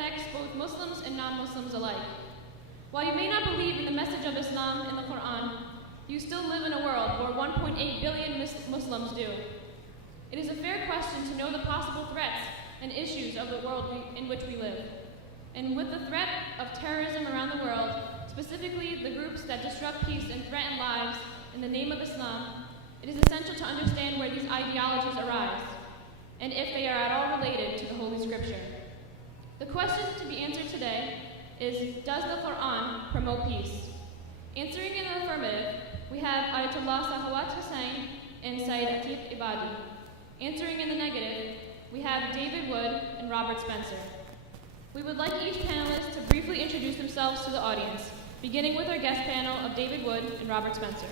affects both Muslims and non-Muslims alike. While you may not believe in the message of Islam in the Quran, you still live in a world where 1.8 billion Muslims do. It is a fair question to know the possible threats and issues of the world in which we live. And with the threat of terrorism around the world, specifically the groups that disrupt peace and threaten lives in the name of Islam, it is essential to understand where these ideologies arise, and if they are at all related to the Holy Scripture. The question to be answered today is, does the Quran promote peace? Answering in the affirmative, we have Ayatollah Sahawat Hussain and Sayyid Atiq Ebady. Answering in the negative, we have David Wood and Robert Spencer. We would like each panelist to briefly introduce themselves to the audience, beginning with our guest panel of David Wood and Robert Spencer.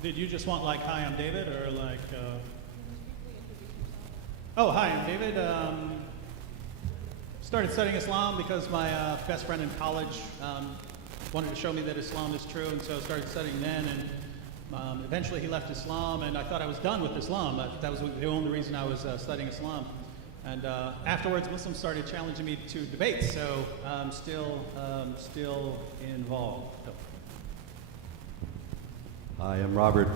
Did you just want like, hi, I'm David, or like, Oh, hi, I'm David. Started studying Islam because my best friend in college wanted to show me that Islam is true, and so I started studying then, and eventually he left Islam, and I thought I was done with Islam. That was the only reason I was studying Islam. And afterwards, Muslims started challenging me to debates, so I'm still involved. So. Hi, I'm Robert.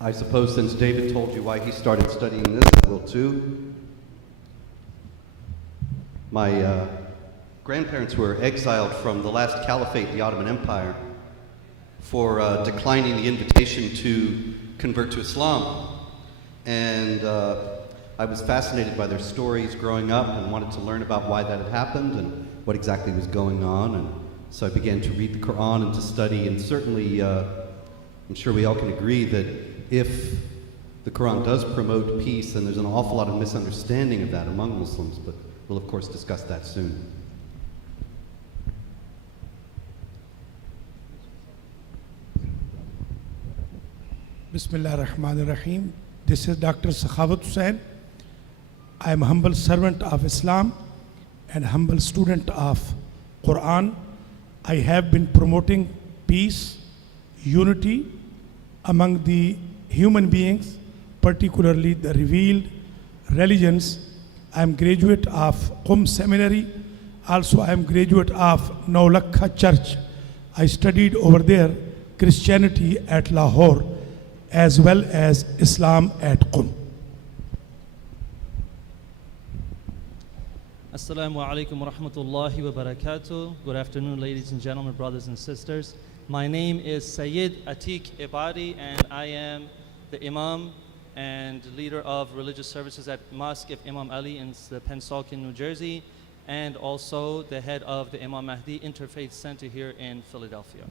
I suppose since David told you why he started studying this, I will too. My grandparents were exiled from the last caliphate, the Ottoman Empire, for declining the invitation to convert to Islam. And I was fascinated by their stories growing up and wanted to learn about why that had happened and what exactly was going on. And so I began to read the Quran and to study, and certainly I'm sure we all can agree that if the Quran does promote peace, then there's an awful lot of misunderstanding of that among Muslims, but we'll of course discuss that soon. Bismillah ar-Rahman ar-Rahim. This is Dr. Sakhawat Hussain. I am a humble servant of Islam and humble student of Quran. I have been promoting peace, unity among the human beings, particularly the revealed religions. I am graduate of Qum Seminary. Also, I am graduate of Naulakha Church. I studied over there Christianity at Lahore as well as Islam at Qum. Assalamu alaikum wa rahmatullahi wa barakatuh. Good afternoon, ladies and gentlemen, brothers and sisters. My name is Sayyid Atiq Ebady, and I am the Imam and leader of religious services at Mosque of Imam Ali in Pennsauken, New Jersey, and also the head of the Imam Mahdi Interfaith Center here in Philadelphia.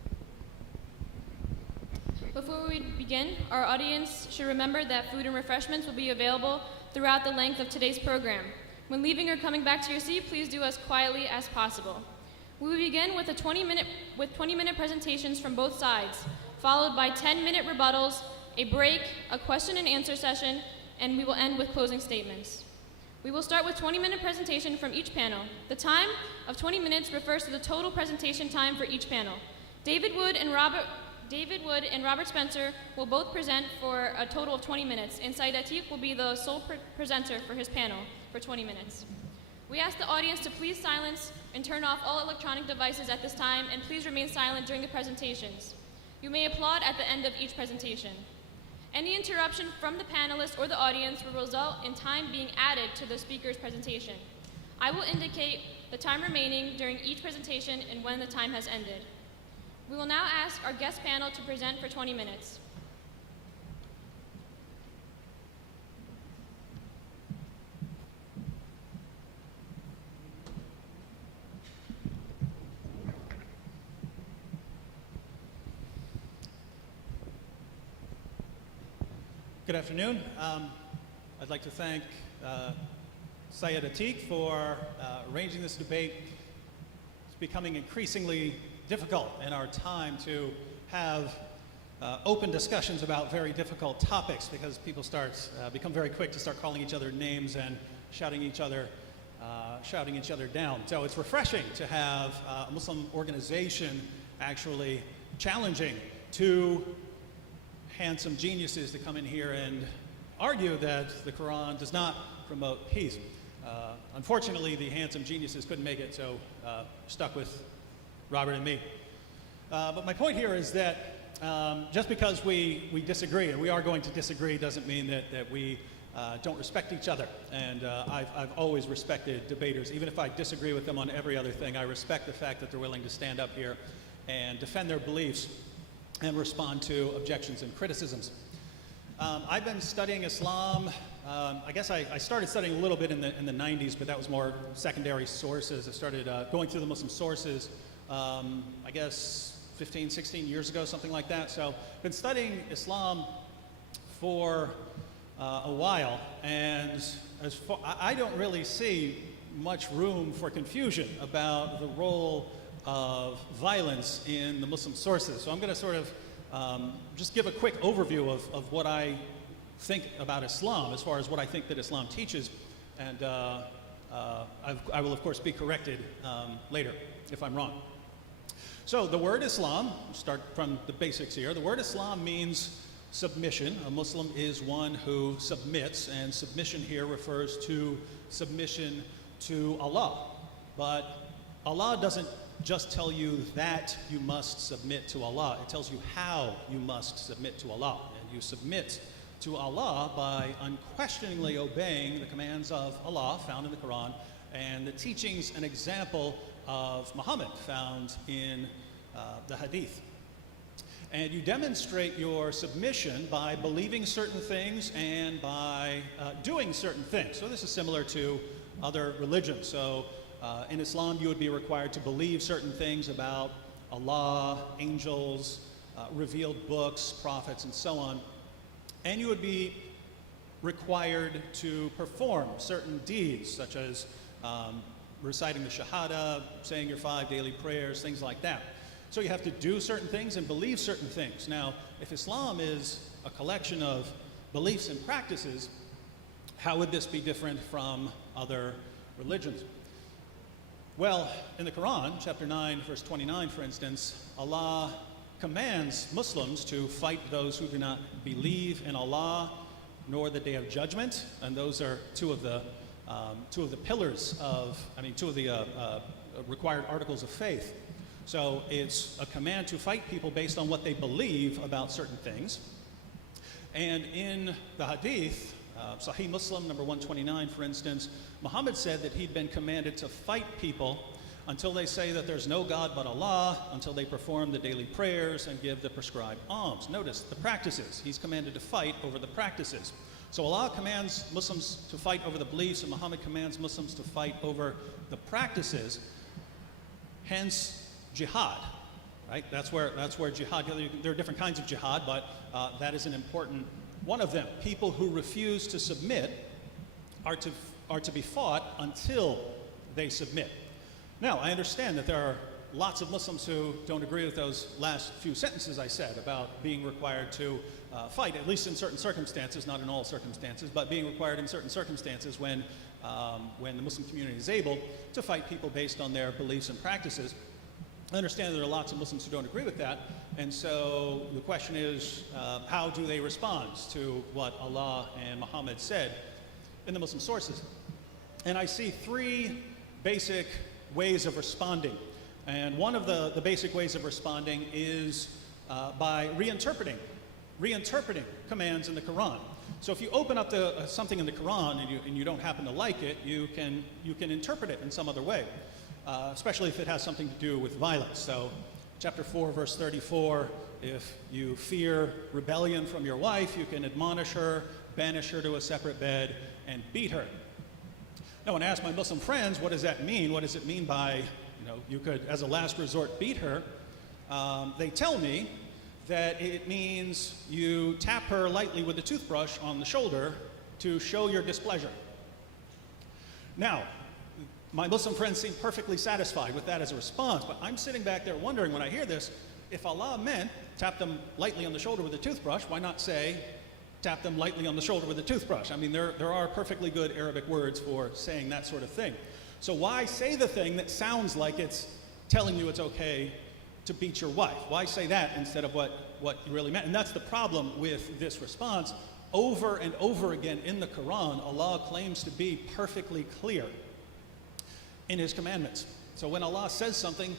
Before we begin, our audience should remember that food and refreshments will be available throughout the length of today's program. When leaving or coming back to your seat, please do as quietly as possible. We will begin with 20-minute presentations from both sides, followed by 10-minute rebuttals, a break, a question and answer session, and we will end with closing statements. We will start with 20-minute presentation from each panel. The time of 20 minutes refers to the total presentation time for each panel. David Wood and Robert Spencer will both present for a total of 20 minutes, and Sayyid Atiq will be the sole presenter for his panel for 20 minutes. We ask the audience to please silence and turn off all electronic devices at this time, and please remain silent during the presentations. You may applaud at the end of each presentation. Any interruption from the panelists or the audience will result in time being added to the speaker's presentation. I will indicate the time remaining during each presentation and when the time has ended. We will now ask our guest panel to present for 20 minutes. Good afternoon. I'd like to thank Sayyid Atiq for arranging this debate. It's becoming increasingly difficult in our time to have open discussions about very difficult topics, because people become very quick to start calling each other names and shouting each other down. So it's refreshing to have a Muslim organization actually challenging two handsome geniuses to come in here and argue that the Quran does not promote peace. Unfortunately, the handsome geniuses couldn't make it, so stuck with Robert and me. But my point here is that just because we disagree, and we are going to disagree, doesn't mean that we don't respect each other. And I've always respected debaters. Even if I disagree with them on every other thing, I respect the fact that they're willing to stand up here and defend their beliefs and respond to objections and criticisms. I've been studying Islam. I guess I started studying a little bit in the 90s, but that was more secondary sources. I started going through the Muslim sources, I guess 15, 16 years ago, something like that. So I've been studying Islam for a while, and I don't really see much room for confusion about the role of violence in the Muslim sources. So I'm going to sort of just give a quick overview of what I think about Islam as far as what I think that Islam teaches, and I will of course be corrected later if I'm wrong. So the word Islam, start from the basics here. The word Islam means submission. A Muslim is one who submits, and submission here refers to submission to Allah. But Allah doesn't just tell you that you must submit to Allah. It tells you how you must submit to Allah. And you submit to Allah by unquestioningly obeying the commands of Allah found in the Quran and the teachings and example of Muhammad found in the Hadith. And you demonstrate your submission by believing certain things and by doing certain things. So this is similar to other religions. So in Islam, you would be required to believe certain things about Allah, angels, revealed books, prophets, and so on. And you would be required to perform certain deeds, such as reciting the Shahada, saying your 5 daily prayers, things like that. So you have to do certain things and believe certain things. Now, if Islam is a collection of beliefs and practices, how would this be different from other religions? Well, in the Quran, chapter 9, verse 29, for instance, Allah commands Muslims to fight those who do not believe in Allah nor the Day of Judgment, and those are two of the pillars of, two of the required articles of faith. So it's a command to fight people based on what they believe about certain things. And in the Hadith, Sahih Muslim, number 129, for instance, Muhammad said that he'd been commanded to fight people until they say that there's no God but Allah, until they perform the daily prayers and give the prescribed alms. Notice the practices. He's commanded to fight over the practices. So Allah commands Muslims to fight over the beliefs, and Muhammad commands Muslims to fight over the practices. Hence, jihad, right? That's where jihad, there are different kinds of jihad, but that is an important one of them. People who refuse to submit are to be fought until they submit. Now, I understand that there are lots of Muslims who don't agree with those last few sentences I said about being required to fight, at least in certain circumstances, not in all circumstances, but being required in certain circumstances when the Muslim community is able to fight people based on their beliefs and practices. I understand there are lots of Muslims who don't agree with that, and so the question is, how do they respond to what Allah and Muhammad said in the Muslim sources? And I see three basic ways of responding. And one of the basic ways of responding is by reinterpreting commands in the Quran. So if you open up something in the Quran and you don't happen to like it, you can interpret it in some other way. Especially if it has something to do with violence. So, chapter 4, verse 34, if you fear rebellion from your wife, you can admonish her, banish her to a separate bed, and beat her. Now, when I ask my Muslim friends, what does that mean? What does it mean by, you could, as a last resort, beat her? They tell me that it means you tap her lightly with a toothbrush on the shoulder to show your displeasure. Now, my Muslim friends seem perfectly satisfied with that as a response, but I'm sitting back there wondering when I hear this, if Allah meant tap them lightly on the shoulder with a toothbrush, why not say tap them lightly on the shoulder with a toothbrush? I mean, there are perfectly good Arabic words for saying that sort of thing. So why say the thing that sounds like it's telling you it's okay to beat your wife. Why say that instead of what you really meant? And that's the problem with this response. Over and over again in the Quran, Allah claims to be perfectly clear in His commandments. So when Allah says something,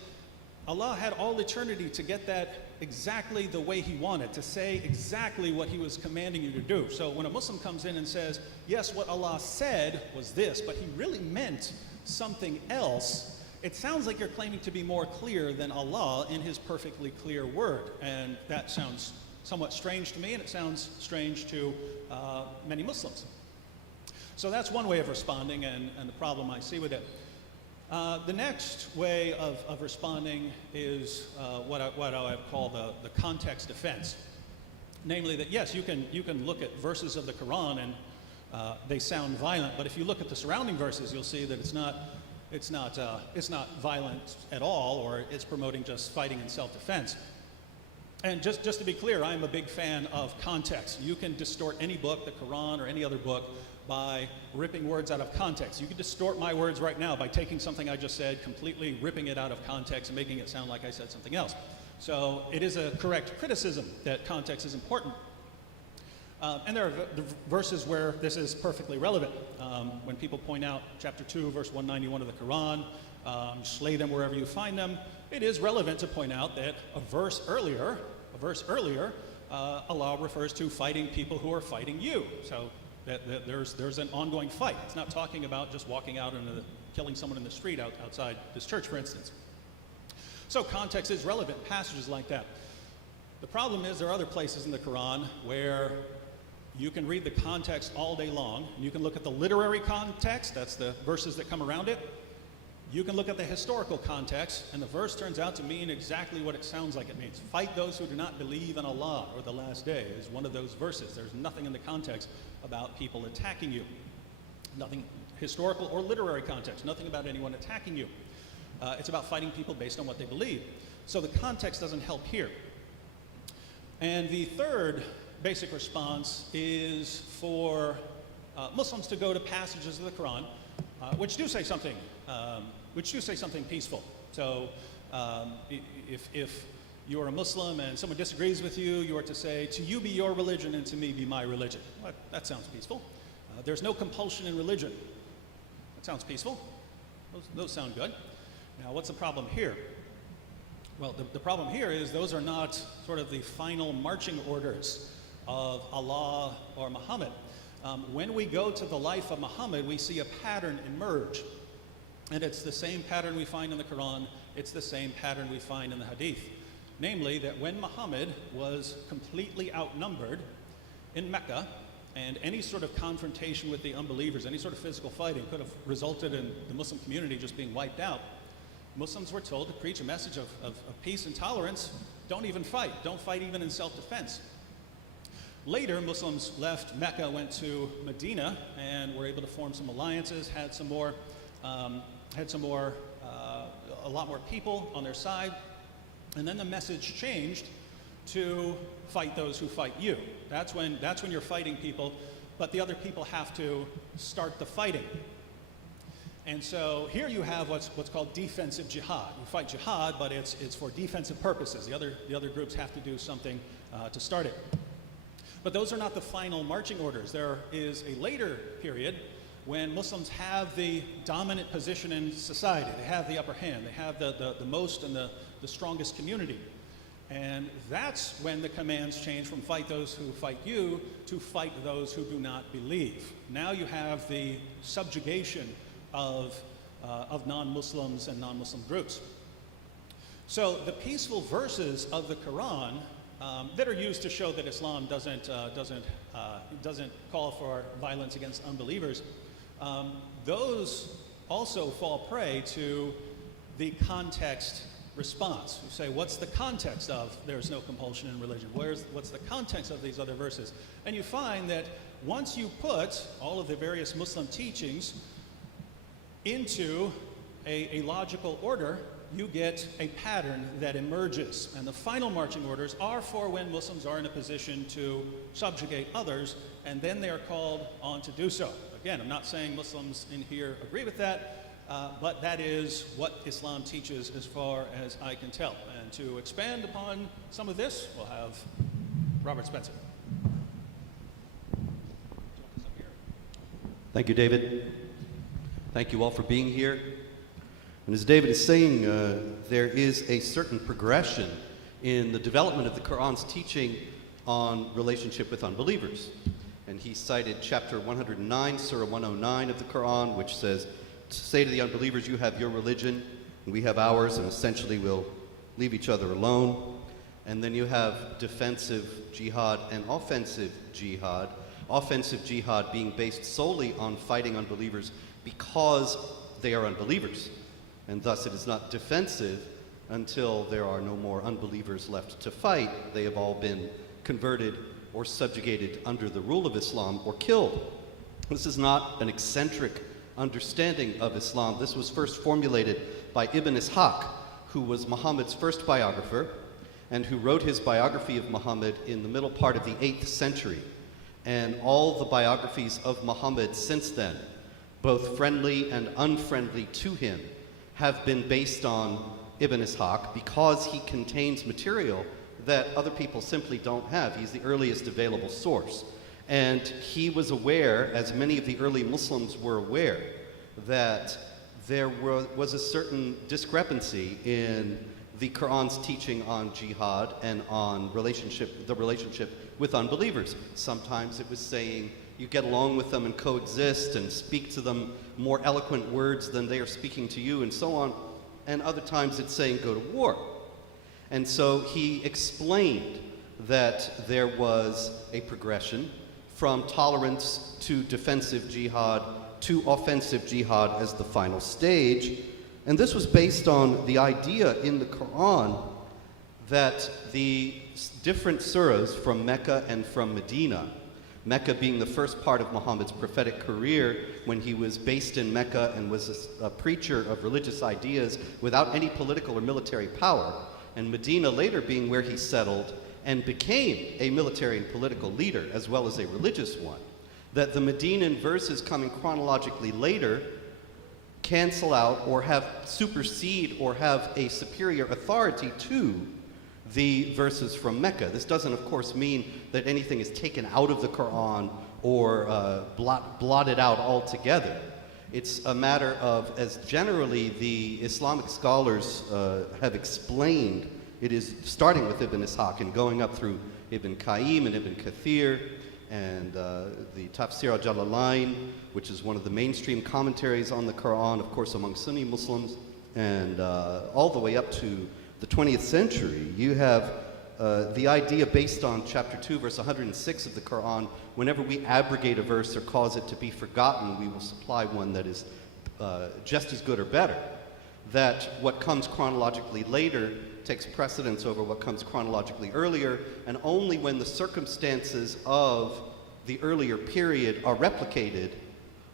Allah had all eternity to get that exactly the way He wanted, to say exactly what He was commanding you to do. So when a Muslim comes in and says, yes, what Allah said was this, but He really meant something else, it sounds like you're claiming to be more clear than Allah in His perfectly clear word. And that sounds somewhat strange to me, and it sounds strange to many Muslims. So that's one way of responding, and the problem I see with it. The next way of responding is what I call the context defense. Namely that, yes, you can look at verses of the Quran and they sound violent, but if you look at the surrounding verses, you'll see that it's not violent at all, or it's promoting just fighting and self-defense. And just to be clear, I'm a big fan of context. You can distort any book, the Quran or any other book, by ripping words out of context. You can distort my words right now by taking something I just said, completely ripping it out of context and making it sound like I said something else. So it is a correct criticism that context is important. And there are verses where this is perfectly relevant. When people point out chapter 2, verse 191 of the Quran, slay them wherever you find them, it is relevant to point out that a verse earlier, Allah refers to fighting people who are fighting you. So that there's an ongoing fight. It's not talking about just walking out and killing someone in the street outside this church, for instance. So context is relevant, passages like that. The problem is there are other places in the Quran where you can read the context all day long. You can look at the literary context, that's the verses that come around it. You can look at the historical context, and the verse turns out to mean exactly what it sounds like it means. Fight those who do not believe in Allah or the last day is one of those verses. There's nothing in the context about people attacking you. Nothing historical or literary context, nothing about anyone attacking you. It's about fighting people based on what they believe. So the context doesn't help here. And the third basic response is for Muslims to go to passages of the Quran which do say something peaceful. So if you're a Muslim and someone disagrees with you, you are to say, to you be your religion and to me be my religion. Well, that sounds peaceful. There's no compulsion in religion. That sounds peaceful. Those sound good. Now, what's the problem here? Well, the problem here is those are not sort of the final marching orders of Allah or Muhammad. When we go to the life of Muhammad, we see a pattern emerge. And it's the same pattern we find in the Quran. It's the same pattern we find in the Hadith. Namely, that when Muhammad was completely outnumbered in Mecca, and any sort of confrontation with the unbelievers, any sort of physical fighting could have resulted in the Muslim community just being wiped out, Muslims were told to preach a message of peace and tolerance. Don't even fight. Don't fight even in self-defense. Later, Muslims left Mecca, went to Medina, and were able to form some alliances, had a lot more people on their side. And then the message changed to fight those who fight you. That's when you're fighting people, but the other people have to start the fighting. And so here you have what's called defensive jihad. You fight jihad, but it's for defensive purposes. The other groups have to do something to start it. But those are not the final marching orders. There is a later period when Muslims have the dominant position in society. They have the upper hand. They have the most and the strongest community. And that's when the commands change from fight those who fight you to fight those who do not believe. Now you have the subjugation of non-Muslims and non-Muslim groups. So the peaceful verses of the Quran that are used to show that Islam doesn't call for violence against unbelievers, those also fall prey to the context response. You say, what's the context of there's no compulsion in religion? What's the context of these other verses? And you find that once you put all of the various Muslim teachings into a logical order, you get a pattern that emerges. And the final marching orders are for when Muslims are in a position to subjugate others, and then they are called on to do so. Again, I'm not saying Muslims in here agree with that, but that is what Islam teaches as far as I can tell. And to expand upon some of this, we'll have Robert Spencer. Thank you, David. Thank you all for being here. And as David is saying, there is a certain progression in the development of the Quran's teaching on relationship with unbelievers. And he cited chapter 109, Surah 109 of the Quran, which says, say to the unbelievers, you have your religion, and we have ours, and essentially we'll leave each other alone. And then you have defensive jihad and offensive jihad. Offensive jihad being based solely on fighting unbelievers because they are unbelievers. And thus it is not defensive until there are no more unbelievers left to fight. They have all been converted or subjugated under the rule of Islam or killed. This is not an eccentric understanding of Islam. This was first formulated by Ibn Ishaq, who was Muhammad's first biographer and who wrote his biography of Muhammad in the middle part of the 8th century. And all the biographies of Muhammad since then, both friendly and unfriendly to him, have been based on Ibn Ishaq because he contains material that other people simply don't have. He's the earliest available source. And he was aware, as many of the early Muslims were aware, that there was a certain discrepancy in the Quran's teaching on jihad and on the relationship with unbelievers. Sometimes it was saying you get along with them and coexist and speak to them more eloquent words than they are speaking to you and so on. And other times it's saying go to war. And so he explained that there was a progression from tolerance to defensive jihad to offensive jihad as the final stage. And this was based on the idea in the Quran that the different surahs from Mecca and from Medina, Mecca being the first part of Muhammad's prophetic career when he was based in Mecca and was a preacher of religious ideas without any political or military power, and Medina later being where he settled and became a military and political leader as well as a religious one, that the Medinan verses coming chronologically later cancel out or supersede or have a superior authority to the verses from Mecca. This doesn't, of course, mean that anything is taken out of the Quran or blotted out altogether. It's a matter of, as generally the Islamic scholars have explained, it is starting with Ibn Ishaq and going up through Ibn Qayyim and Ibn Kathir and the Tafsir al-Jalalain, which is one of the mainstream commentaries on the Quran, of course, among Sunni Muslims, and all the way up to the 20th century. You have the idea based on chapter 2, verse 106 of the Quran, whenever we abrogate a verse or cause it to be forgotten, we will supply one that is just as good or better. That what comes chronologically later takes precedence over what comes chronologically earlier, and only when the circumstances of the earlier period are replicated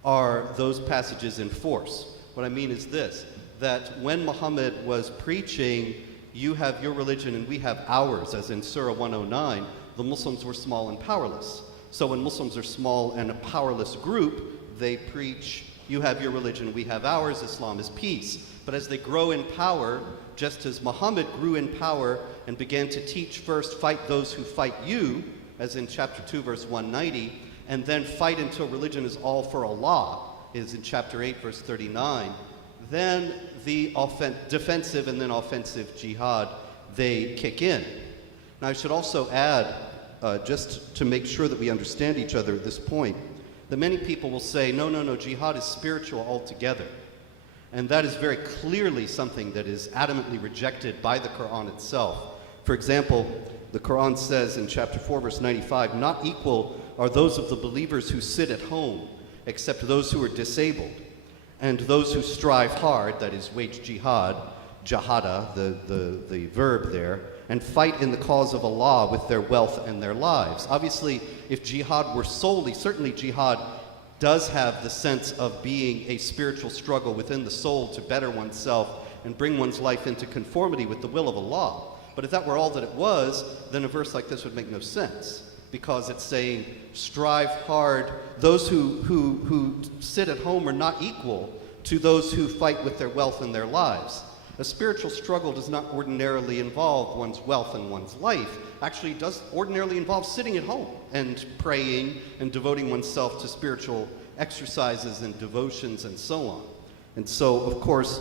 are those passages in force. What I mean is this, that when Muhammad was preaching, you have your religion and we have ours, as in Surah 109, the Muslims were small and powerless. So when Muslims are small and a powerless group, they preach, you have your religion, we have ours, Islam is peace. But as they grow in power, just as Muhammad grew in power and began to teach first, fight those who fight you, as in chapter 2, verse 190, and then fight until religion is all for Allah, is in chapter 8, verse 39, then the defensive and then offensive jihad, they kick in. Now I should also add, just to make sure that we understand each other at this point, that many people will say, no, jihad is spiritual altogether. And that is very clearly something that is adamantly rejected by the Quran itself. For example, the Quran says in chapter 4, verse 95, not equal are those of the believers who sit at home, except those who are disabled, and those who strive hard, that is wage jihad, jahada, the verb there, and fight in the cause of Allah with their wealth and their lives. Obviously, if jihad were solely, certainly jihad does have the sense of being a spiritual struggle within the soul to better oneself and bring one's life into conformity with the will of Allah. But if that were all that it was, then a verse like this would make no sense, because it's saying, strive hard. Those who sit at home are not equal to those who fight with their wealth and their lives. a spiritual struggle does not ordinarily involve one's wealth and one's life. Actually, it does ordinarily involve sitting at home and praying and devoting oneself to spiritual exercises and devotions and so on. And so, of course,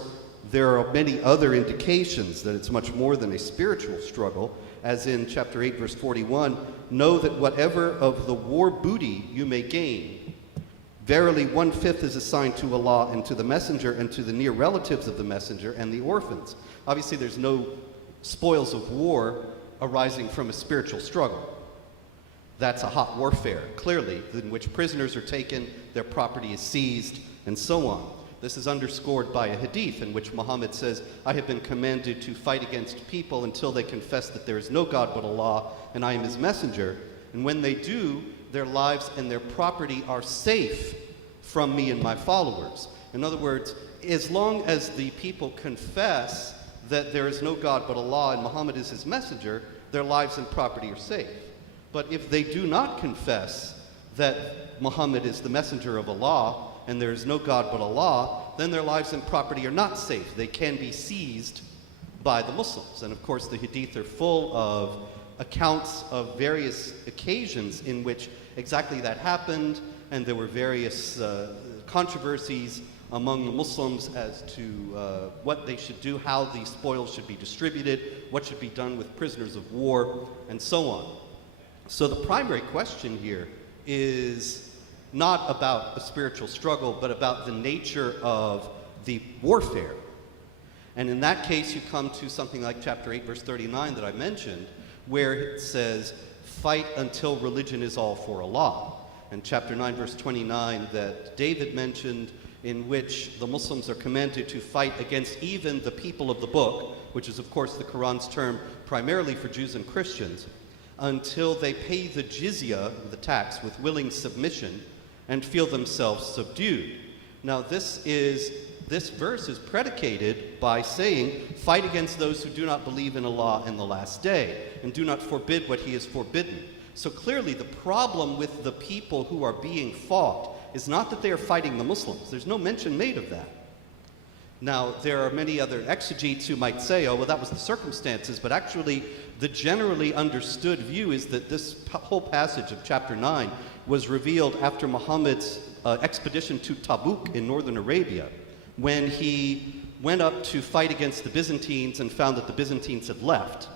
there are many other indications that it's much more than a spiritual struggle, as in chapter 8, verse 41, know that whatever of the war booty you may gain, verily 1/5 is assigned to Allah and to the messenger and to the near relatives of the messenger and the orphans. Obviously, there's no spoils of war arising from a spiritual struggle. That's a hot warfare, clearly, in which prisoners are taken, their property is seized, and so on. This is underscored by a hadith in which Muhammad says, I have been commanded to fight against people until they confess that there is no God but Allah and I am his messenger. And when they do, their lives and their property are safe from me and my followers. In other words, as long as the people confess that there is no God but Allah and Muhammad is his messenger, their lives and property are safe. But if they do not confess that Muhammad is the messenger of Allah and there is no God but Allah, then their lives and property are not safe. They can be seized by the Muslims. And of course, the hadith are full of accounts of various occasions in which exactly that happened, and there were various controversies among the Muslims as to what they should do, how the spoils should be distributed, what should be done with prisoners of war, and so on. So the primary question here is not about a spiritual struggle, but about the nature of the warfare. And in that case, you come to something like chapter 8, verse 39 that I mentioned, where it says, fight until religion is all for Allah. And chapter 9, verse 29 that David mentioned, in which the Muslims are commanded to fight against even the people of the book, which is of course the Quran's term primarily for Jews and Christians, until they pay the jizya, the tax, with willing submission and feel themselves subdued. Now this verse is predicated by saying, fight against those who do not believe in Allah in the last day, and do not forbid what he has forbidden. So clearly the problem with the people who are being fought is not that they are fighting the Muslims. There's no mention made of that. Now, there are many other exegetes who might say, oh, well, that was the circumstances, but actually the generally understood view is that this whole passage of chapter 9 was revealed after Muhammad's expedition to Tabuk in northern Arabia, when he went up to fight against the Byzantines and found that the Byzantines had left.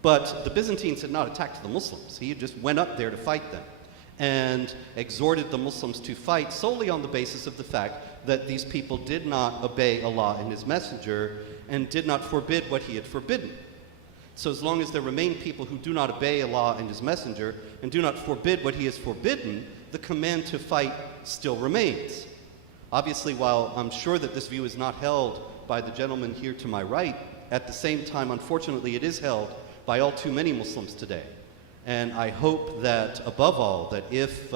But the Byzantines had not attacked the Muslims. He had just went up there to fight them and exhorted the Muslims to fight solely on the basis of the fact that these people did not obey Allah and his messenger and did not forbid what he had forbidden. So as long as there remain people who do not obey Allah and his messenger and do not forbid what he has forbidden, the command to fight still remains. Obviously, while I'm sure that this view is not held by the gentleman here to my right, at the same time, unfortunately, it is held by all too many Muslims today. And I hope that, above all, that if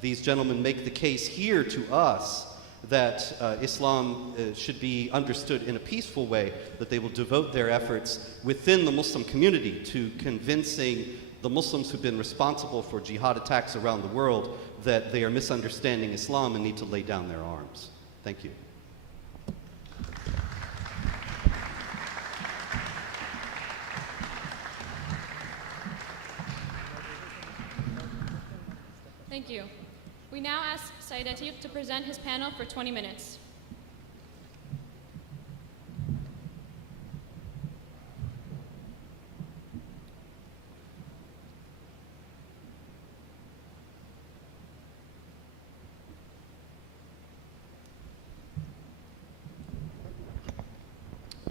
these gentlemen make the case here to us that Islam should be understood in a peaceful way, that they will devote their efforts within the Muslim community to convincing the Muslims who've been responsible for jihad attacks around the world that they are misunderstanding Islam and need to lay down their arms. Thank you. Thank you. We now ask Sayyid Atif to present his panel for 20 minutes.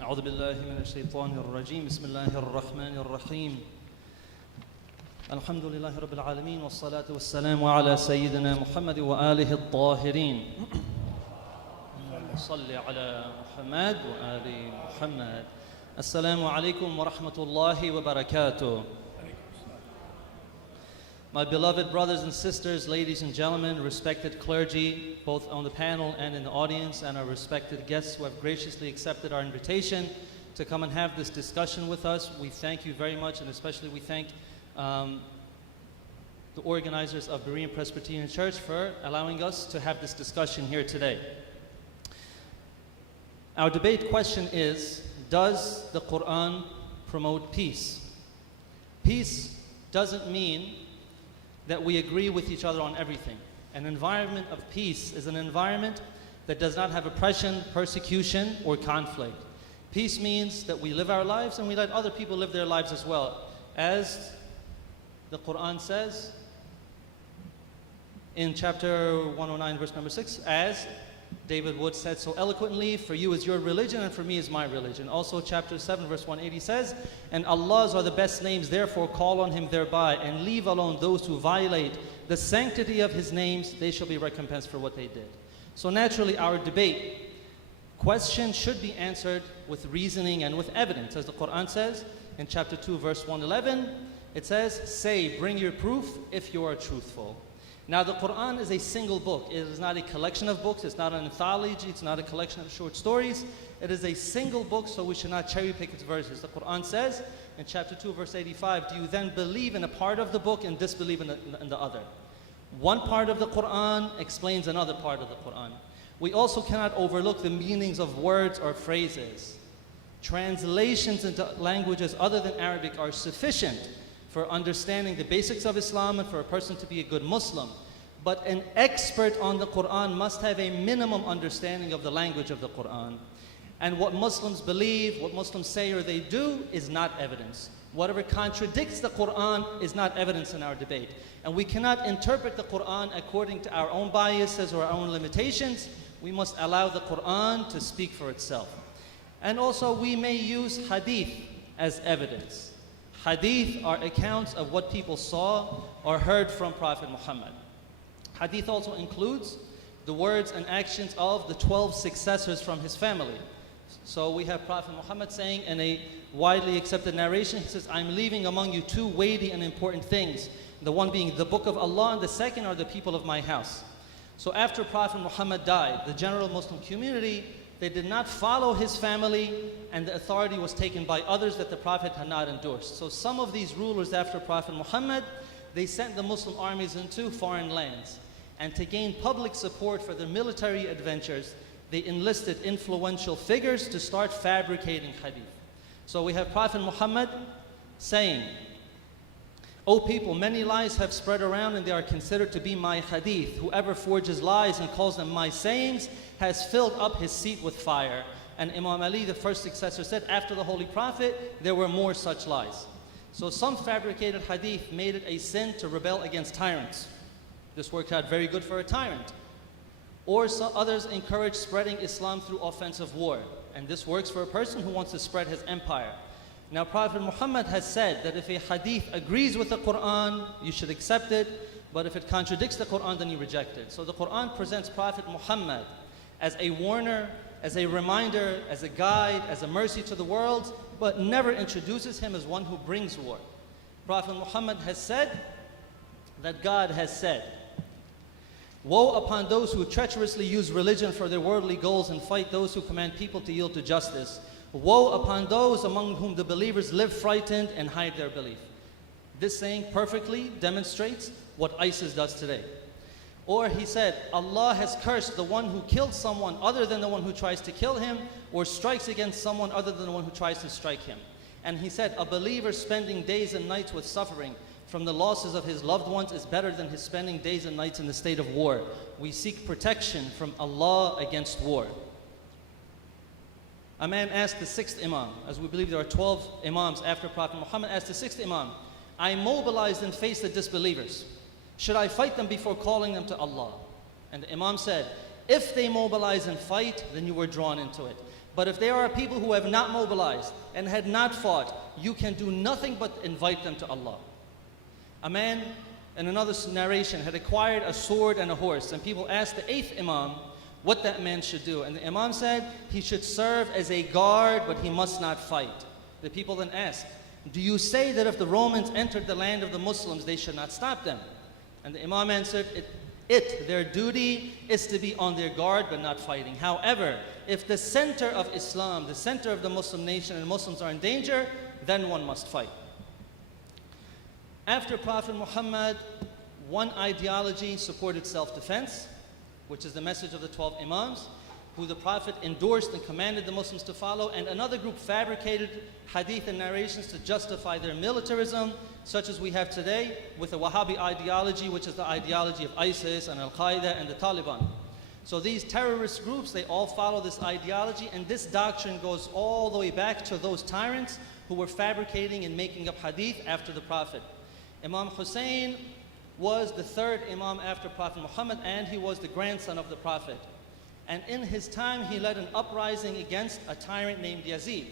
أعوذ بالله من الشيطان الرجيم بسم الله الرحمن الرحيم الحمد لله رب العالمين والصلاة والسلام على سيدنا محمد وآله الطاهرين صل على محمد وآل محمد السلام عليكم ورحمة الله وبركاته. My beloved brothers and sisters, ladies and gentlemen, respected clergy, both on the panel and in the audience, and our respected guests who have graciously accepted our invitation to come and have this discussion with us, we thank you very much, and especially we thank the organizers of Berean Presbyterian Church for allowing us to have this discussion here today. Our debate question is, does the Quran promote peace? Peace doesn't mean that we agree with each other on everything. An environment of peace is an environment that does not have oppression, persecution, or conflict. Peace means that we live our lives and we let other people live their lives as well. As the Quran says in chapter 109, verse number 6, as David Wood said so eloquently, for you is your religion and for me is my religion. Also chapter 7, verse 180 says, and Allah's are the best names, therefore call on Him thereby, and leave alone those who violate the sanctity of His names, they shall be recompensed for what they did. So naturally our debate, questions should be answered with reasoning and with evidence. As the Quran says in chapter 2, verse 111, it says, say, bring your proof if you are truthful. Now the Quran is a single book. It is not a collection of books. It's not an anthology. It's not a collection of short stories. It is a single book, so we should not cherry pick its verses. The Quran says in chapter 2, verse 85, do you then believe in a part of the book and disbelieve in the other? One part of the Quran explains another part of the Quran. We also cannot overlook the meanings of words or phrases. Translations into languages other than Arabic are sufficient for understanding the basics of Islam and for a person to be a good Muslim. But an expert on the Quran must have a minimum understanding of the language of the Quran. And what Muslims believe, what Muslims say or they do is not evidence. Whatever contradicts the Quran is not evidence in our debate. And we cannot interpret the Quran according to our own biases or our own limitations. We must allow the Quran to speak for itself. And also we may use hadith as evidence. Hadith are accounts of what people saw or heard from Prophet Muhammad. Hadith also includes the words and actions of the 12 successors from his family. So we have Prophet Muhammad saying in a widely accepted narration, he says, I'm leaving among you two weighty and important things. The one being the book of Allah and the second are the people of my house. So after Prophet Muhammad died, the general Muslim community, they did not follow his family, and the authority was taken by others that the Prophet had not endorsed. So some of these rulers after Prophet Muhammad, they sent the Muslim armies into foreign lands. And to gain public support for their military adventures, they enlisted influential figures to start fabricating hadith. So we have Prophet Muhammad saying, O people, many lies have spread around and they are considered to be my hadith. Whoever forges lies and calls them my sayings has filled up his seat with fire. And Imam Ali, the first successor, said after the Holy Prophet, there were more such lies. So some fabricated hadith made it a sin to rebel against tyrants. This worked out very good for a tyrant. Or some others encourage spreading Islam through offensive war. And this works for a person who wants to spread his empire. Now Prophet Muhammad has said that if a hadith agrees with the Quran, you should accept it. But if it contradicts the Quran, then you reject it. So the Quran presents Prophet Muhammad as a warner, as a reminder, as a guide, as a mercy to the world, but never introduces him as one who brings war. Prophet Muhammad has said that God has said, woe upon those who treacherously use religion for their worldly goals and fight those who command people to yield to justice. Woe upon those among whom the believers live frightened and hide their belief. This saying perfectly demonstrates what ISIS does today. Or he said, Allah has cursed the one who kills someone other than the one who tries to kill him, or strikes against someone other than the one who tries to strike him. And he said, a believer spending days and nights with suffering from the losses of his loved ones is better than his spending days and nights in the state of war. We seek protection from Allah against war. A man asked the 6th Imam, as we believe there are 12 Imams after Prophet Muhammad, asked the 6th Imam, I mobilized and faced the disbelievers. Should I fight them before calling them to Allah? And the Imam said, if they mobilize and fight, then you were drawn into it. But if there are people who have not mobilized and had not fought, you can do nothing but invite them to Allah. A man, in another narration, had acquired a sword and a horse, and people asked the 8th Imam what that man should do. And the Imam said, he should serve as a guard, but he must not fight. The people then asked, do you say that if the Romans entered the land of the Muslims, they should not stop them? And the Imam answered, their duty is to be on their guard, but not fighting. However, if the center of Islam, the center of the Muslim nation, and Muslims are in danger, then one must fight. After Prophet Muhammad, one ideology supported self-defense, which is the message of the 12 Imams. who the Prophet endorsed and commanded the Muslims to follow, and another group fabricated hadith and narrations to justify their militarism, such as we have today with the Wahhabi ideology, which is the ideology of ISIS and Al-Qaeda and the Taliban. So these terrorist groups, they all follow this ideology, and this doctrine goes all the way back to those tyrants who were fabricating and making up hadith after the Prophet. Imam Hussain was the third Imam after Prophet Muhammad, and he was the grandson of the Prophet. And in his time, he led an uprising against a tyrant named Yazid.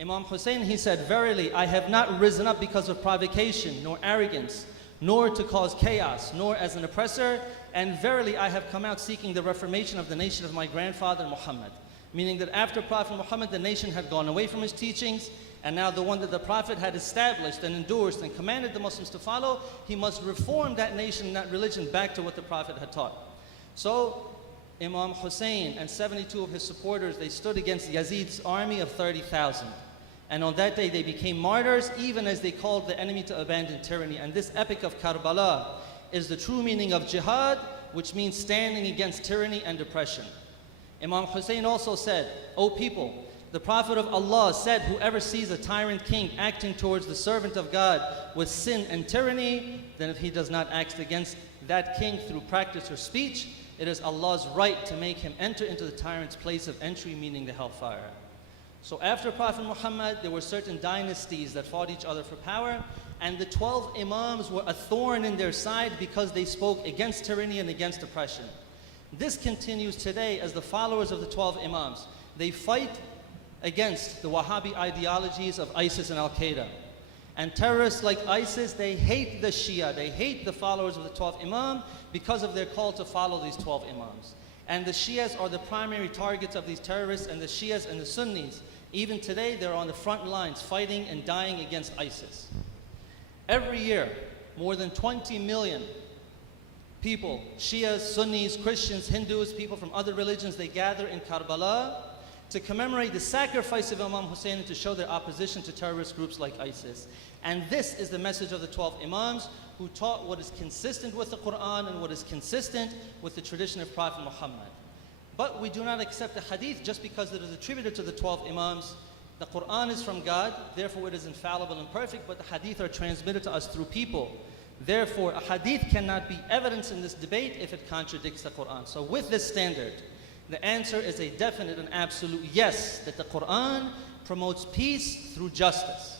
Imam Hussain, he said, "Verily, I have not risen up because of provocation, nor arrogance, nor to cause chaos, nor as an oppressor, and verily I have come out seeking the reformation of the nation of my grandfather Muhammad." Meaning that after Prophet Muhammad, the nation had gone away from his teachings, and now the one that the Prophet had established and endorsed and commanded the Muslims to follow, he must reform that nation, that religion, back to what the Prophet had taught. So Imam Hussain and 72 of his supporters, they stood against Yazid's army of 30,000. And on that day they became martyrs, even as they called the enemy to abandon tyranny. And this epic of Karbala is the true meaning of jihad, which means standing against tyranny and oppression. Imam Hussain also said, "O people, the Prophet of Allah said, whoever sees a tyrant king acting towards the servant of God with sin and tyranny, then if he does not act against that king through practice or speech, it is Allah's right to make him enter into the tyrant's place of entry," meaning the hellfire. So after Prophet Muhammad, there were certain dynasties that fought each other for power, and the 12 Imams were a thorn in their side because they spoke against tyranny and against oppression. This continues today as the followers of the 12 Imams. They fight against the Wahhabi ideologies of ISIS and Al-Qaeda. And terrorists like ISIS, they hate the Shia, they hate the followers of the 12 Imam because of their call to follow these 12 Imams. And the Shias are the primary targets of these terrorists, and the Shias and the Sunnis, even today, they're on the front lines fighting and dying against ISIS. Every year, more than 20 million people, Shias, Sunnis, Christians, Hindus, people from other religions, they gather in Karbala to commemorate the sacrifice of Imam Hussain and to show their opposition to terrorist groups like ISIS. And this is the message of the 12 Imams who taught what is consistent with the Quran and what is consistent with the tradition of Prophet Muhammad. But we do not accept the hadith just because it is attributed to the 12 Imams. The Quran is from God, therefore it is infallible and perfect, but the hadith are transmitted to us through people. Therefore, a hadith cannot be evidence in this debate if it contradicts the Quran. So with this standard, the answer is a definite and absolute yes, that the Quran promotes peace through justice.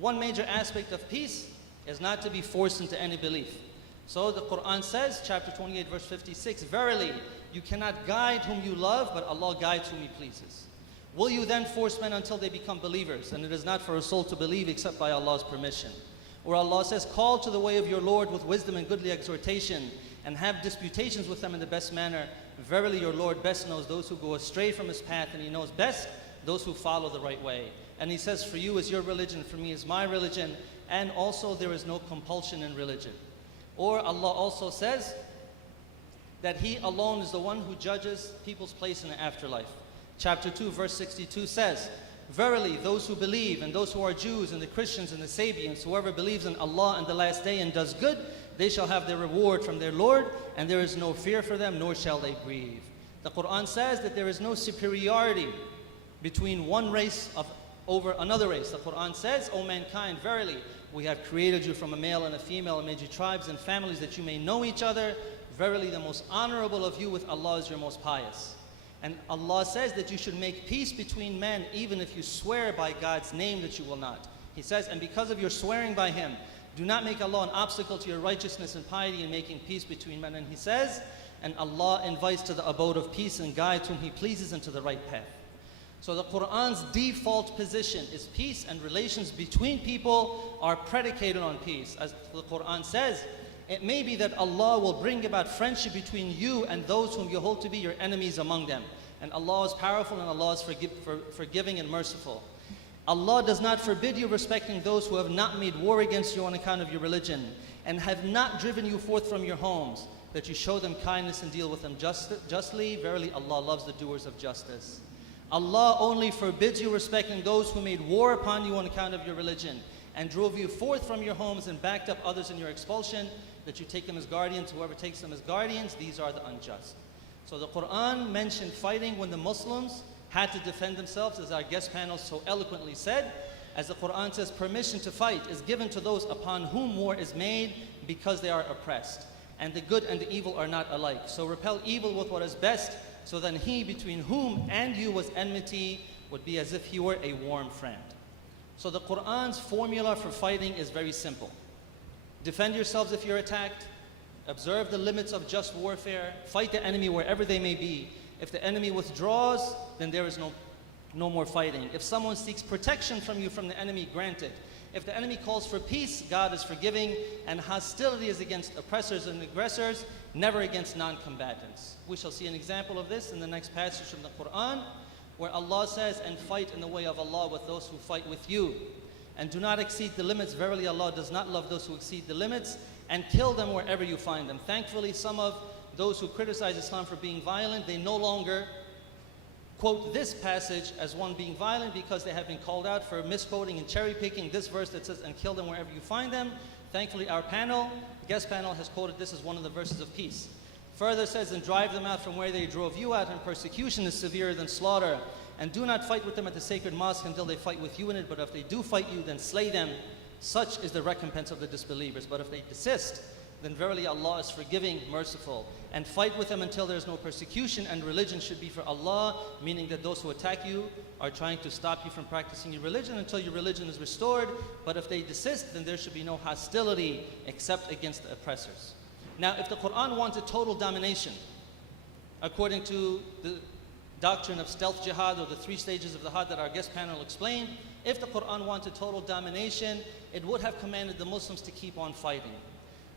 One major aspect of peace is not to be forced into any belief. So the Quran says, chapter 28, verse 56, "Verily, you cannot guide whom you love, but Allah guides whom He pleases. Will you then force men until they become believers? And it is not for a soul to believe except by Allah's permission." Or Allah says, "Call to the way of your Lord with wisdom and goodly exhortation, and have disputations with them in the best manner. Verily your Lord best knows those who go astray from His path, and He knows best those who follow the right way." And He says, "For you is your religion, for me is my religion, and also there is no compulsion in religion." Or Allah also says that He alone is the one who judges people's place in the afterlife. Chapter 2, verse 62 says, "Verily those who believe, and those who are Jews and the Christians and the Sabians, whoever believes in Allah and the last day and does good, they shall have their reward from their Lord, and there is no fear for them, nor shall they grieve." The Quran says that there is no superiority between one race over another race. The Quran says, "O mankind, verily we have created you from a male and a female and made you tribes and families that you may know each other. Verily the most honorable of you with Allah is your most pious." And Allah says that you should make peace between men even if you swear by God's name that you will not. He says, "And because of your swearing by Him, do not make Allah an obstacle to your righteousness and piety in making peace between men." And He says, "And Allah invites to the abode of peace and guides whom He pleases into the right path." So the Quran's default position is peace, and relations between people are predicated on peace. As the Quran says, it may be that Allah will bring about friendship between you and those whom you hold to be your enemies among them. And Allah is powerful, and Allah is forgiving and merciful. Allah does not forbid you respecting those who have not made war against you on account of your religion, and have not driven you forth from your homes, that you show them kindness and deal with them justly. Verily Allah loves the doers of justice. Allah only forbids you respecting those who made war upon you on account of your religion, and drove you forth from your homes and backed up others in your expulsion, that you take them as guardians. Whoever takes them as guardians, these are the unjust. So the Quran mentioned fighting when the Muslims had to defend themselves, as our guest panel so eloquently said. As the Quran says, permission to fight is given to those upon whom war is made because they are oppressed. And the good and the evil are not alike. So repel evil with what is best, so then he between whom and you was enmity would be as if he were a warm friend. So the Quran's formula for fighting is very simple. Defend yourselves if you're attacked. Observe the limits of just warfare. Fight the enemy wherever they may be. If the enemy withdraws, then there is no more fighting. If someone seeks protection from you from the enemy, grant it. If the enemy calls for peace, God is forgiving, and hostility is against oppressors and aggressors, never against non-combatants. We shall see an example of this in the next passage from the Quran, where Allah says, and fight in the way of Allah with those who fight with you. And do not exceed the limits. Verily Allah does not love those who exceed the limits, and kill them wherever you find them. Thankfully, some of those who criticize Islam for being violent, they no longer quote this passage as one being violent, because they have been called out for misquoting and cherry picking this verse that says, and kill them wherever you find them. Thankfully, our guest panel has quoted this as one of the verses of peace. Further says, and drive them out from where they drove you out, and persecution is severer than slaughter. And do not fight with them at the sacred mosque until they fight with you in it, but if they do fight you, then slay them. Such is the recompense of the disbelievers. But if they desist, then verily Allah is forgiving, merciful. And fight with them until there is no persecution, and religion should be for Allah, meaning that those who attack you are trying to stop you from practicing your religion until your religion is restored. But if they desist, then there should be no hostility except against the oppressors. Now, if the Quran wanted total domination, according to the doctrine of stealth jihad, or the 3 stages of the jihad that our guest panel explained, if the Quran wanted total domination, it would have commanded the Muslims to keep on fighting.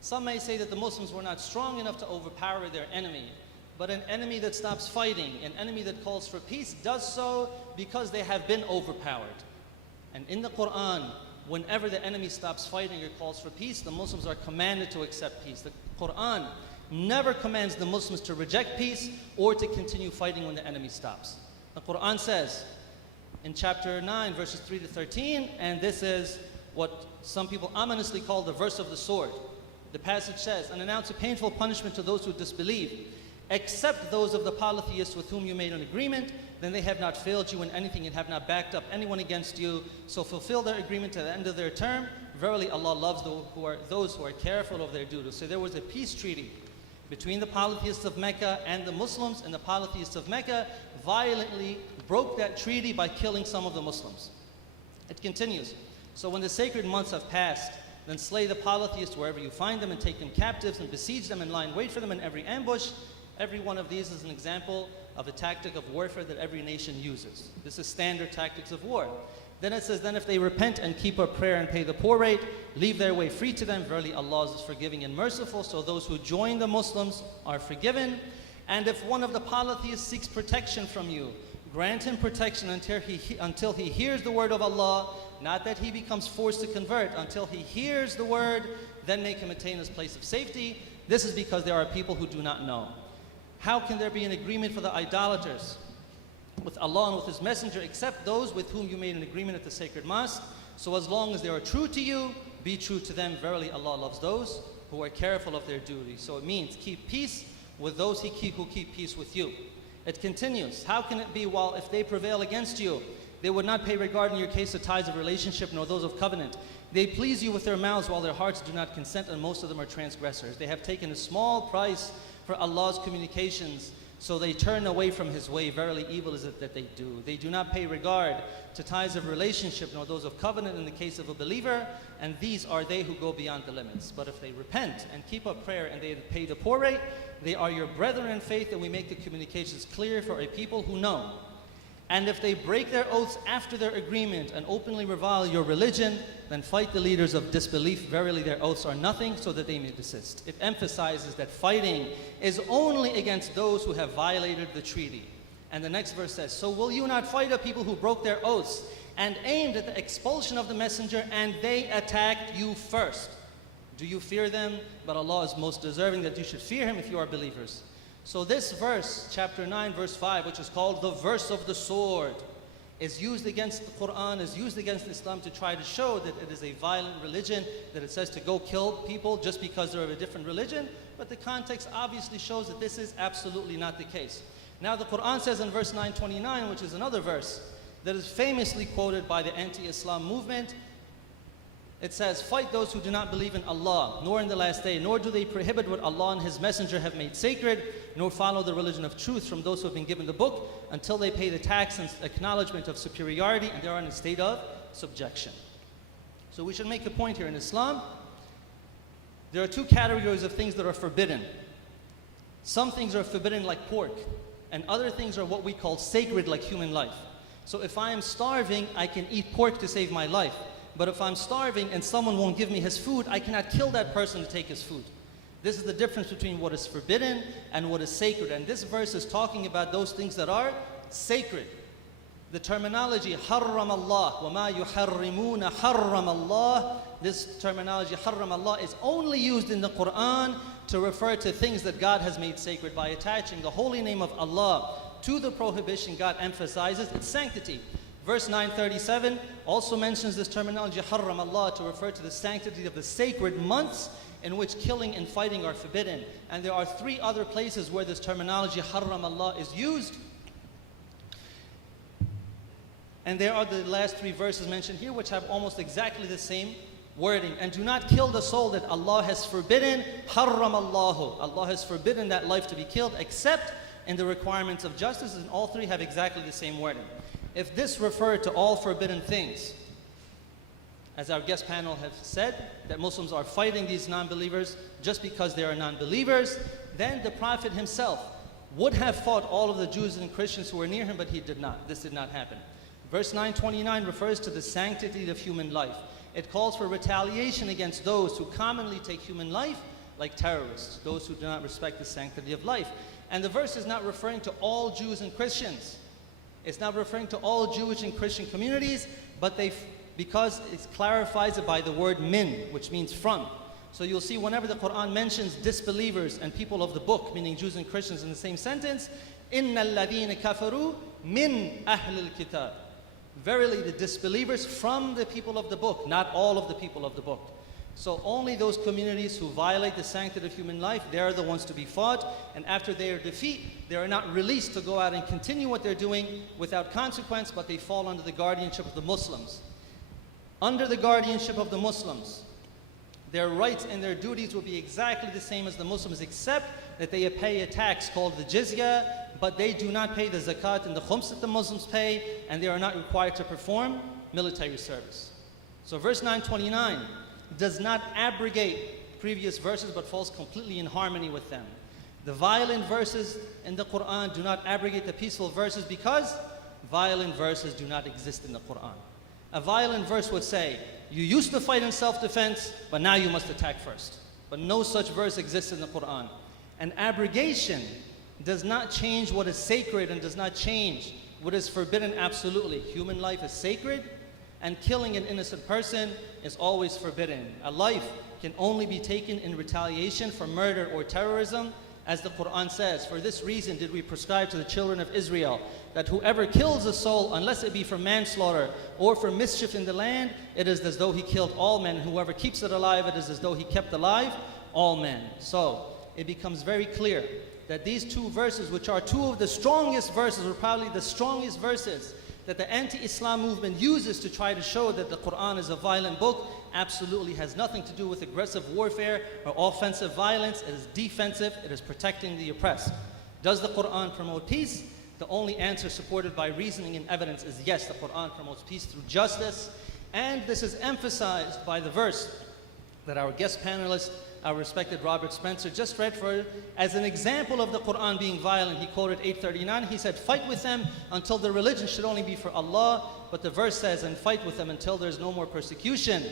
Some may say that the Muslims were not strong enough to overpower their enemy, but an enemy that stops fighting, an enemy that calls for peace, does so because they have been overpowered. And in the Quran, whenever the enemy stops fighting or calls for peace, the Muslims are commanded to accept peace. The Quran never commands the Muslims to reject peace or to continue fighting when the enemy stops. The Quran says in chapter 9, verses 3 to 13, and this is what some people ominously call the verse of the sword. The passage says, and announce a painful punishment to those who disbelieve, except those of the polytheists with whom you made an agreement, then they have not failed you in anything and have not backed up anyone against you. So fulfill their agreement to the end of their term. Verily Allah loves those who are careful of their duties. So there was a peace treaty between the polytheists of Mecca and the Muslims, and the polytheists of Mecca violently broke that treaty by killing some of the Muslims. It continues. So when the sacred months have passed, then slay the polytheists wherever you find them, and take them captives, and besiege them, and lie in wait for them in every ambush. Every one of these is an example of a tactic of warfare that every nation uses. This is standard tactics of war. Then it says, then if they repent and keep up prayer and pay the poor rate, leave their way free to them. Verily Allah is forgiving and merciful. So those who join the Muslims are forgiven. And if one of the polytheists seeks protection from you, grant him protection until he hears the word of Allah. Not that he becomes forced to convert. Until he hears the word, then make him attain his place of safety. This is because there are people who do not know. How can there be an agreement for the idolaters with Allah and with His Messenger, except those with whom you made an agreement at the sacred mosque? So as long as they are true to you, be true to them. Verily Allah loves those who are careful of their duty. So it means keep peace with those who keep peace with you. It continues, how can it be, while if they prevail against you, they would not pay regard in your case to ties of relationship nor those of covenant. They please you with their mouths while their hearts do not consent, and most of them are transgressors. They have taken a small price for Allah's communications, so they turn away from His way. Verily evil is it that they do. They do not pay regard to ties of relationship nor those of covenant in the case of a believer, and these are they who go beyond the limits. But if they repent and keep up prayer and they pay the poor rate, they are your brethren in faith, and we make the communications clear for a people who know. And if they break their oaths after their agreement and openly revile your religion, then fight the leaders of disbelief. Verily their oaths are nothing, so that they may desist. It emphasizes that fighting is only against those who have violated the treaty. And the next verse says, so will you not fight a people who broke their oaths and aimed at the expulsion of the messenger, and they attacked you first? Do you fear them? But Allah is most deserving that you should fear Him if you are believers. So this verse, chapter 9, verse 5, which is called the verse of the sword, is used against the Quran, is used against Islam to try to show that it is a violent religion, that it says to go kill people just because they're of a different religion. But the context obviously shows that this is absolutely not the case. Now the Quran says in verse 929, which is another verse that is famously quoted by the anti-Islam movement, it says, fight those who do not believe in Allah, nor in the last day, nor do they prohibit what Allah and His Messenger have made sacred, nor follow the religion of truth from those who have been given the book, until they pay the tax and acknowledgement of superiority, and they are in a state of subjection. So we should make a point here. In Islam, there are two categories of things that are forbidden. Some things are forbidden like pork, and other things are what we call sacred like human life. So if I am starving, I can eat pork to save my life. But if I'm starving and someone won't give me his food, I cannot kill that person to take his food. This is the difference between what is forbidden and what is sacred. And this verse is talking about those things that are sacred. The terminology, حَرَّمَ اللَّهُ وَمَا يُحَرِّمُونَ حَرَّمَ اللَّهُ. This terminology, حَرَّمَ اللَّهُ, is only used in the Quran to refer to things that God has made sacred. By attaching the holy name of Allah to the prohibition, God emphasizes its sanctity. Verse 937 also mentions this terminology, حَرَّمَ اللَّهُ, to refer to the sanctity of the sacred months in which killing and fighting are forbidden. And there are three other places where this terminology, حَرَّمَ اللَّهُ, is used. And there are the last three verses mentioned here, which have almost exactly the same wording. And do not kill the soul that Allah has forbidden. حَرَّمَ اللَّهُ. Allah has forbidden that life to be killed, except in the requirements of justice. And all three have exactly the same wording. If this referred to all forbidden things, as our guest panel has said, that Muslims are fighting these non-believers just because they are non-believers, then the Prophet himself would have fought all of the Jews and Christians who were near him, but he did not. This did not happen. Verse 929 refers to the sanctity of human life. It calls for retaliation against those who commonly take human life like terrorists, those who do not respect the sanctity of life. And the verse is not referring to all Jews and Christians. It's not referring to all Jewish and Christian communities, but because it clarifies it by the word min, which means from. So you'll see whenever the Quran mentions disbelievers and people of the book, meaning Jews and Christians in the same sentence, إِنَّ الَّذِينَ كَفَرُوا مِنْ أَهْلِ الْكِتَابِ. Verily the disbelievers from the people of the book, not all of the people of the book. So only those communities who violate the sanctity of human life, they are the ones to be fought. And after their defeat, they are not released to go out and continue what they're doing without consequence, but they fall under the guardianship of the Muslims. Under the guardianship of the Muslims, their rights and their duties will be exactly the same as the Muslims, except that they pay a tax called the jizya, but they do not pay the zakat and the khums that the Muslims pay, and they are not required to perform military service. So verse 929 does not abrogate previous verses, but falls completely in harmony with them. The violent verses in the Quran do not abrogate the peaceful verses, because violent verses do not exist in the Quran. A violent verse would say, you used to fight in self-defense, but now you must attack first. But no such verse exists in the Quran. An abrogation does not change what is sacred and does not change what is forbidden absolutely. Human life is sacred, and killing an innocent person is always forbidden. A life can only be taken in retaliation for murder or terrorism, as the Quran says, for this reason did we prescribe to the children of Israel that whoever kills a soul, unless it be for manslaughter or for mischief in the land, it is as though he killed all men. And whoever keeps it alive, it is as though he kept alive all men. So it becomes very clear that these two verses, which are two of the strongest verses, or probably the strongest verses, that the anti-Islam movement uses to try to show that the Quran is a violent book, absolutely has nothing to do with aggressive warfare or offensive violence. It is defensive. It is protecting the oppressed. Does the Quran promote peace? The only answer supported by reasoning and evidence is yes, the Quran promotes peace through justice. And this is emphasized by the verse that our guest panelist, our respected Robert Spencer, just read for as an example of the Quran being violent. He quoted 839. He said, fight with them until the religion should only be for Allah. But the verse says, and fight with them until there's no more persecution.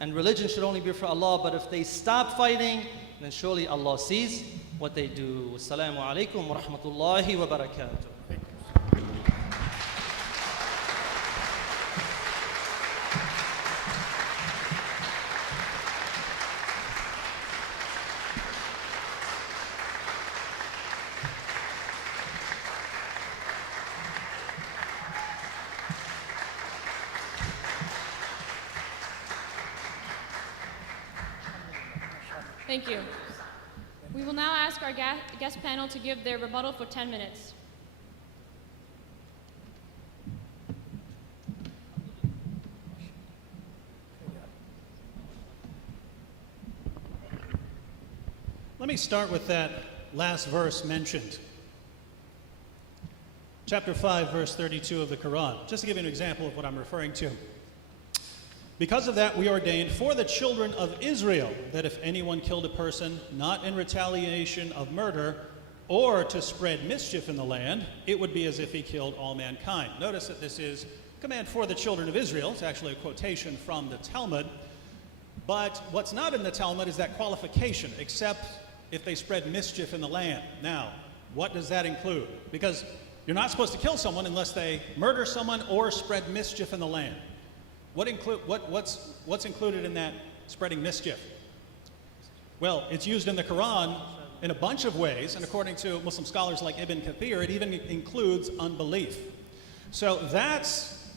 And religion should only be for Allah. But if they stop fighting, then surely Allah sees what they do. Wassalamu alaikum wa rahmatullahi wa barakatuh. Thank you. We will now ask our guest panel to give their rebuttal for 10 minutes. Let me start with that last verse mentioned. Chapter 5, verse 32 of the Quran. Just to give you an example of what I'm referring to. Because of that, we ordained for the children of Israel that if anyone killed a person not in retaliation of murder or to spread mischief in the land, it would be as if he killed all mankind. Notice that this is a command for the children of Israel. It's actually a quotation from the Talmud. But what's not in the Talmud is that qualification, except if they spread mischief in the land. Now, what does that include? Because you're not supposed to kill someone unless they murder someone or spread mischief in the land. What's included in that spreading mischief? Well, it's used in the Quran in a bunch of ways, and according to Muslim scholars like Ibn Kathir, it even includes unbelief. So that's,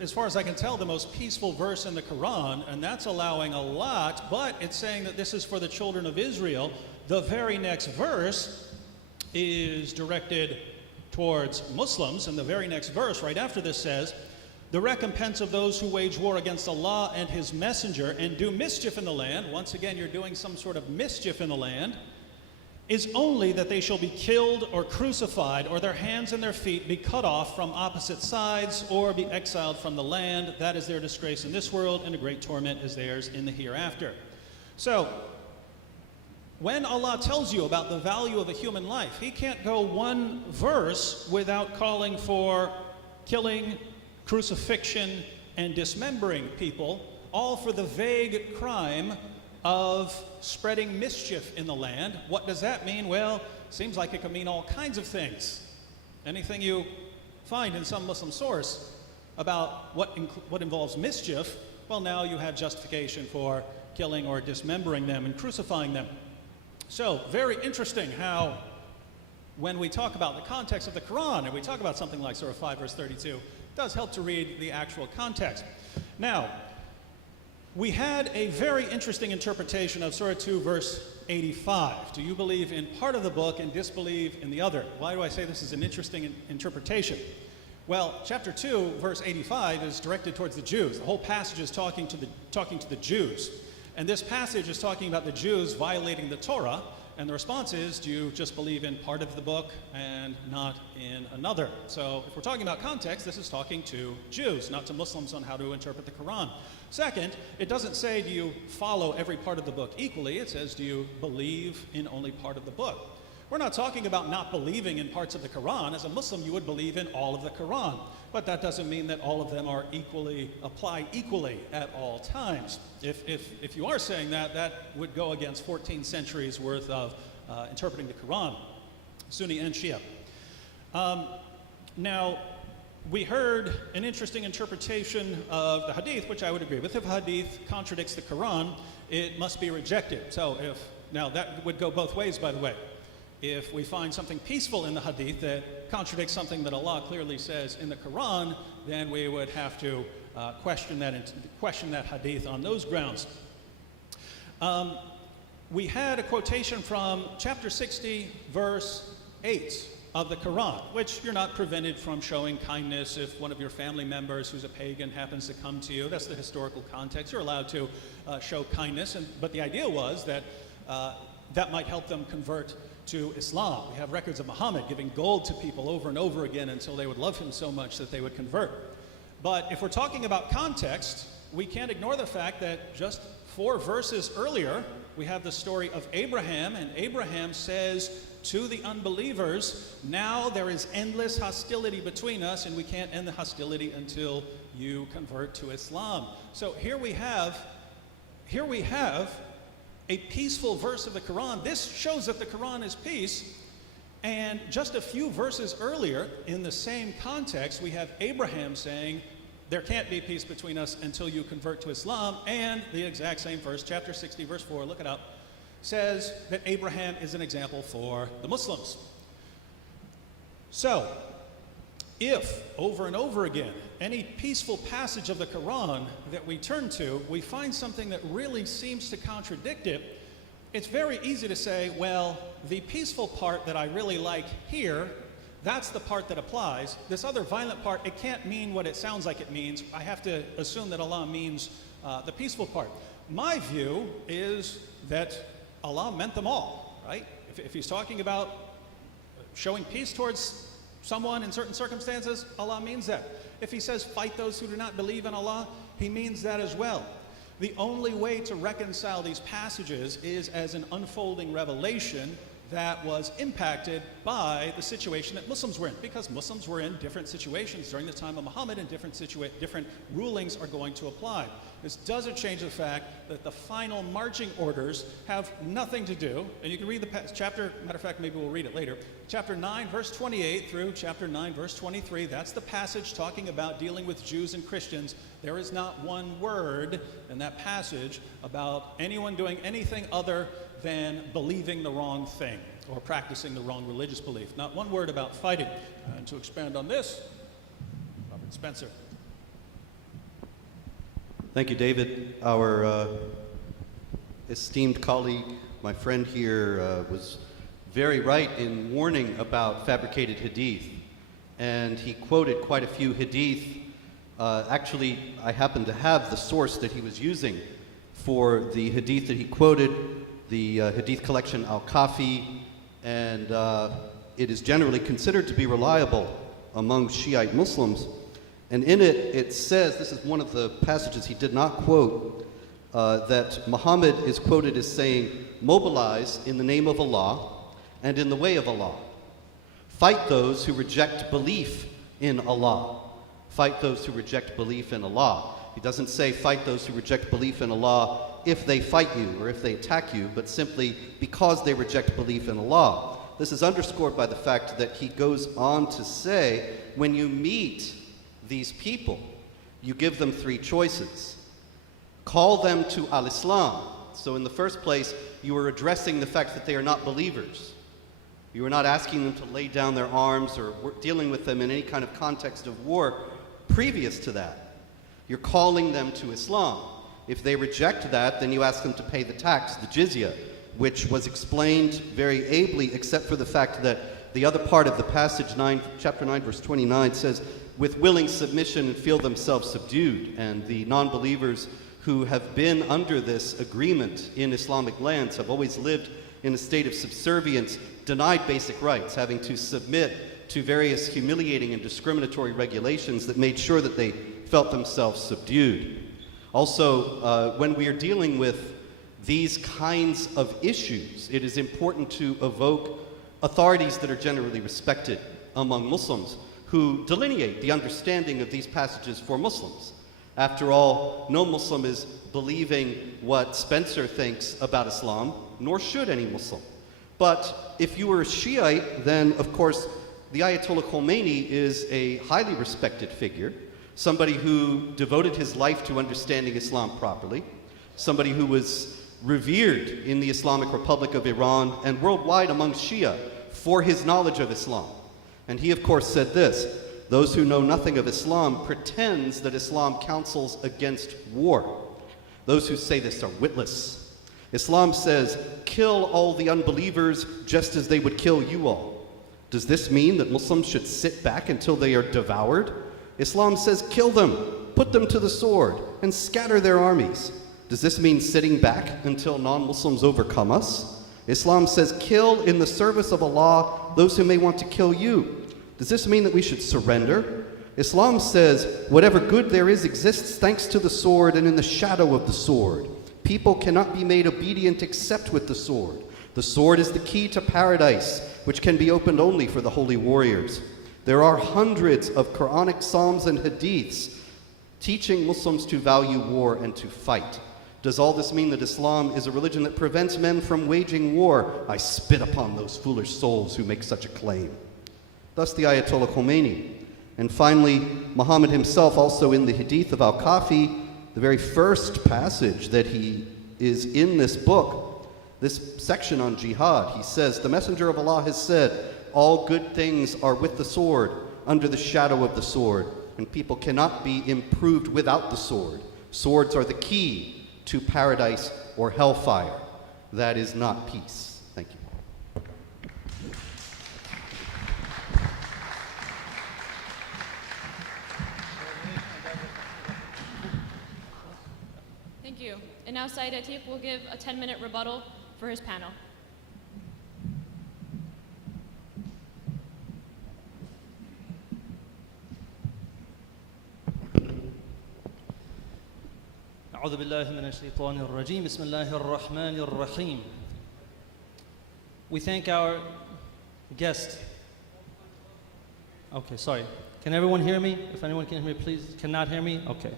as far as I can tell, the most peaceful verse in the Quran, and that's allowing a lot, but it's saying that this is for the children of Israel. The very next verse is directed towards Muslims, and the very next verse right after this says, the recompense of those who wage war against Allah and His Messenger and do mischief in the land, once again you're doing some sort of mischief in the land, is only that they shall be killed or crucified, or their hands and their feet be cut off from opposite sides, or be exiled from the land. That is their disgrace in this world, and a great torment is theirs in the hereafter. So, when Allah tells you about the value of a human life, He can't go one verse without calling for killing, crucifixion, and dismembering people, all for the vague crime of spreading mischief in the land. What does that mean? Well, seems like it could mean all kinds of things. Anything you find in some Muslim source about what involves mischief, well, now you have justification for killing or dismembering them and crucifying them. So, very interesting how when we talk about the context of the Quran and we talk about something like Surah 5, verse 32, it does help to read the actual context. Now, we had a very interesting interpretation of Surah 2, verse 85. Do you believe in part of the book and disbelieve in the other? Why do I say this is an interesting interpretation? Well, chapter 2, verse 85 is directed towards the Jews. The whole passage is talking to the Jews. And this passage is talking about the Jews violating the Torah. And the response is, do you just believe in part of the book and not in another? So if we're talking about context, this is talking to Jews, not to Muslims on how to interpret the Quran. Second, it doesn't say, do you follow every part of the book equally? It says, do you believe in only part of the book? We're not talking about not believing in parts of the Quran. As a Muslim, you would believe in all of the Quran. But that doesn't mean that all of them are apply equally at all times. If you are saying that, that would go against 14 centuries worth of interpreting the Quran, Sunni and Shia. Now, we heard an interesting interpretation of the Hadith, which I would agree with. If Hadith contradicts the Quran, it must be rejected. So now that would go both ways, by the way. If we find something peaceful in the Hadith that contradicts something that Allah clearly says in the Quran, then we would have to question that Hadith on those grounds. We had a quotation from chapter 60, verse 8 of the Quran, which you're not prevented from showing kindness if one of your family members who's a pagan happens to come to you. That's the historical context. You're allowed to show kindness, but the idea was that that might help them convert to Islam. We have records of Muhammad giving gold to people over and over again until they would love him so much that they would convert. But if we're talking about context, we can't ignore the fact that just 4 verses earlier, we have the story of Abraham, and Abraham says to the unbelievers, now there is endless hostility between us, and we can't end the hostility until you convert to Islam. So here we have a peaceful verse of the Quran. This shows that the Quran is peace. And just a few verses earlier, in the same context, we have Abraham saying, there can't be peace between us until you convert to Islam. And the exact same verse, chapter 60, verse 4, look it up, says that Abraham is an example for the Muslims. So, if, over and over again, any peaceful passage of the Quran that we turn to, we find something that really seems to contradict it, it's very easy to say, well, the peaceful part that I really like here, that's the part that applies. This other violent part, it can't mean what it sounds like it means. I have to assume that Allah means the peaceful part. My view is that Allah meant them all, right? If he's talking about showing peace towards someone in certain circumstances, Allah means that. If he says fight those who do not believe in Allah, he means that as well. The only way to reconcile these passages is as an unfolding revelation that was impacted by the situation that Muslims were in, because Muslims were in different situations during the time of Muhammad, and different rulings are going to apply. This doesn't change the fact that the final marching orders have nothing to do, and you can read the chapter, matter of fact, maybe we'll read it later, chapter 9, verse 28 through chapter 9, verse 23. That's the passage talking about dealing with Jews and Christians. There is not one word in that passage about anyone doing anything other than believing the wrong thing or practicing the wrong religious belief. Not one word about fighting. And to expand on this, Robert Spencer. Thank you, David. Our esteemed colleague, my friend here, was very right in warning about fabricated hadith. And he quoted quite a few hadith. Actually, I happen to have the source that he was using for the hadith that he quoted, the hadith collection Al-Kafi, and it is generally considered to be reliable among Shiite Muslims. And in it, it says, this is one of the passages he did not quote, that Muhammad is quoted as saying, mobilize in the name of Allah and in the way of Allah. Fight those who reject belief in Allah. Fight those who reject belief in Allah. He doesn't say fight those who reject belief in Allah if they fight you or if they attack you, but simply because they reject belief in Allah. This is underscored by the fact that he goes on to say, when you meet these people, you give them three choices. Call them to al-Islam. So in the first place, you are addressing the fact that they are not believers. You are not asking them to lay down their arms or dealing with them in any kind of context of war previous to that. You're calling them to Islam. If they reject that, then you ask them to pay the tax, the jizya, which was explained very ably, except for the fact that the other part of the passage, chapter 9, verse 29, says, with willing submission and feel themselves subdued. And the non-believers who have been under this agreement in Islamic lands have always lived in a state of subservience, denied basic rights, having to submit to various humiliating and discriminatory regulations that made sure that they felt themselves subdued. Also, when we are dealing with these kinds of issues, it is important to evoke authorities that are generally respected among Muslims who delineate the understanding of these passages for Muslims. After all, no Muslim is believing what Spencer thinks about Islam, nor should any Muslim. But if you were a Shiite, then of course the Ayatollah Khomeini is a highly respected figure, somebody who devoted his life to understanding Islam properly, somebody who was revered in the Islamic Republic of Iran and worldwide among Shia for his knowledge of Islam. And he, of course, said this: those who know nothing of Islam pretends that Islam counsels against war. Those who say this are witless. Islam says, kill all the unbelievers just as they would kill you all. Does this mean that Muslims should sit back until they are devoured? Islam says, kill them, put them to the sword, and scatter their armies. Does this mean sitting back until non-Muslims overcome us? Islam says, kill in the service of Allah those who may want to kill you. Does this mean that we should surrender? Islam says, whatever good there is exists thanks to the sword and in the shadow of the sword. People cannot be made obedient except with the sword. The sword is the key to paradise, which can be opened only for the holy warriors. There are hundreds of Quranic psalms and hadiths teaching Muslims to value war and to fight. Does all this mean that Islam is a religion that prevents men from waging war? I spit upon those foolish souls who make such a claim. Thus the Ayatollah Khomeini. And finally, Muhammad himself, also in the Hadith of Al-Kafi, the very first passage that he is in this book, this section on jihad, he says, the Messenger of Allah has said, all good things are with the sword, under the shadow of the sword, and people cannot be improved without the sword. Swords are the key to paradise or hellfire. That is not peace. Thank you. Thank you. And now Sayyid Atiq will give a 10-minute rebuttal for his panel. أعوذ بالله من الشيطان الرجيم بسم الله الرحمن الرحيم. We thank our guest. Okay, sorry. Can everyone hear me? If anyone can hear me, please. Cannot hear me? Okay.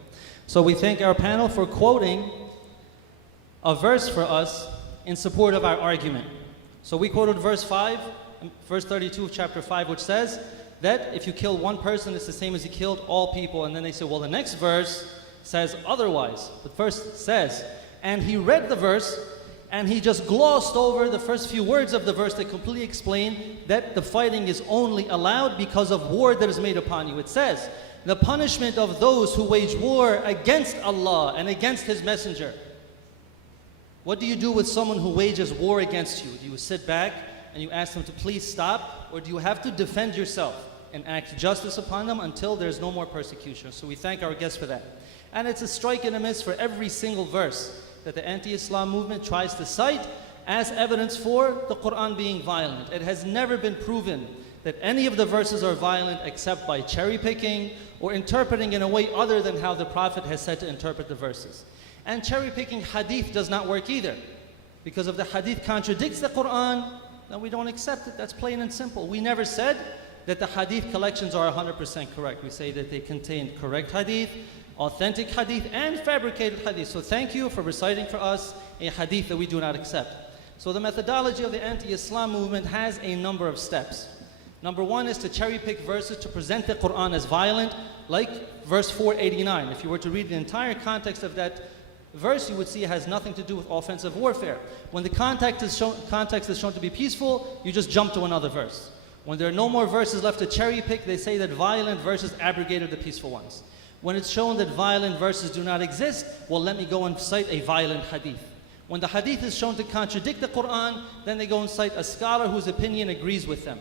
So we thank our panel for quoting a verse for us in support of our argument. So we quoted verse 5, verse 32 of chapter 5, which says that if you kill one person, it's the same as you killed all people. And then they say, well, the next verse says otherwise. The verse says, and he read the verse, and he just glossed over the first few words of the verse that completely explain that the fighting is only allowed because of war that is made upon you. It says, the punishment of those who wage war against Allah and against His Messenger. What do you do with someone who wages war against you? Do you sit back and you ask them to please stop? Or do you have to defend yourself and act justice upon them until there's no more persecution? So we thank our guests for that. And it's a strike and a miss for every single verse that the anti-Islam movement tries to cite as evidence for the Quran being violent. It has never been proven that any of the verses are violent except by cherry picking or interpreting in a way other than how the Prophet has said to interpret the verses. And cherry picking hadith does not work either. Because if the hadith contradicts the Quran, then we don't accept it. That's plain and simple. We never said that the hadith collections are 100% correct. We say that they contain correct hadith, authentic hadith, and fabricated hadith. So thank you for reciting for us a hadith that we do not accept. So the methodology of the anti-Islam movement has a number of steps. Number one is to cherry pick verses to present the Quran as violent, like verse 489. If you were to read the entire context of that verse, you would see it has nothing to do with offensive warfare. When the context is shown to be peaceful, you just jump to another verse. When there are no more verses left to cherry pick, they say that violent verses abrogated the peaceful ones. When it's shown that violent verses do not exist, well, let me go and cite a violent hadith. When the hadith is shown to contradict the Quran, then they go and cite a scholar whose opinion agrees with them.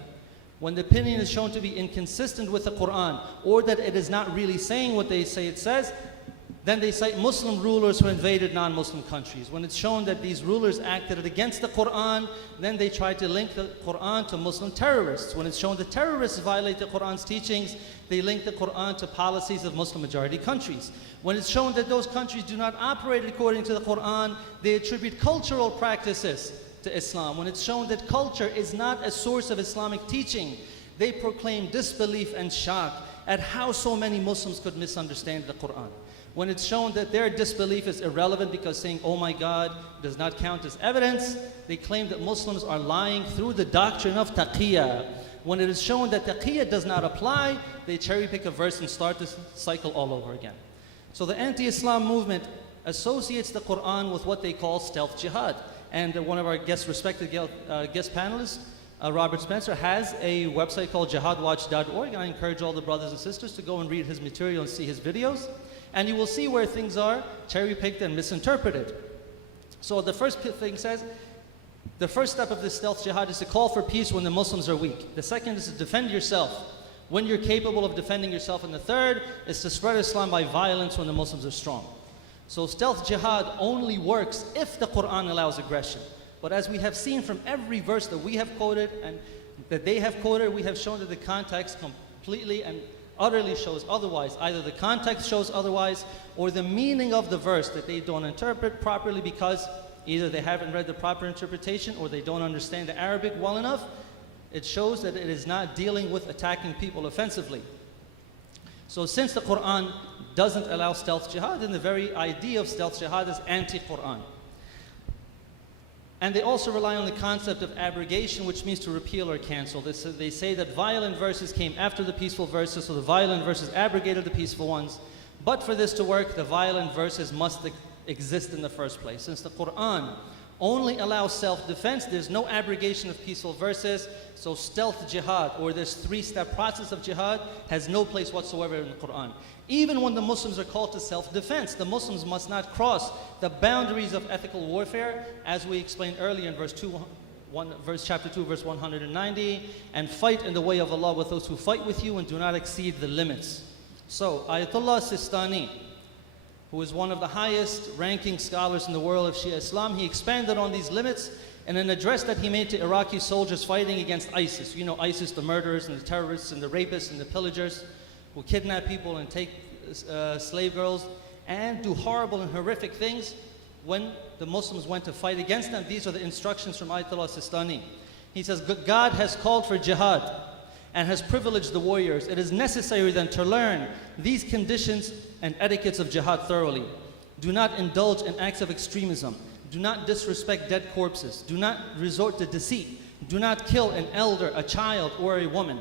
When the opinion is shown to be inconsistent with the Quran, or that it is not really saying what they say it says, then they cite Muslim rulers who invaded non-Muslim countries. When it's shown that these rulers acted against the Quran, then they try to link the Quran to Muslim terrorists. When it's shown that terrorists violate the Quran's teachings, they link the Quran to policies of Muslim majority countries. When it's shown that those countries do not operate according to the Quran, they attribute cultural practices to Islam. When it's shown that culture is not a source of Islamic teaching, they proclaim disbelief and shock at how so many Muslims could misunderstand the Quran. When it's shown that their disbelief is irrelevant because saying, oh my God, does not count as evidence, they claim that Muslims are lying through the doctrine of taqiyya. When it is shown that taqiyya does not apply, they cherry pick a verse and start this cycle all over again. So the anti-Islam movement associates the Quran with what they call stealth jihad. And one of our respected guest panelists, Robert Spencer, has a website called jihadwatch.org. I encourage all the brothers and sisters to go and read his material and see his videos. And you will see where things are cherry-picked and misinterpreted. So the first thing says, the first step of this stealth jihad is to call for peace when the Muslims are weak. The second is to defend yourself when you're capable of defending yourself. And the third is to spread Islam by violence when the Muslims are strong. So stealth jihad only works if the Quran allows aggression. But as we have seen from every verse that we have quoted and that they have quoted, we have shown that the context completely and utterly shows otherwise. Either the context shows otherwise, or the meaning of the verse that they don't interpret properly because either they haven't read the proper interpretation or they don't understand the Arabic well enough. It shows that it is not dealing with attacking people offensively. So since the Quran doesn't allow stealth jihad, then the very idea of stealth jihad is anti-Quran. And they also rely on the concept of abrogation, which means to repeal or cancel. They say that violent verses came after the peaceful verses, so the violent verses abrogated the peaceful ones. But for this to work, the violent verses must exist in the first place. Since the Quran only allows self-defense. There's no abrogation of peaceful verses. So stealth jihad, or this three-step process of jihad, has no place whatsoever in the Quran. Even when the Muslims are called to self-defense, the Muslims must not cross the boundaries of ethical warfare, as we explained earlier in chapter 2, verse 190, and fight in the way of Allah with those who fight with you and do not exceed the limits. So Ayatollah Sistani, who is one of the highest ranking scholars in the world of Shia Islam, he expanded on these limits in an address that he made to Iraqi soldiers fighting against ISIS. You know ISIS, the murderers and the terrorists and the rapists and the pillagers who kidnap people and take slave girls and do horrible and horrific things. When the Muslims went to fight against them, these are the instructions from Ayatollah Sistani. He says, God has called for jihad and has privileged the warriors. It is necessary then to learn these conditions and etiquettes of jihad thoroughly. Do not indulge in acts of extremism. Do not disrespect dead corpses. Do not resort to deceit. Do not kill an elder, a child, or a woman.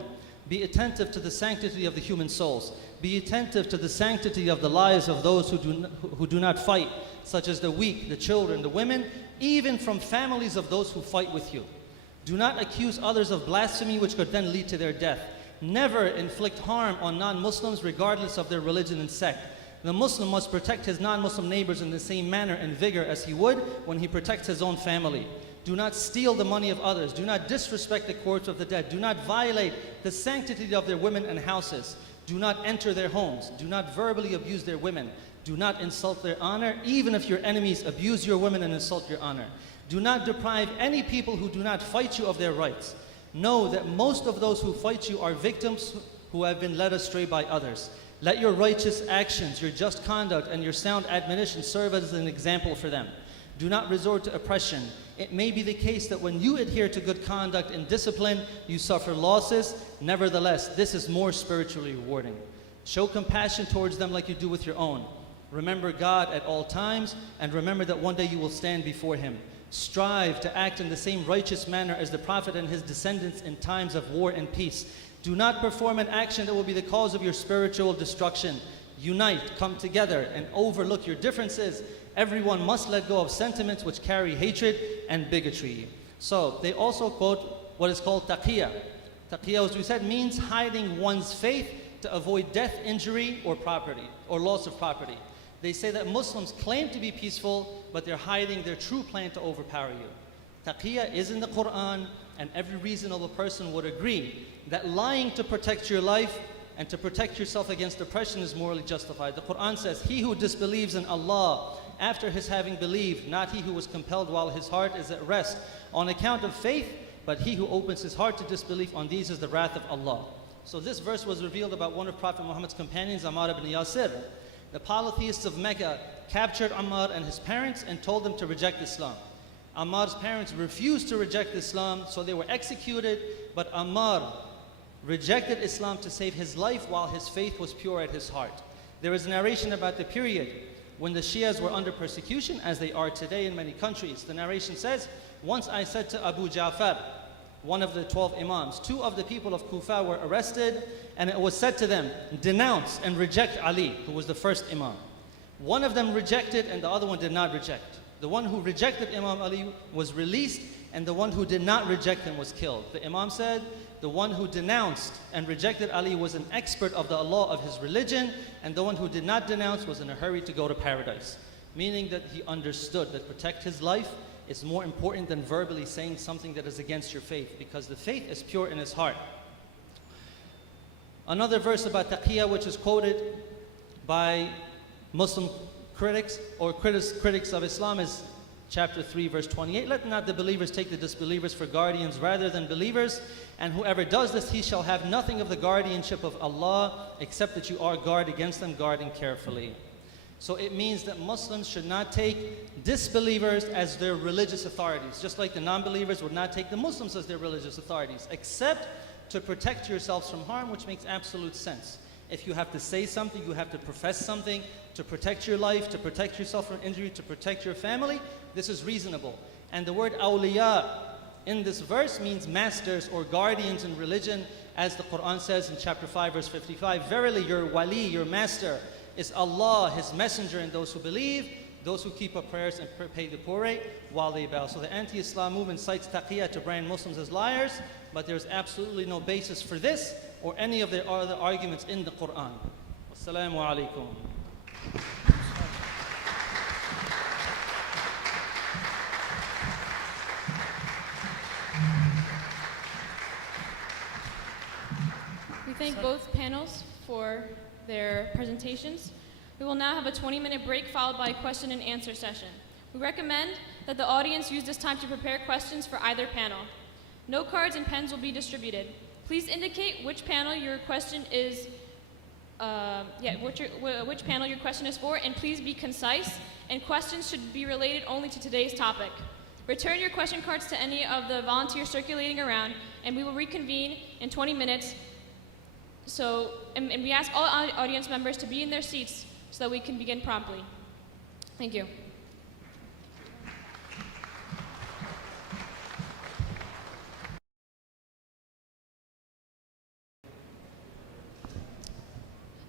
Be attentive to the sanctity of the human souls. Be attentive to the sanctity of the lives of those who do not fight, such as the weak, the children, the women, even from families of those who fight with you. Do not accuse others of blasphemy, which could then lead to their death. Never inflict harm on non-Muslims, regardless of their religion and sect. The Muslim must protect his non-Muslim neighbors in the same manner and vigor as he would when he protects his own family. Do not steal the money of others. Do not disrespect the corpse of the dead. Do not violate the sanctity of their women and houses. Do not enter their homes. Do not verbally abuse their women. Do not insult their honor, even if your enemies abuse your women and insult your honor. Do not deprive any people who do not fight you of their rights. Know that most of those who fight you are victims who have been led astray by others. Let your righteous actions, your just conduct, and your sound admonition serve as an example for them. Do not resort to oppression. It may be the case that when you adhere to good conduct and discipline, you suffer losses. Nevertheless, this is more spiritually rewarding. Show compassion towards them like you do with your own. Remember God at all times, and remember that one day you will stand before Him. Strive to act in the same righteous manner as the Prophet and his descendants in times of war and peace. Do not perform an action that will be the cause of your spiritual destruction. Unite, come together, and overlook your differences. Everyone must let go of sentiments which carry hatred and bigotry. So they also quote what is called taqiyya. Taqiyya, as we said, means hiding one's faith to avoid death, injury, or property, or loss of property. They say that Muslims claim to be peaceful, but they're hiding their true plan to overpower you. Taqiyya is in the Quran, and every reasonable person would agree that lying to protect your life and to protect yourself against oppression is morally justified. The Quran says, "He who disbelieves in Allah after his having believed, not he who was compelled while his heart is at rest on account of faith, but he who opens his heart to disbelief, on these is the wrath of Allah." So this verse was revealed about one of Prophet Muhammad's companions, Ammar ibn Yasir. The polytheists of Mecca captured Ammar and his parents and told them to reject Islam. Ammar's parents refused to reject Islam, so they were executed, but Ammar rejected Islam to save his life while his faith was pure at his heart. There is a narration about the period when the Shias were under persecution, as they are today in many countries. The narration says, "Once I said to Abu Ja'far, one of the 12 Imams, 2 of the people of Kufa were arrested, and it was said to them, denounce and reject Ali, who was the first Imam. One of them rejected and the other one did not reject. The one who rejected Imam Ali was released, and the one who did not reject him was killed." The Imam said, the one who denounced and rejected Ali was an expert of the law of his religion, and the one who did not denounce was in a hurry to go to paradise. Meaning that he understood that protect his life is more important than verbally saying something that is against your faith, because the faith is pure in his heart. Another verse about taqiyya, which is quoted by Muslim critics or critics of Islam, is chapter 3, verse 28. "Let not the believers take the disbelievers for guardians rather than believers, and whoever does this, he shall have nothing of the guardianship of Allah, except that you are guard against them, guarding carefully." So it means that Muslims should not take disbelievers as their religious authorities, just like the non-believers would not take the Muslims as their religious authorities, except to protect yourselves from harm, which makes absolute sense. If you have to say something, you have to profess something to protect your life, to protect yourself from injury, to protect your family, this is reasonable. And the word awliya in this verse means masters or guardians in religion, as the Quran says in chapter 5, verse 55, "Verily your wali, your master, is Allah, His messenger, and those who believe. those who keep up prayers and pay the poor rate while they bow. So the anti-Islam movement cites taqiyya to brand Muslims as liars, but there's absolutely no basis for this or any of the other arguments in the Quran. Wassalamu alaikum. We thank both panels for their presentations. We will now have a 20-minute break followed by a question and answer session. We recommend that the audience use this time to prepare questions for either panel. Note cards and pens will be distributed. Please indicate which panel your question is which panel your question is for, and please be concise, and questions should be related only to today's topic. Return your question cards to any of the volunteers circulating around, and we will reconvene in 20 minutes. And we ask all audience members to be in their seats so that we can begin promptly. Thank you.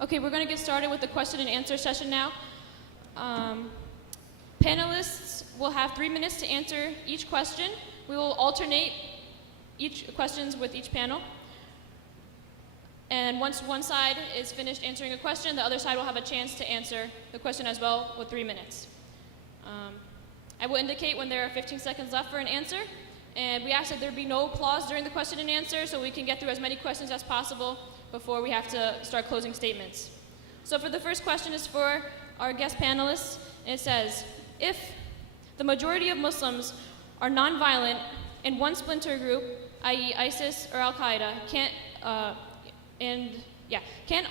Okay, we're going to get started with the question and answer session now. Panelists will have 3 minutes to answer each question. We will alternate each questions with each panel. And once one side is finished answering a question, the other side will have a chance to answer the question as well with 3 minutes. I will indicate when there are 15 seconds left for an answer, and we ask that there be no applause during the question and answer so we can get through as many questions as possible before we have to start closing statements. So for the first question is for our guest panelists, and it says, if the majority of Muslims are nonviolent and one splinter group, i.e. ISIS or Al-Qaeda, can't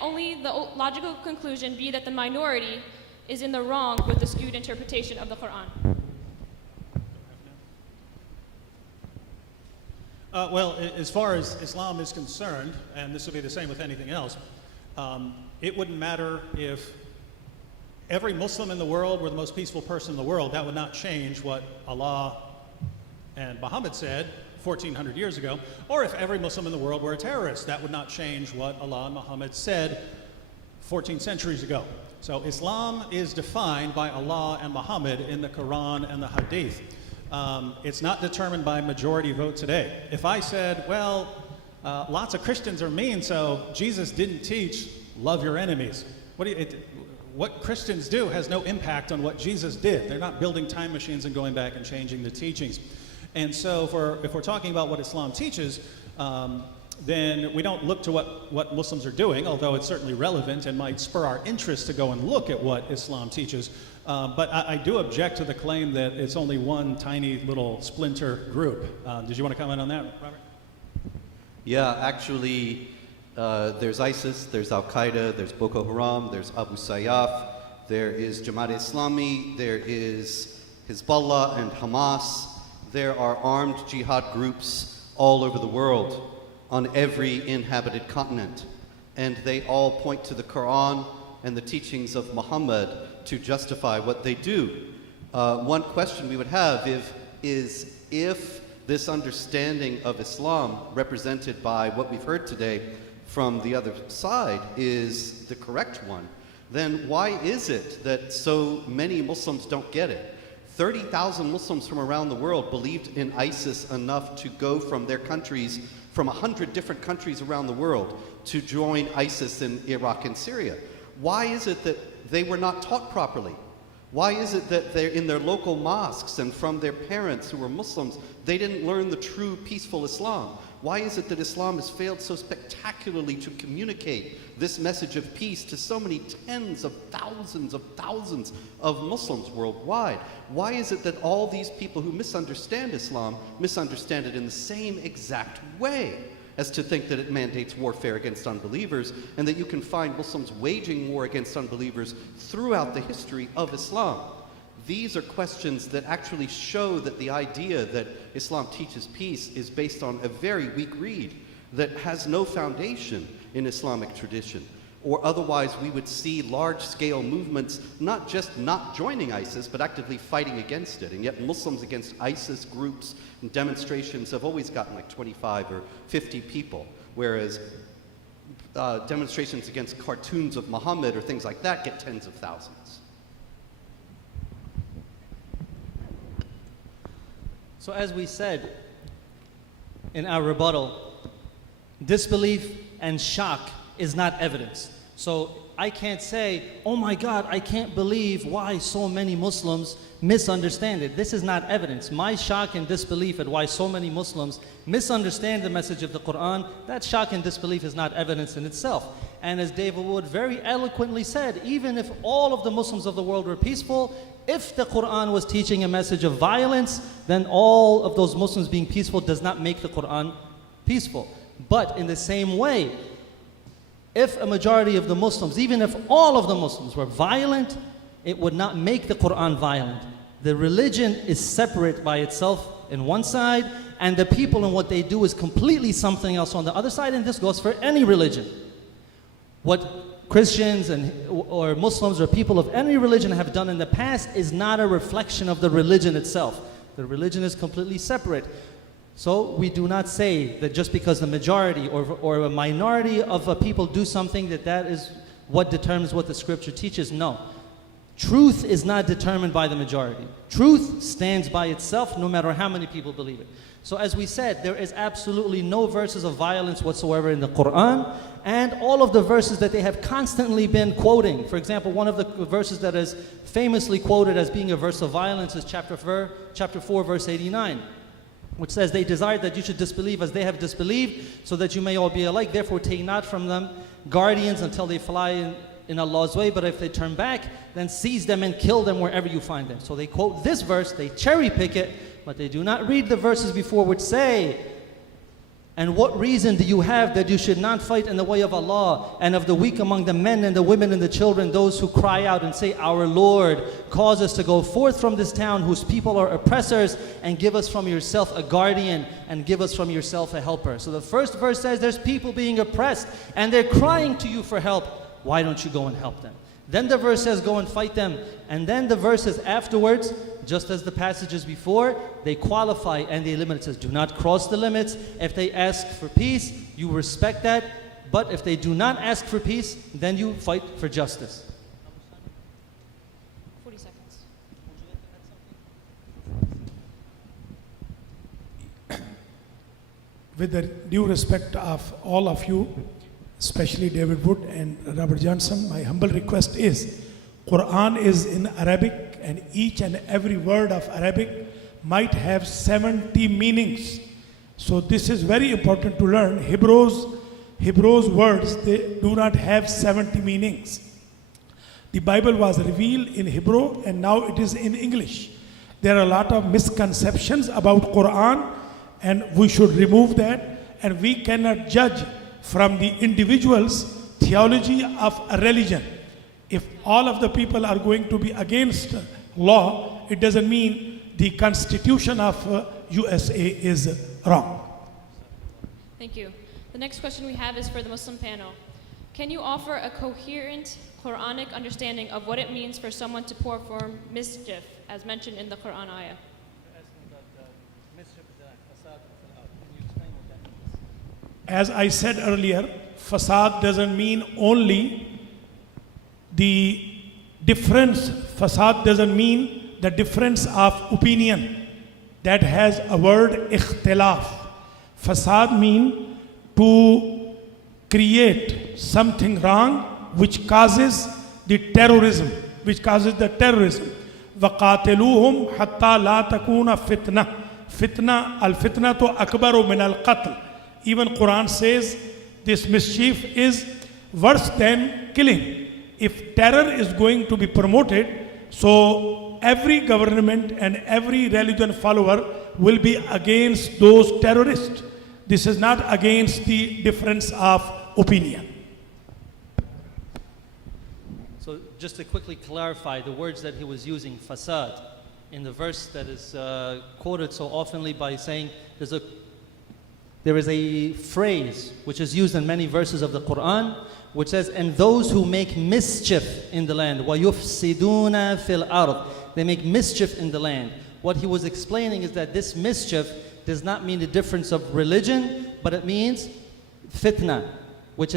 only the logical conclusion be that the minority is in the wrong with the skewed interpretation of the Quran? Well, as far as Islam is concerned, and this will be the same with anything else, it wouldn't matter if every Muslim in the world were the most peaceful person in the world. That would not change what Allah and Muhammad said 1,400 years ago. Or if every Muslim in the world were a terrorist, that would not change what Allah and Muhammad said 14 centuries ago. So Islam is defined by Allah and Muhammad in the Quran and the Hadith. It's not determined by majority vote today. If I said, well, lots of Christians are mean, so Jesus didn't teach love your enemies. What Christians do has no impact on what Jesus did. They're not building time machines and going back and changing the teachings. And so if we're talking about what Islam teaches, then we don't look to what Muslims are doing, although it's certainly relevant and might spur our interest to go and look at what Islam teaches. But I do object to the claim that it's only one tiny little splinter group. Did you want to comment on that, Robert? Yeah, actually, there's ISIS, there's Al-Qaeda, there's Boko Haram, there's Abu Sayyaf, there is Jamaat Islami, there is Hezbollah and Hamas. There are armed jihad groups all over the world, on every inhabited continent. And they all point to the Quran and the teachings of Muhammad to justify what they do. One question we would have is if this understanding of Islam, represented by what we've heard today from the other side, is the correct one, then why is it that so many Muslims don't get it? 30,000 Muslims from around the world believed in ISIS enough to go from their countries, from 100 different countries around the world, to join ISIS in Iraq and Syria. Why is it that they were not taught properly? Why is it that they're in their local mosques and from their parents who were Muslims, they didn't learn the true peaceful Islam? Why is it that Islam has failed so spectacularly to communicate this message of peace to so many tens of thousands of Muslims worldwide? Why is it that all these people who misunderstand Islam misunderstand it in the same exact way as to think that it mandates warfare against unbelievers, and that you can find Muslims waging war against unbelievers throughout the history of Islam? These are questions that actually show that the idea that Islam teaches peace is based on a very weak reed that has no foundation in Islamic tradition. Or otherwise we would see large-scale movements not just not joining ISIS, but actively fighting against it. And yet Muslims against ISIS groups and demonstrations have always gotten like 25 or 50 people, whereas demonstrations against cartoons of Muhammad or things like that get tens of thousands. So as we said in our rebuttal, disbelief and shock is not evidence. So I can't say, oh my God, I can't believe why so many Muslims misunderstand it. This is not evidence. My shock and disbelief at why so many Muslims misunderstand the message of the Quran, that shock and disbelief is not evidence in itself. And as David Wood very eloquently said, even if all of the Muslims of the world were peaceful, if the Quran was teaching a message of violence, then all of those Muslims being peaceful does not make the Quran peaceful. But in the same way, if a majority of the Muslims, even if all of the Muslims were violent, it would not make the Quran violent. The religion is separate by itself in one side, and the people and what they do is completely something else on the other side, and this goes for any religion. What Christians or Muslims or people of any religion have done in the past is not a reflection of the religion itself. The religion is completely separate. So we do not say that just because the majority or a minority of a people do something that is what determines what the scripture teaches. No. Truth is not determined by the majority. Truth stands by itself no matter how many people believe it. So as we said, there is absolutely no verses of violence whatsoever in the Quran, and all of the verses that they have constantly been quoting. For example, one of the verses that is famously quoted as being a verse of violence is chapter 4, verse 89. Which says, they desire that you should disbelieve as they have disbelieved, so that you may all be alike. Therefore take not from them guardians until they fly in Allah's way, but if they turn back, then seize them and kill them wherever you find them. So they quote this verse, they cherry pick it, but they do not read the verses before which say, and what reason do you have that you should not fight in the way of Allah, and of the weak among the men and the women and the children, those who cry out and say, our Lord, cause us to go forth from this town whose people are oppressors, and give us from yourself a guardian, and give us from yourself a helper. So the first verse says there's people being oppressed, and they're crying to you for help. Why don't you go and help them? Then the verse says, go and fight them. And then the verses afterwards, just as the passages before, they qualify and they limit. It says, do not cross the limits. If they ask for peace, you respect that. But if they do not ask for peace, then you fight for justice. 40 seconds. With the due respect of all of you, especially David Wood and Robert Johnson, my humble request is, Quran is in Arabic, and each and every word of Arabic might have 70 meanings. So this is very important to learn. Hebrews words, they do not have 70 meanings. The Bible was revealed in Hebrew and now it is in English. There are a lot of misconceptions about Quran, and we should remove that, and we cannot judge from the individual's theology of a religion. If all of the people are going to be against law, it doesn't mean the constitution of USA is wrong. Thank you. The next question we have is for the Muslim panel. Can you offer a coherent Quranic understanding of what it means for someone to perform mischief, as mentioned in the Quran ayah? As I said earlier, fasad doesn't mean only the difference. Fasad doesn't mean the difference of opinion. That has a word, ikhtilaf. Fasad mean to create something wrong which causes the terrorism, وَقَاتِلُوهُمْ حَتَّى لَا تَكُونَ فِتْنَةً. Fitna, al-fitnatu akbaru min al-qatl. Even Quran says this mischief is worse than killing. If terror is going to be promoted, so every government and every religion follower will be against those terrorists. This is not against the difference of opinion. So just to quickly clarify the words that he was using, fasad, in the verse that is quoted so oftenly by saying there is a phrase which is used in many verses of the Quran which says, and those who make mischief in the land, وَيُفْسِدُونَ فِي الْأَرْضِ, they make mischief in the land. What he was explaining is that this mischief does not mean the difference of religion, but it means fitna. which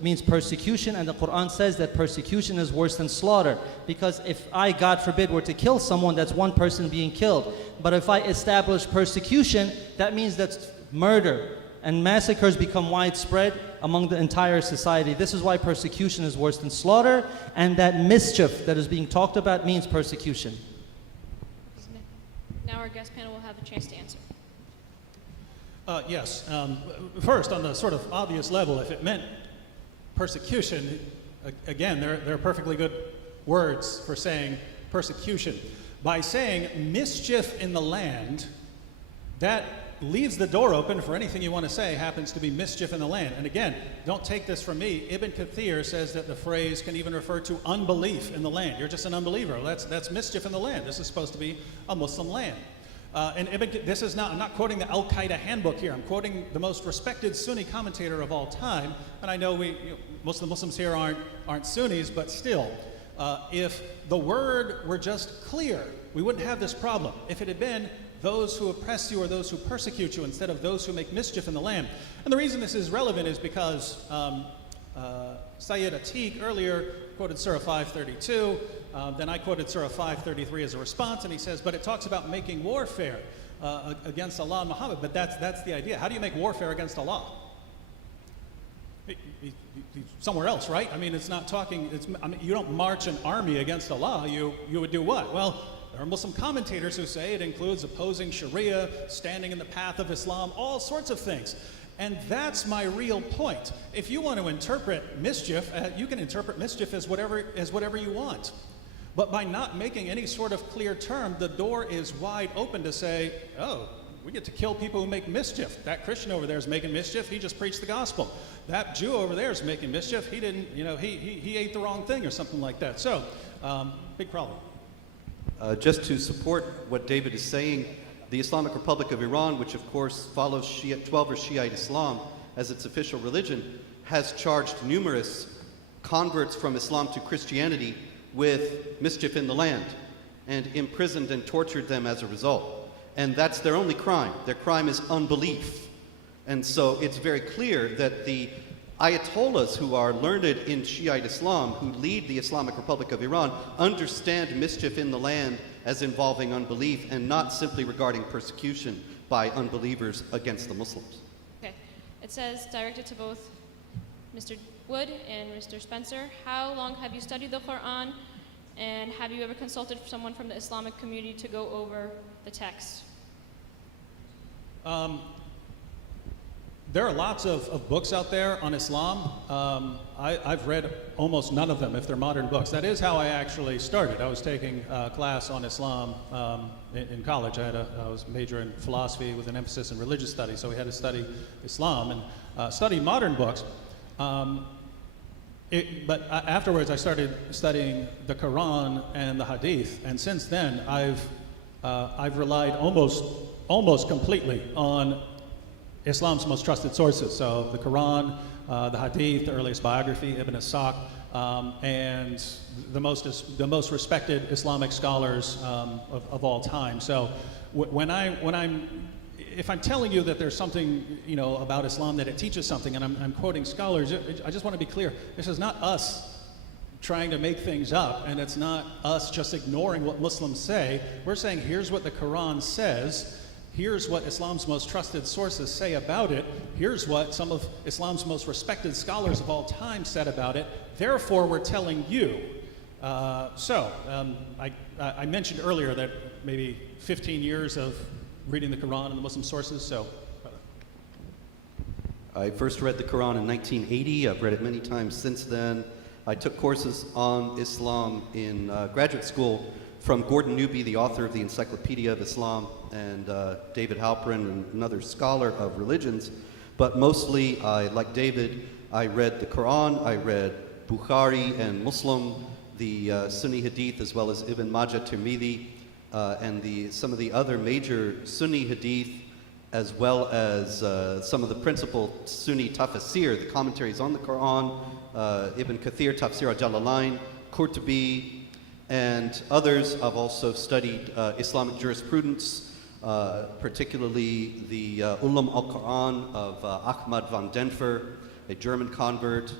means persecution, and the Quran says that persecution is worse than slaughter. Because if I, God forbid, were to kill someone, that's one person being killed. But if I establish persecution, that means that's murder, and massacres become widespread among the entire society. This is why persecution is worse than slaughter, and that mischief that is being talked about means persecution. Now our guest panel will have a chance to answer. Yes. First, on the sort of obvious level, if it meant persecution, again, there are perfectly good words for saying persecution. By saying mischief in the land, that leaves the door open for anything you want to say happens to be mischief in the land. And again, don't take this from me. Ibn Kathir says that the phrase can even refer to unbelief in the land. You're just an unbeliever. Well, that's mischief in the land. This is supposed to be a Muslim land. And this is not, I'm not quoting the Al-Qaeda handbook here. I'm quoting the most respected Sunni commentator of all time. And I know most of the Muslims here aren't Sunnis, but still, if the word were just clear, we wouldn't have this problem. If it had been those who oppress you or those who persecute you instead of those who make mischief in the land. And the reason this is relevant is because Sayyid Atiq earlier quoted Surah 532, then I quoted Surah 533 as a response, and he says, but it talks about making warfare against Allah and Muhammad, but that's the idea. How do you make warfare against Allah? Somewhere else, right? I mean, it's not talking, you don't march an army against Allah, you would do what? Well, there are Muslim commentators who say it includes opposing Sharia, standing in the path of Islam, all sorts of things. And that's my real point. If you want to interpret mischief, you can interpret mischief as whatever you want. But by not making any sort of clear term, the door is wide open to say, oh, we get to kill people who make mischief. That Christian over there is making mischief, he just preached the gospel. That Jew over there is making mischief, he didn't, he ate the wrong thing or something like that. So, big problem. Just to support what David is saying, the Islamic Republic of Iran, which of course follows 12 Shiite Islam as its official religion, has charged numerous converts from Islam to Christianity with mischief in the land and imprisoned and tortured them as a result. And that's their only crime. Their crime is unbelief. And so it's very clear that the Ayatollahs who are learned in Shiite Islam, who lead the Islamic Republic of Iran, understand mischief in the land as involving unbelief and not simply regarding persecution by unbelievers against the Muslims. Okay. It says, directed to both Mr. Wood and Mr. Spencer, how long have you studied the Quran, and have you ever consulted someone from the Islamic community to go over the text? There are lots of books out there on Islam. I've read almost none of them, if they're modern books. That is how I actually started. I was taking a class on Islam in college. I was majoring in philosophy with an emphasis in religious studies, so we had to study Islam and study modern books. But afterwards, I started studying the Quran and the Hadith, and since then, I've relied almost completely on Islam's most trusted sources. So the Quran, the Hadith, the earliest biography, Ibn Ishaq, and the most respected Islamic scholars of all time. So if I'm telling you that there's something about Islam that it teaches something, and I'm quoting scholars, I just want to be clear. This is not us trying to make things up, and it's not us just ignoring what Muslims say. We're saying here's what the Quran says. Here's what Islam's most trusted sources say about it. Here's what some of Islam's most respected scholars of all time said about it. Therefore, we're telling you. I mentioned earlier that maybe 15 years of reading the Quran and the Muslim sources, so. I first read the Quran in 1980. I've read it many times since then. I took courses on Islam in graduate school from Gordon Newby, the author of the Encyclopedia of Islam, and David Halperin, another scholar of religions. But mostly, like David, I read the Quran, I read Bukhari and Muslim, the Sunni Hadith, as well as Ibn Majah, Tirmidhi, and some of the other major Sunni Hadith, as well as some of the principal Sunni tafsir, the commentaries on the Quran, Ibn Kathir, Tafsir al-Jalalain, Qurtubi, and others. I've also studied Islamic jurisprudence, particularly the Ulum al-Quran of Ahmad van Denver, a German convert,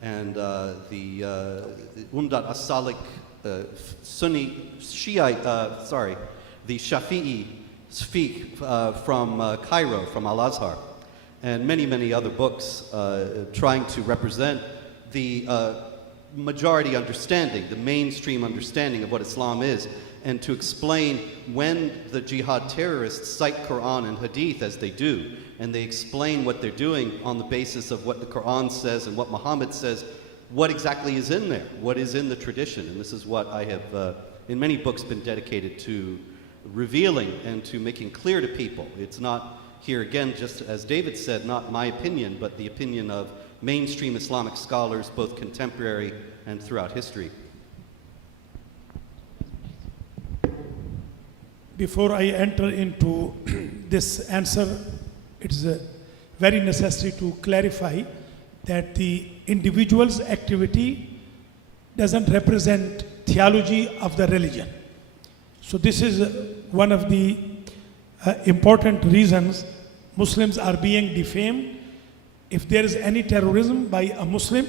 and the Umdat as-Salik Sunni Shiite, the Shafi'i Fiqh from Cairo, from Al-Azhar, and many, many other books trying to represent the majority understanding, the mainstream understanding of what Islam is, and to explain when the jihad terrorists cite Quran and Hadith as they do, and they explain what they're doing on the basis of what the Quran says and what Muhammad says, what exactly is in there, what is in the tradition. And this is what I have, in many books, been dedicated to revealing and to making clear to people. It's not, here again, just as David said, not my opinion, but the opinion of mainstream Islamic scholars, both contemporary and throughout history. Before I enter into this answer, it's very necessary to clarify that the individual's activity doesn't represent theology of the religion. So this is one of the important reasons Muslims are being defamed. If there is any terrorism by a Muslim,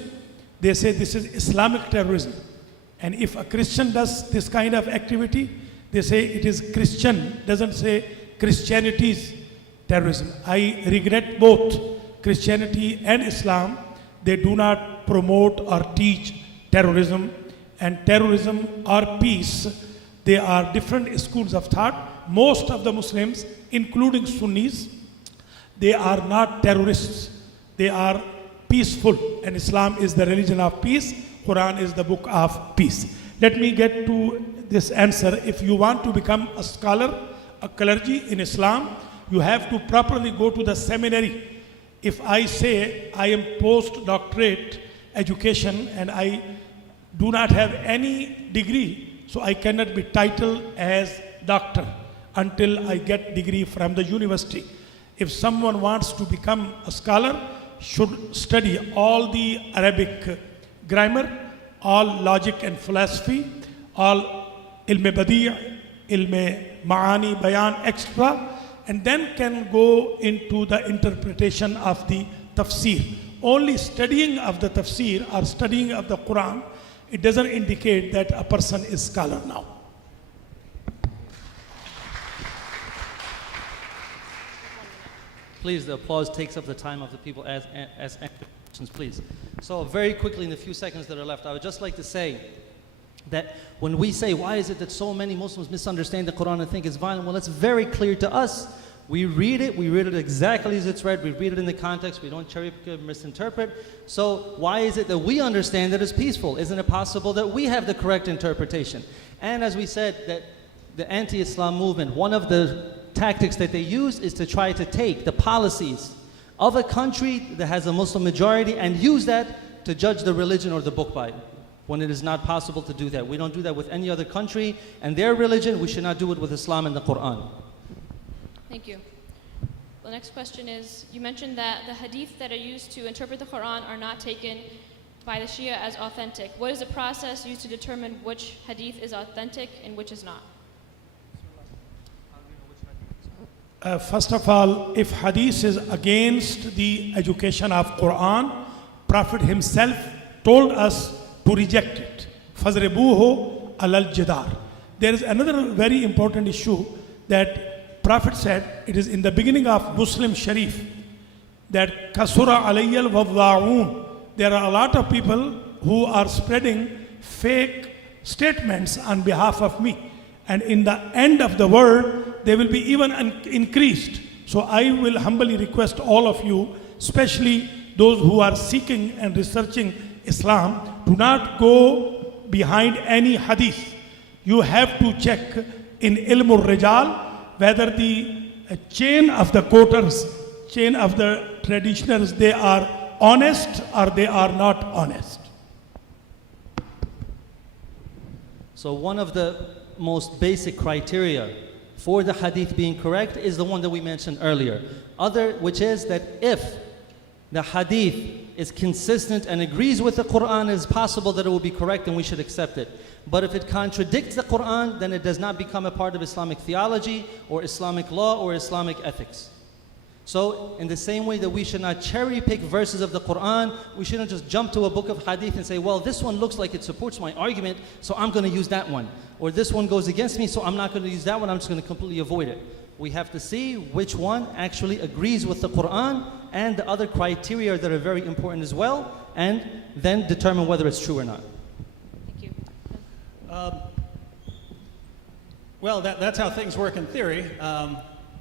they say this is Islamic terrorism. And if a Christian does this kind of activity, they say it is Christian, doesn't say Christianity's terrorism. I regret both Christianity and Islam. They do not promote or teach terrorism. And terrorism or peace, they are different schools of thought. Most of the Muslims, including Sunnis, they are not terrorists. They are peaceful. And Islam is the religion of peace. Quran is the book of peace. Let me get to this answer. If you want to become a scholar, a clergy in Islam, you have to properly go to the seminary. If I say I am postdoctorate education and I do not have any degree, so I cannot be titled as doctor until I get degree from the university. If someone wants to become a scholar, should study all the Arabic grammar, all logic and philosophy, all ilm badi', ilm ma'ani, bayan, etc., and then can go into the interpretation of the tafsir. Only studying of the tafsir or studying of the Quran, it doesn't indicate that a person is scholar now. Please, the applause takes up the time of the people as questions, please. So very quickly in the few seconds that are left, I would just like to say that when we say, why is it that so many Muslims misunderstand the Quran and think it's violent? Well, it's very clear to us. We read it exactly as it's read, we read it in the context, we don't cherry pick or misinterpret. So why is it that we understand that it's peaceful? Isn't it possible that we have the correct interpretation? And as we said, that the anti-Islam movement, one of the tactics that they use is to try to take the policies of a country that has a Muslim majority and use that to judge the religion or the book by it, when it is not possible to do that. We don't do that with any other country and their religion. We should not do it with Islam and the Quran. Thank you. The next question is, you mentioned that the hadith that are used to interpret the Quran are not taken by the Shia as authentic. What is the process used to determine which hadith is authentic and which is not? First of all, if hadith is against the education of Quran, Prophet himself told us to reject it. فَضْرِبُوهُ عَلَى الْجِدَارِ. There is another very important issue that Prophet said, it is in the beginning of Muslim Sharif, that كَسُرَ عَلَيَّ الْوَضَّاعُونَ. There are a lot of people who are spreading fake statements on behalf of me. And in the end of the world, they will be even increased. So I will humbly request all of you, especially those who are seeking and researching Islam, do not go behind any hadith. You have to check in Ilmul Rijal whether the chain of the quoters, chain of the traditionals, they are honest or they are not honest. So one of the most basic criteria for the hadith being correct is the one that we mentioned earlier. Which is that if the hadith is consistent and agrees with the Quran, it is possible that it will be correct and we should accept it. But if it contradicts the Quran, then it does not become a part of Islamic theology or Islamic law or Islamic ethics. So in the same way that we should not cherry pick verses of the Quran, we shouldn't just jump to a book of hadith and say, well, this one looks like it supports my argument, so I'm going to use that one. Or this one goes against me, so I'm not going to use that one, I'm just going to completely avoid it. We have to see which one actually agrees with the Quran and the other criteria that are very important as well, and then determine whether it's true or not. Thank you. Well, that's how things work in theory.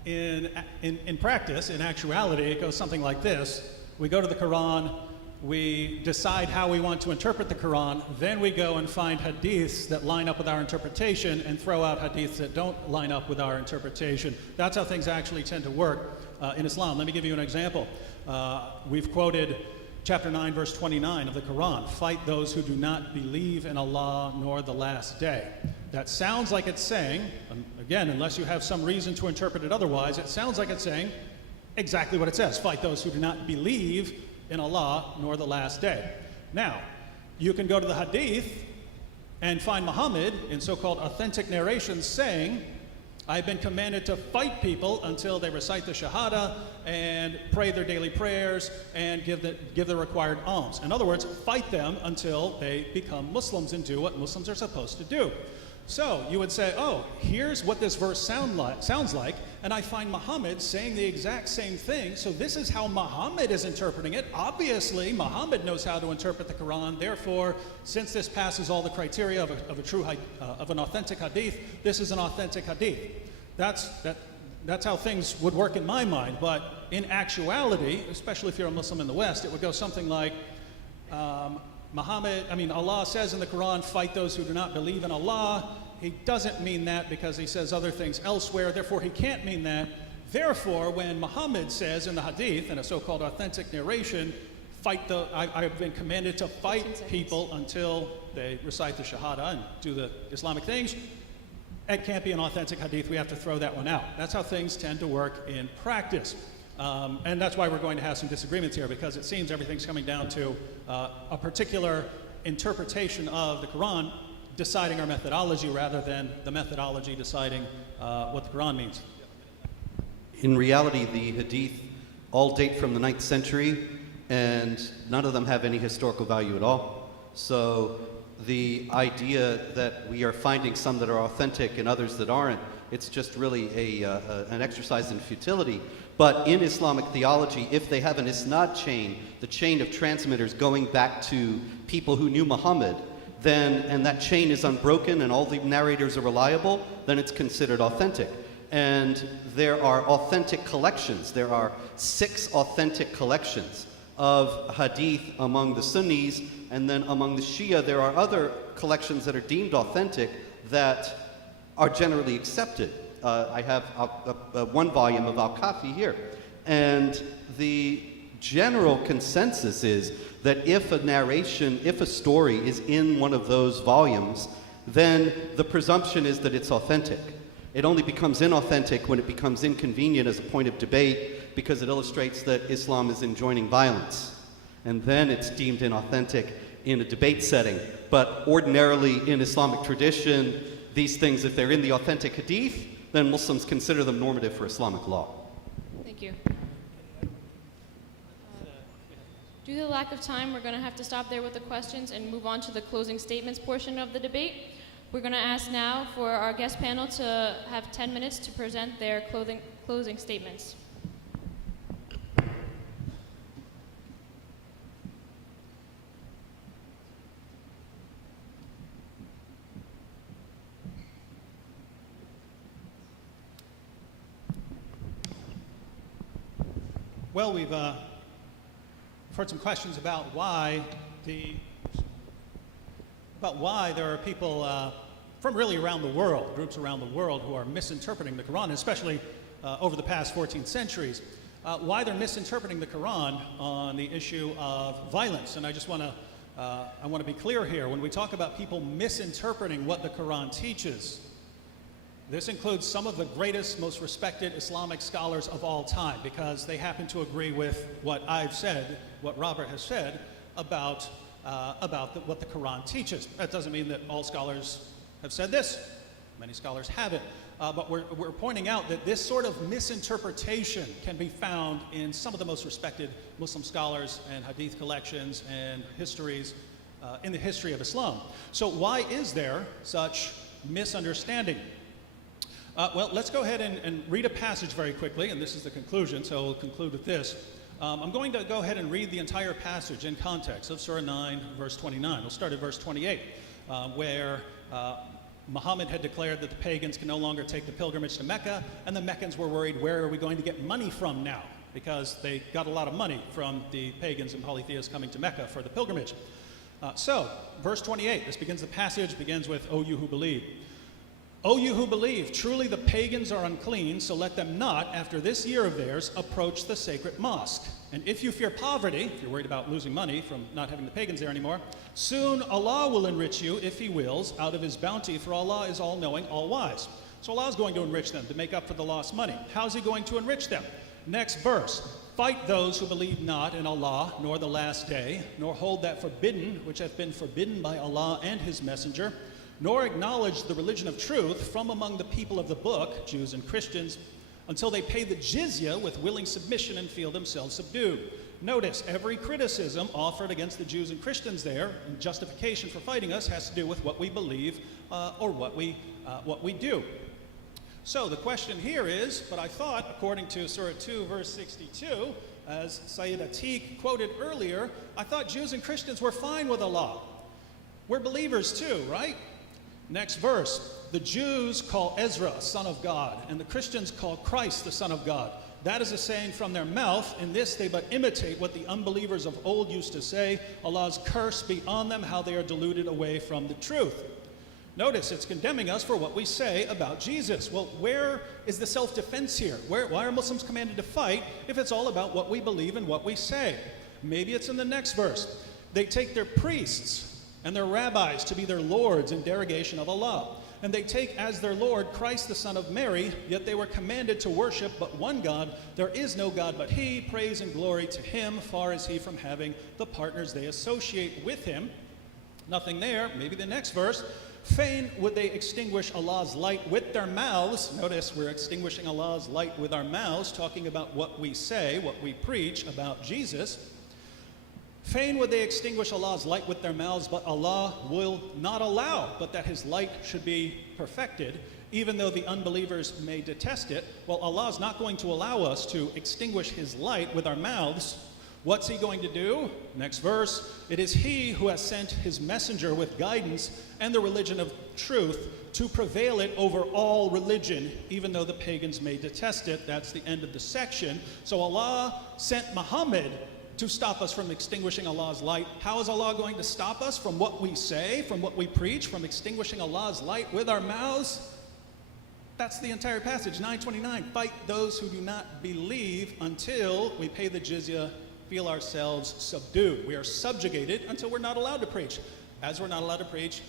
In practice, in actuality, it goes something like this. We go to the Quran, we decide how we want to interpret the Quran, then we go and find hadiths that line up with our interpretation and throw out hadiths that don't line up with our interpretation. That's how things actually tend to work in Islam. Let me give you an example. We've quoted chapter 9, verse 29 of the Quran, fight those who do not believe in Allah nor the last day. That sounds like it's saying, again, unless you have some reason to interpret it otherwise, it sounds like it's saying exactly what it says, fight those who do not believe in Allah nor the last day. Now, you can go to the hadith and find Muhammad in so-called authentic narrations saying, I've been commanded to fight people until they recite the Shahada and pray their daily prayers and give the required alms. In other words, fight them until they become Muslims and do what Muslims are supposed to do. So you would say, oh, here's what this verse sounds like, and I find Muhammad saying the exact same thing, so this is how Muhammad is interpreting it. Obviously, Muhammad knows how to interpret the Quran. Therefore, since this passes all the criteria of an authentic hadith, this is an authentic hadith. That's how things would work in my mind. But in actuality, especially if you're a Muslim in the West, it would go something like, Allah says in the Quran, fight those who do not believe in Allah. He doesn't mean that because he says other things elsewhere, therefore he can't mean that. Therefore, when Muhammad says in the hadith, in a so-called authentic narration, I've been commanded to fight people until they recite the Shahada and do the Islamic things, it can't be an authentic hadith, we have to throw that one out. That's how things tend to work in practice. And that's why we're going to have some disagreements here, because it seems everything's coming down to a particular interpretation of the Quran deciding our methodology rather than the methodology deciding what the Quran means. In reality, the hadith all date from the 9th century, and none of them have any historical value at all. So the idea that we are finding some that are authentic and others that aren't, it's just really an exercise in futility. But in Islamic theology, if they have an isnad chain, the chain of transmitters going back to people who knew Muhammad, and that chain is unbroken and all the narrators are reliable, then it's considered authentic. And there are authentic collections. There are 6 authentic collections of hadith among the Sunnis, and then among the Shia there are other collections that are deemed authentic that are generally accepted. I have one volume of Al-Kafi here, and the general consensus is that if a story is in one of those volumes, then the presumption is that it's authentic. It only becomes inauthentic when it becomes inconvenient as a point of debate because it illustrates that Islam is enjoining violence. And then it's deemed inauthentic in a debate setting. But ordinarily in Islamic tradition, these things, if they're in the authentic hadith, then Muslims consider them normative for Islamic law. Thank you. Due to the lack of time, we're going to have to stop there with the questions and move on to the closing statements portion of the debate. We're going to ask now for our guest panel to have 10 minutes to present their closing statements. Well, we've heard some questions about why there are people from really around the world, groups around the world who are misinterpreting the Quran, especially over the past 14 centuries, why they're misinterpreting the Quran on the issue of violence. And I just want to be clear here. When we talk about people misinterpreting what the Quran teaches, this includes some of the greatest, most respected Islamic scholars of all time, because they happen to agree with what I've said, what Robert has said about what the Quran teaches. That doesn't mean that all scholars have said this. Many scholars haven't. but we're pointing out that this sort of misinterpretation can be found in some of the most respected Muslim scholars and hadith collections and histories in the history of Islam. So why is there such misunderstanding? Well, let's go ahead and read a passage very quickly, and this is the conclusion, so we'll conclude with this. I'm going to go ahead and read the entire passage in context of Surah 9, verse 29. We'll start at verse 28, where Muhammad had declared that the pagans can no longer take the pilgrimage to Mecca, and the Meccans were worried, where are we going to get money from now? Because they got a lot of money from the pagans and polytheists coming to Mecca for the pilgrimage. So, verse 28, this begins the passage, begins with, O you who believe. O you who believe, truly the pagans are unclean, so let them not, after this year of theirs, approach the sacred mosque. And if you fear poverty, if you're worried about losing money from not having the pagans there anymore, soon Allah will enrich you, if He wills, out of His bounty, for Allah is all-knowing, all-wise. So Allah is going to enrich them to make up for the lost money. How's He going to enrich them? Next verse. Fight those who believe not in Allah, nor the last day, nor hold that forbidden, which hath been forbidden by Allah and His messenger, nor acknowledge the religion of truth from among the people of the book, Jews and Christians, until they pay the jizya with willing submission and feel themselves subdued. Notice, every criticism offered against the Jews and Christians there, and justification for fighting us, has to do with what we believe or what we do. So the question here is, but I thought, according to Surah 2, verse 62, as Sayyid Atiq quoted earlier, I thought Jews and Christians were fine with Allah. We're believers too, right? Next verse, the Jews call Ezra son of God, and the Christians call Christ the Son of God. That is a saying from their mouth. In this they but imitate what the unbelievers of old used to say, Allah's curse be on them, how they are deluded away from the truth. Notice it's condemning us for what we say about Jesus. Well, where is the self-defense here? Why are Muslims commanded to fight if it's all about what we believe and what we say? Maybe it's in the next verse. They take their priests and their rabbis to be their lords in derogation of Allah. And they take as their Lord Christ the Son of Mary, yet they were commanded to worship but one God. There is no God but He. Praise and glory to Him. Far is He from having the partners they associate with Him. Nothing there. Maybe the next verse. Fain would they extinguish Allah's light with their mouths. Notice we're extinguishing Allah's light with our mouths, talking about what we say, what we preach about Jesus. Fain would they extinguish Allah's light with their mouths, but Allah will not allow, but that His light should be perfected, even though the unbelievers may detest it. Well, Allah is not going to allow us to extinguish His light with our mouths. What's He going to do? Next verse. It is He who has sent His messenger with guidance and the religion of truth to prevail it over all religion, even though the pagans may detest it. That's the end of the section. So Allah sent Muhammad to stop us from extinguishing Allah's light. How is Allah going to stop us from what we say, from what we preach, from extinguishing Allah's light with our mouths? That's the entire passage, 929. Fight those who do not believe until we pay the jizya, feel ourselves subdued. We are subjugated until we're not allowed to preach. As we're not allowed to preach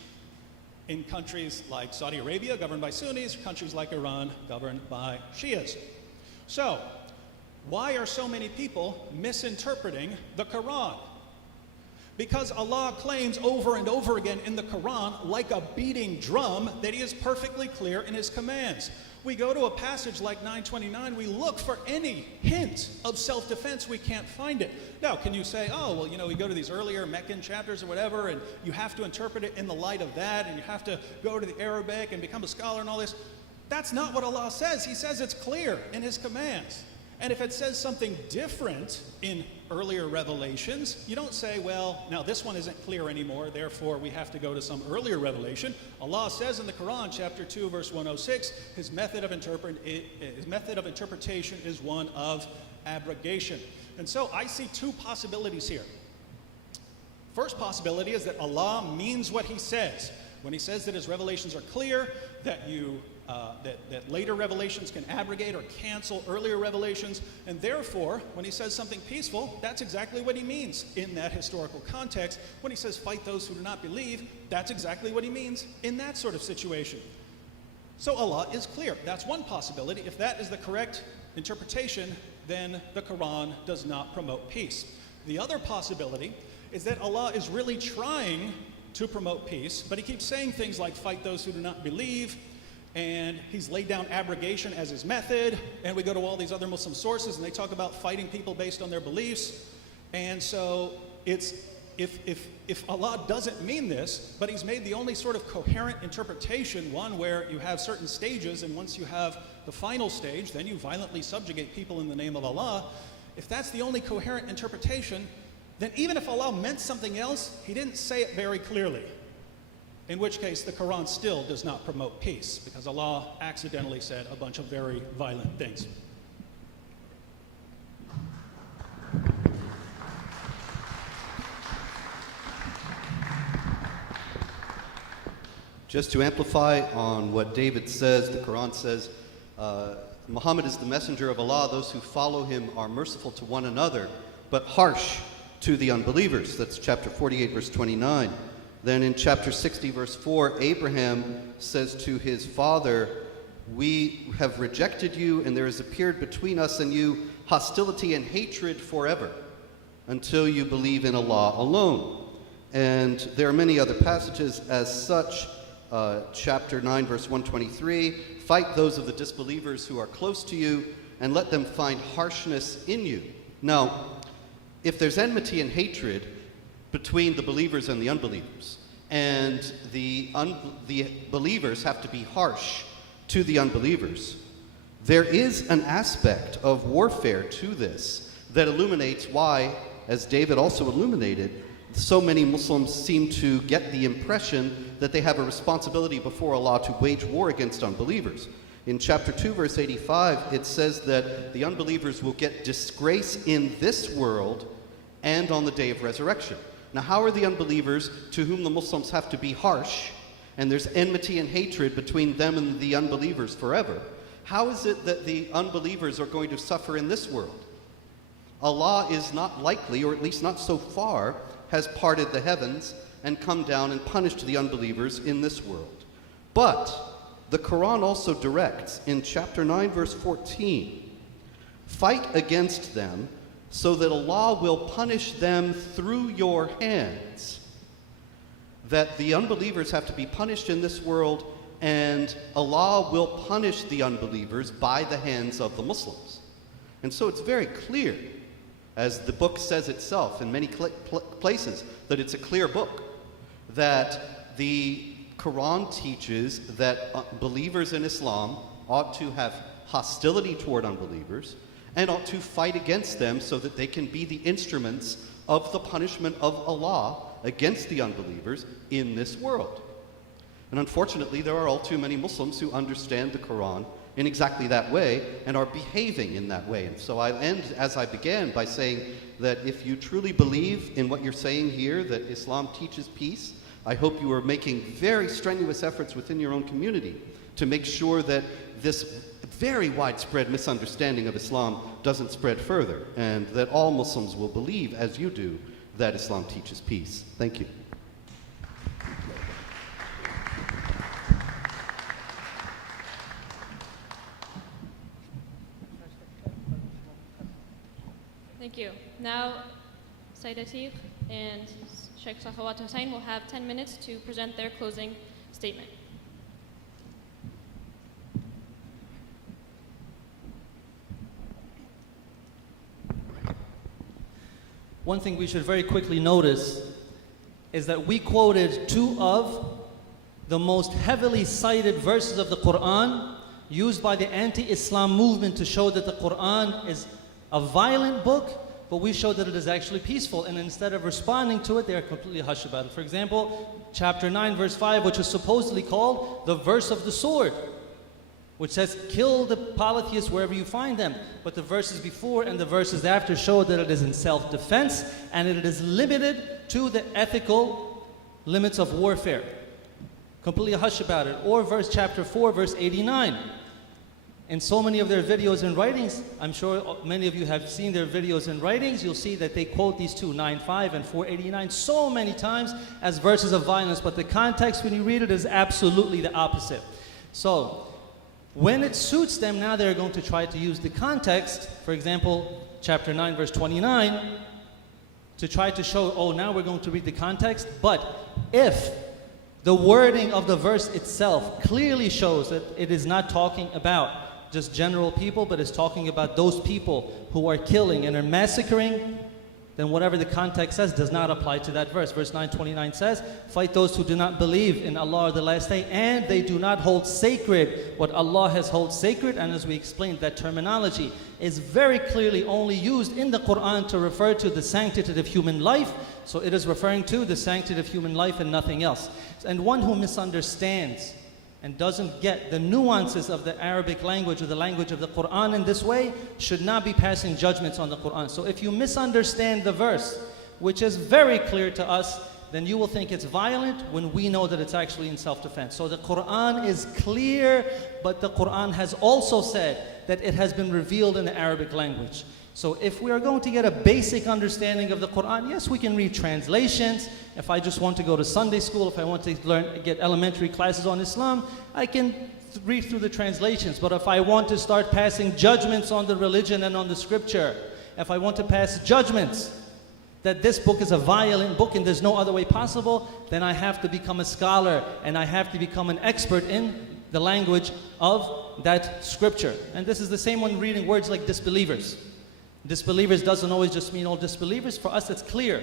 in countries like Saudi Arabia, governed by Sunnis, countries like Iran, governed by Shias. So, why are so many people misinterpreting the Quran? Because Allah claims over and over again in the Quran, like a beating drum, that He is perfectly clear in His commands. We go to a passage like 929, we look for any hint of self-defense, we can't find it. Now, can you say, oh, well, you know, we go to these earlier Meccan chapters or whatever, and you have to interpret it in the light of that, and you have to go to the Arabic and become a scholar and all this. That's not what Allah says. He says it's clear in His commands. And if it says something different in earlier revelations, you don't say, well, now this one isn't clear anymore, therefore we have to go to some earlier revelation. Allah says in the Quran, chapter 2, verse 106, His method of interpretation is one of abrogation. And so I see two possibilities here. First possibility is that Allah means what He says. When He says that His revelations are clear, that that later revelations can abrogate or cancel earlier revelations, and therefore, when He says something peaceful, that's exactly what He means in that historical context. When He says fight those who do not believe, that's exactly what He means in that sort of situation. So Allah is clear. That's one possibility. If that is the correct interpretation, then the Quran does not promote peace. The other possibility is that Allah is really trying to promote peace, but He keeps saying things like fight those who do not believe, and he's laid down abrogation as his method, and we go to all these other Muslim sources and they talk about fighting people based on their beliefs. And so it's, if Allah doesn't mean this, but he's made the only sort of coherent interpretation, one where you have certain stages, and once you have the final stage, then you violently subjugate people in the name of Allah. If that's the only coherent interpretation, then even if Allah meant something else, he didn't say it very clearly. In which case, the Quran still does not promote peace, because Allah accidentally said a bunch of very violent things. Just to amplify on what David says, the Quran says, Muhammad is the messenger of Allah. Those who follow him are merciful to one another, but harsh to the unbelievers. That's chapter 48, verse 29. Then in chapter 60, verse 4, Abraham says to his father, we have rejected you, and there has appeared between us and you hostility and hatred forever, until you believe in Allah alone. And there are many other passages as such. Chapter 9, verse 123, fight those of the disbelievers who are close to you, and let them find harshness in you. Now, if there's enmity and hatred between the believers and the unbelievers, and the believers have to be harsh to the unbelievers, there is an aspect of warfare to this that illuminates why, as David also illuminated, so many Muslims seem to get the impression that they have a responsibility before Allah to wage war against unbelievers. In chapter 2, verse 85, it says that the unbelievers will get disgrace in this world and on the day of resurrection. Now, how are the unbelievers, to whom the Muslims have to be harsh, and there's enmity and hatred between them and the unbelievers forever, how is it that the unbelievers are going to suffer in this world? Allah is not likely, or at least not so far, has parted the heavens and come down and punished the unbelievers in this world. But the Quran also directs in chapter 9, verse 14, fight against them so that Allah will punish them through your hands. That the unbelievers have to be punished in this world, and Allah will punish the unbelievers by the hands of the Muslims. And so it's very clear, as the book says itself in many places, that it's a clear book, that the Quran teaches that believers in Islam ought to have hostility toward unbelievers and ought to fight against them so that they can be the instruments of the punishment of Allah against the unbelievers in this world. And unfortunately, there are all too many Muslims who understand the Quran in exactly that way and are behaving in that way. And so I end as I began by saying that if you truly believe in what you're saying here, that Islam teaches peace, I hope you are making very strenuous efforts within your own community to make sure that this very widespread misunderstanding of Islam doesn't spread further, and that all Muslims will believe, as you do, that Islam teaches peace. Thank you. Thank you. Now, Sayyid Atiq and Sheikh Sakhawat Hussain will have 10 minutes to present their closing statement. One thing we should very quickly notice is that we quoted two of the most heavily cited verses of the Quran used by the anti-Islam movement to show that the Quran is a violent book, but we show that it is actually peaceful, and instead of responding to it, they are completely hushed about it. For example, chapter 9, verse 5, which is supposedly called the verse of the sword, which says, kill the polytheists wherever you find them. But the verses before and the verses after show that it is in self-defense, and it is limited to the ethical limits of warfare. Completely hush about it. Or chapter 4, verse 89. In so many of their videos and writings, I'm sure many of you have seen their videos and writings, you'll see that they quote these two, 9:5 and 4:89, so many times as verses of violence, but the context when you read it is absolutely the opposite. So, when it suits them, now they're going to try to use the context, for example, chapter 9, verse 29, to try to show, oh, now we're going to read the context, but if The wording of the verse itself clearly shows that it is not talking about just general people, but it's talking about those people who are killing and are massacring. Then whatever the context says does not apply to that verse. Verse 929 says, fight those who do not believe in Allah or the last day, and they do not hold sacred what Allah has held sacred. And as we explained, that terminology is very clearly only used in the Quran to refer to the sanctity of human life. So it is referring to the sanctity of human life and nothing else. And one who misunderstands and doesn't get the nuances of the Arabic language or the language of the Quran in this way should not be passing judgments on the Quran. So if you misunderstand the verse, which is very clear to us, then you will think it's violent when we know that it's actually in self-defense. So the Quran is clear, but the Quran has also said that it has been revealed in the Arabic language. So if we are going to get a basic understanding of the Quran, yes, we can read translations. If I just want to go to Sunday school, if I want to get elementary classes on Islam, I can read through the translations. But if I want to start passing judgments on the religion and on the scripture, if I want to pass judgments that this book is a violent book and there's no other way possible, then I have to become a scholar and I have to become an expert in the language of that scripture. And this is the same when reading words like disbelievers. Disbelievers doesn't always just mean all disbelievers. For us, it's clear.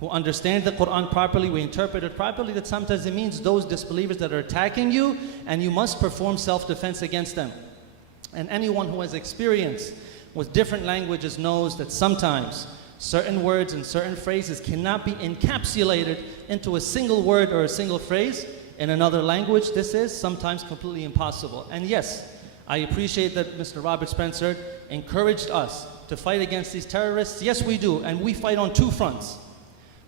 Who understand the Quran properly, we interpret it properly, that sometimes it means those disbelievers that are attacking you, and you must perform self-defense against them. And anyone who has experience with different languages knows that sometimes certain words and certain phrases cannot be encapsulated into a single word or a single phrase in another language. This is sometimes completely impossible. And yes, I appreciate that Mr. Robert Spencer encouraged us to fight against these terrorists. Yes, we do, and we fight on two fronts.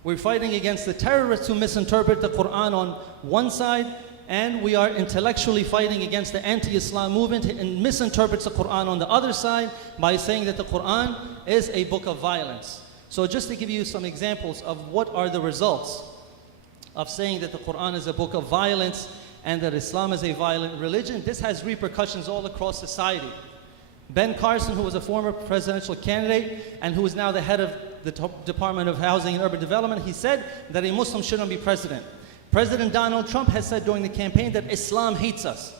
We're fighting against the terrorists who misinterpret the Quran on one side, and we are intellectually fighting against the anti-Islam movement and misinterprets the Quran on the other side by saying that the Quran is a book of violence. So just to give you some examples of what are the results of saying that the Quran is a book of violence and that Islam is a violent religion, this has repercussions all across society. Ben Carson, who was a former presidential candidate and who is now the head of the Department of Housing and Urban Development, he said that a Muslim shouldn't be president. President Donald Trump has said during the campaign that Islam hates us.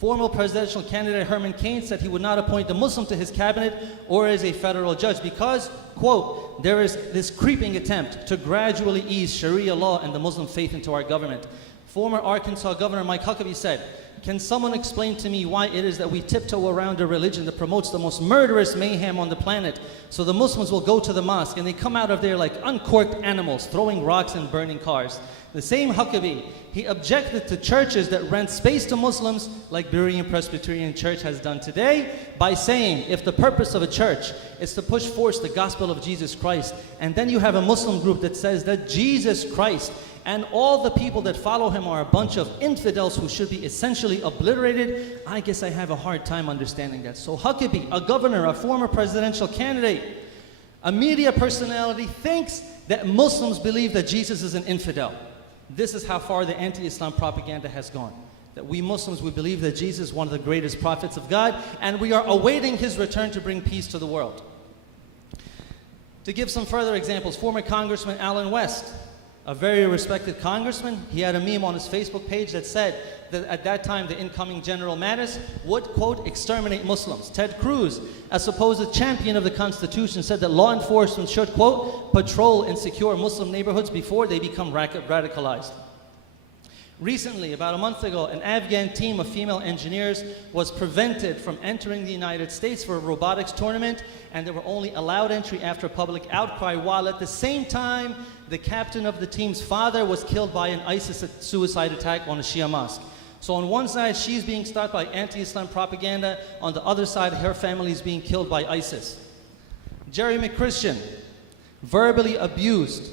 Former presidential candidate Herman Cain said he would not appoint a Muslim to his cabinet or as a federal judge because, quote, there is this creeping attempt to gradually ease Sharia law and the Muslim faith into our government. Former Arkansas Governor Mike Huckabee said, can someone explain to me why it is that we tiptoe around a religion that promotes the most murderous mayhem on the planet? So the Muslims will go to the mosque and they come out of there like uncorked animals, throwing rocks and burning cars. The same Huckabee, he objected to churches that rent space to Muslims, like Berean Presbyterian Church has done today, by saying if the purpose of a church is to push forth the gospel of Jesus Christ, and then you have a Muslim group that says that Jesus Christ and all the people that follow him are a bunch of infidels who should be essentially obliterated, I guess I have a hard time understanding that. So Huckabee, a governor, a former presidential candidate, a media personality, thinks that Muslims believe that Jesus is an infidel. This is how far the anti-Islam propaganda has gone. That we Muslims, we believe that Jesus is one of the greatest prophets of God, and we are awaiting his return to bring peace to the world. To give some further examples, former Congressman Allen West, a very respected congressman, he had a meme on his Facebook page that said that at that time the incoming General Mattis would, quote, exterminate Muslims. Ted Cruz, a supposed champion of the Constitution, said that law enforcement should, quote, patrol and secure Muslim neighborhoods before they become radicalized. Recently, about a month ago, an Afghan team of female engineers was prevented from entering the United States for a robotics tournament, and they were only allowed entry after public outcry, while at the same time, the captain of the team's father was killed by an ISIS suicide attack on a Shia mosque. So on one side, she's being stopped by anti-Islam propaganda. On the other side, her family is being killed by ISIS. Jerry McChristian verbally abused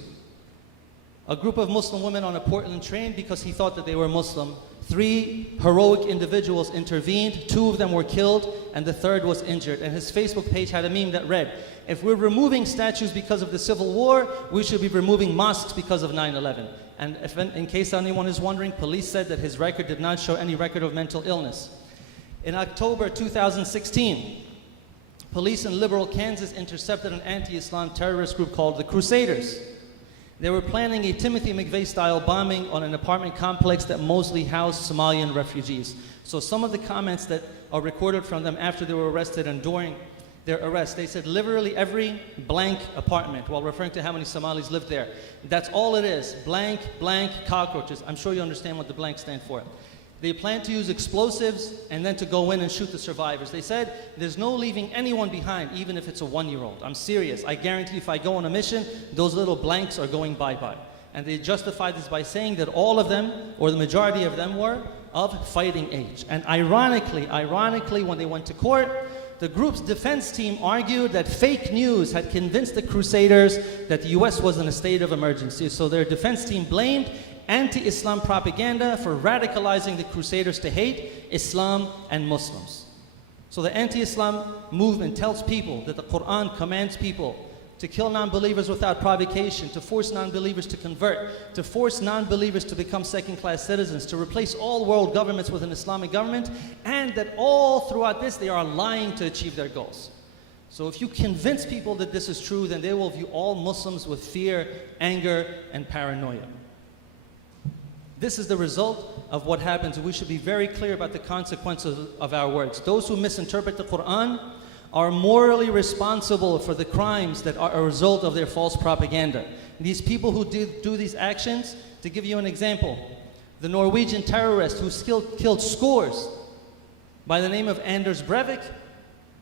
a group of Muslim women on a Portland train because he thought that they were Muslim. 3 heroic individuals intervened, 2 of them were killed, and the 3rd was injured. And his Facebook page had a meme that read, if we're removing statues because of the Civil War, we should be removing mosques because of 9/11. And if, in case anyone is wondering, police said that his record did not show any record of mental illness. In October 2016, police in liberal Kansas intercepted an anti-Islam terrorist group called the Crusaders. They were planning a Timothy McVeigh-style bombing on an apartment complex that mostly housed Somalian refugees. So some of the comments that are recorded from them after they were arrested and during their arrest, they said literally every blank apartment, while referring to how many Somalis lived there. That's all it is, blank, blank, cockroaches. I'm sure you understand what the blank stand for. They planned to use explosives and then to go in and shoot the survivors. They said, there's no leaving anyone behind, even if it's a 1-year-old. I'm serious. I guarantee if I go on a mission, those little blanks are going bye-bye. And they justified this by saying that all of them, or the majority of them, were of fighting age. And ironically, when they went to court, the group's defense team argued that fake news had convinced the Crusaders that the US was in a state of emergency. So their defense team blamed anti-Islam propaganda for radicalizing the Crusaders to hate Islam and Muslims. So the anti-Islam movement tells people that the Quran commands people to kill non-believers without provocation, to force non-believers to convert, to force non-believers to become second-class citizens, to replace all world governments with an Islamic government, and that all throughout this they are lying to achieve their goals. So if you convince people that this is true, then they will view all Muslims with fear, anger, and paranoia. This is the result of what happens. We should be very clear about the consequences of our words. Those who misinterpret the Quran are morally responsible for the crimes that are a result of their false propaganda. These people who do these actions, to give you an example, the Norwegian terrorist who killed scores by the name of Anders Breivik,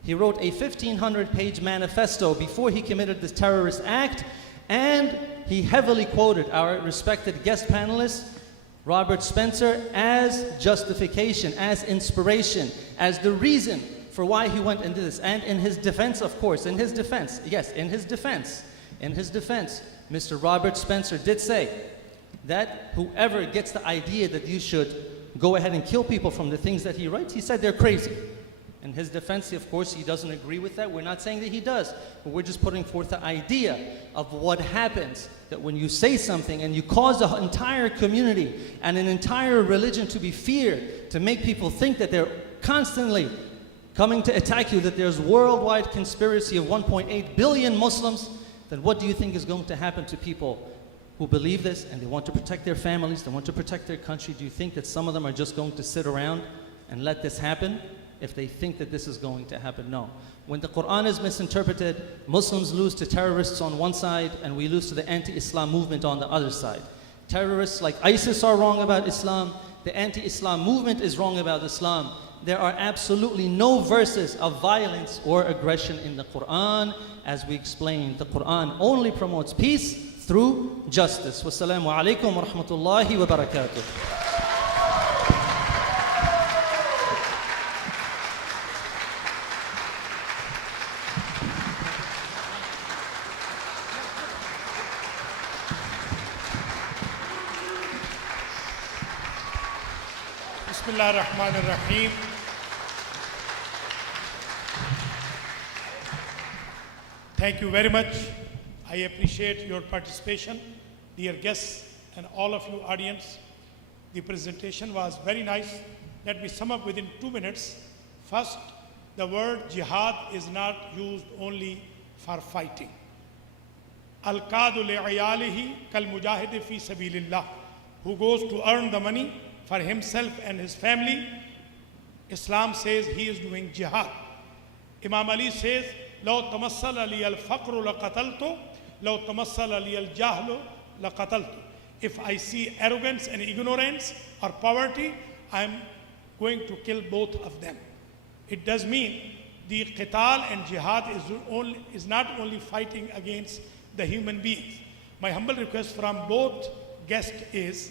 he wrote a 1,500-page manifesto before he committed this terrorist act, and he heavily quoted our respected guest panelist, Robert Spencer, as justification, as inspiration, as the reason for why he went into this. And in his defense, of course, in his defense, Mr. Robert Spencer did say that whoever gets the idea that you should go ahead and kill people from the things that he writes, he said they're crazy. In his defense, of course, he doesn't agree with that. We're not saying that he does, but we're just putting forth the idea of what happens, that when you say something and you cause an entire community and an entire religion to be feared, to make people think that they're constantly coming to attack you, that there's worldwide conspiracy of 1.8 billion Muslims, then what do you think is going to happen to people who believe this and they want to protect their families, they want to protect their country? Do you think that some of them are just going to sit around and let this happen if they think that this is going to happen? No. When the Quran is misinterpreted, Muslims lose to terrorists on one side and we lose to the anti-Islam movement on the other side. Terrorists like ISIS are wrong about Islam, the anti-Islam movement is wrong about Islam. There are absolutely no verses of violence or aggression in the Quran. As we explained, the Quran only promotes peace through justice. Wassalamu alaikum wa rahmatullahi wa barakatuh. Bismillah ar-Rahman ar-Rahim. Thank you very much. I appreciate your participation, dear guests and all of you audience. The presentation was very nice. Let me sum up within 2 minutes. First, the word jihad is not used only for fighting. Al-Qadu li'ayalihi kal-mujahidi fi sabilillah, who goes to earn the money for himself and his family. Islam says he is doing jihad. Imam Ali says, لو تمثل لي الفقر لقتلته لو تمثل لي الجهل لقتلته. If I see arrogance and ignorance or poverty, I am going to kill both of them. It does mean the qital and jihad is not only fighting against the human beings. My humble request from both guests is,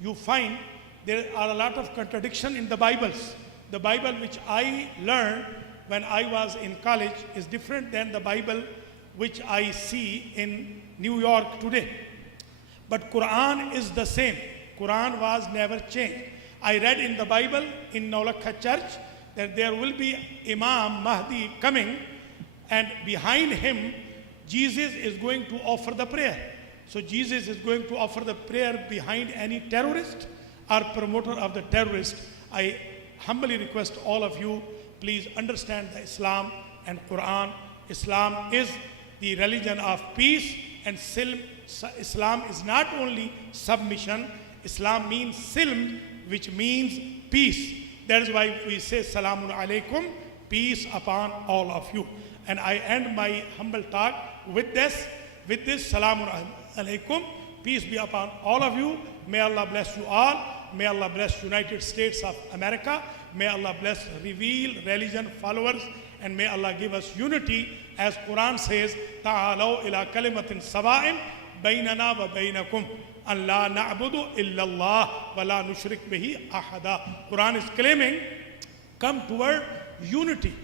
you find there are a lot of contradiction in the Bibles. The Bible which I learned when I was in college is different than the Bible which I see in New York today. But Quran is the same. Quran was never changed. I read in the Bible in Nolakha Church that there will be Imam Mahdi coming, and behind him Jesus is going to offer the prayer. So Jesus is going to offer the prayer behind any terrorist or promoter of the terrorist. I humbly request all of you, please understand the Islam and Quran. Islam is the religion of peace and silm Islam is not only submission, Islam means silm, which means peace. That is why we say Salamun Alaikum, peace upon all of you. And I end my humble talk with this Salamun Alaikum, peace be upon all of you. May Allah bless you all. May Allah bless United States of America. May Allah bless revealed religion followers. And may Allah give us unity, as Quran says, Ta'alaw ila kalimatin sawa'in baynana wa baynakum an la na'budu illa Allah wa la nushrik bihi ahada. Quran is claiming, come toward unity.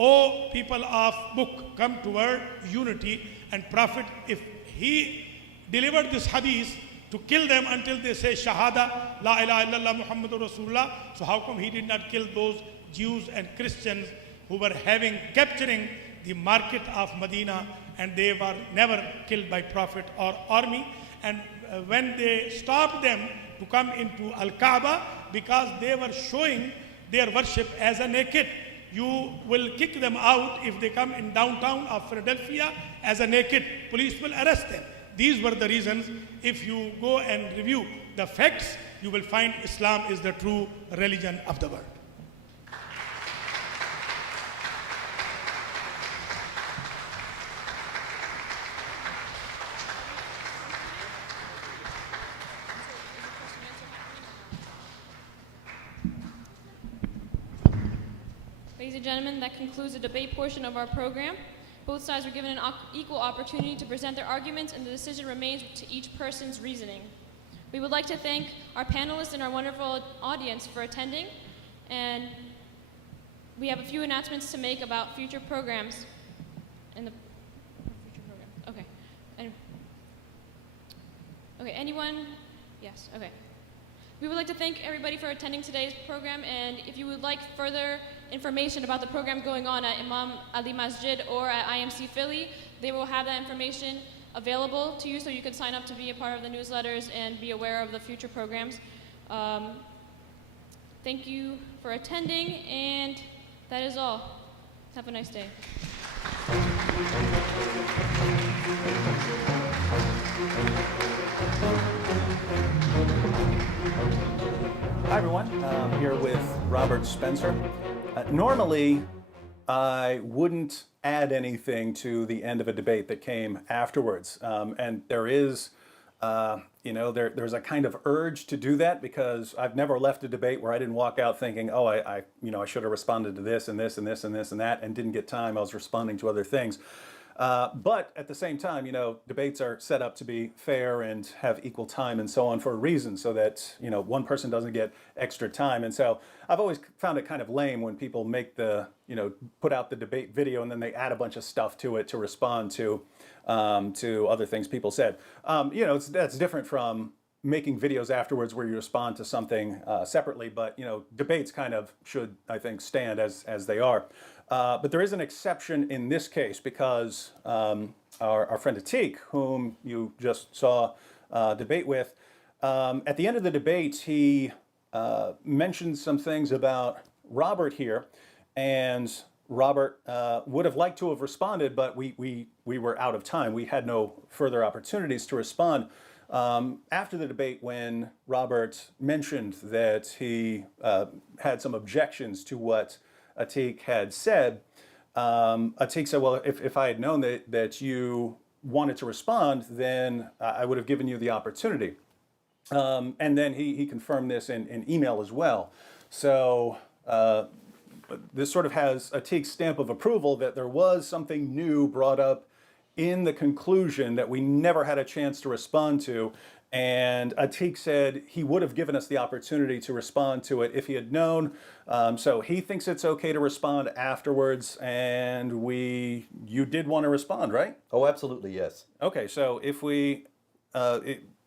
O people of book, come toward unity. And Prophet, if he delivered this hadith to kill them until they say Shahada, La ilaha illallah Muhammadur Rasulullah, so how come he did not kill those Jews and Christians who were capturing the market of Medina, and they were never killed by Prophet or army? And when they stopped them to come into Al-Kaaba, because they were showing their worship as a naked, you will kick them out if they come in downtown of Philadelphia as a naked. Police will arrest them. These were the reasons. If you go and review the facts, you will find Islam is the true religion of the world. Ladies and gentlemen, that concludes the debate portion of our program. Both sides were given an equal opportunity to present their arguments, and the decision remains to each person's reasoning. We would like to thank our panelists and our wonderful audience for attending, and we have a few announcements to make about future programs. Okay, anyone? Yes, okay. We would like to thank everybody for attending today's program, and if you would like further information about the program going on at Imam Ali Masjid or at IMC Philly, they will have that information available to you, so you can sign up to be a part of the newsletters and be aware of the future programs. Thank you for attending, and that is all. Have a nice day. Hi everyone, I'm here with Robert Spencer. Normally, I wouldn't add anything to the end of a debate that came afterwards, and there is, there's a kind of urge to do that, because I've never left a debate where I didn't walk out thinking, oh, I should have responded to this and this and this and this and that, and didn't get time. I was responding to other things. But at the same time, debates are set up to be fair and have equal time and so on for a reason, so that, one person doesn't get extra time. And so I've always found it kind of lame when people make put out the debate video and then they add a bunch of stuff to it to respond to other things people said. That's different from making videos afterwards where you respond to something separately, but, debates kind of should, I think, stand as they are. But there is an exception in this case, because our friend Atiq, whom you just saw debate with, at the end of the debate, he mentioned some things about Robert here, and Robert would have liked to have responded, but we were out of time. We had no further opportunities to respond. After the debate, when Robert mentioned that he had some objections to what Atiq had said, Atiq said, well, if I had known that you wanted to respond, then I would have given you the opportunity. And then he confirmed this in email as well. So this sort of has Atiq's stamp of approval that there was something new brought up in the conclusion that we never had a chance to respond to. And Atiq said he would have given us the opportunity to respond to it if he had known. So he thinks it's okay to respond afterwards, and you did want to respond, right? Oh, absolutely, yes. Okay, so if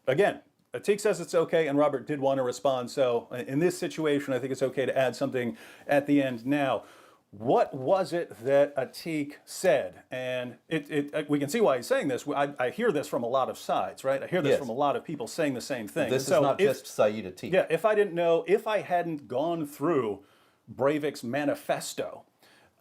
again, Atiq says it's okay, and Robert did want to respond. So in this situation, I think it's okay to add something at the end now. What was it that Atiq said? And we can see why he's saying this. I hear this from a lot of sides, right? I hear this from a lot of people saying the same thing. This is not just Sayyid Atiq. Yeah, if I hadn't gone through Breivik's manifesto,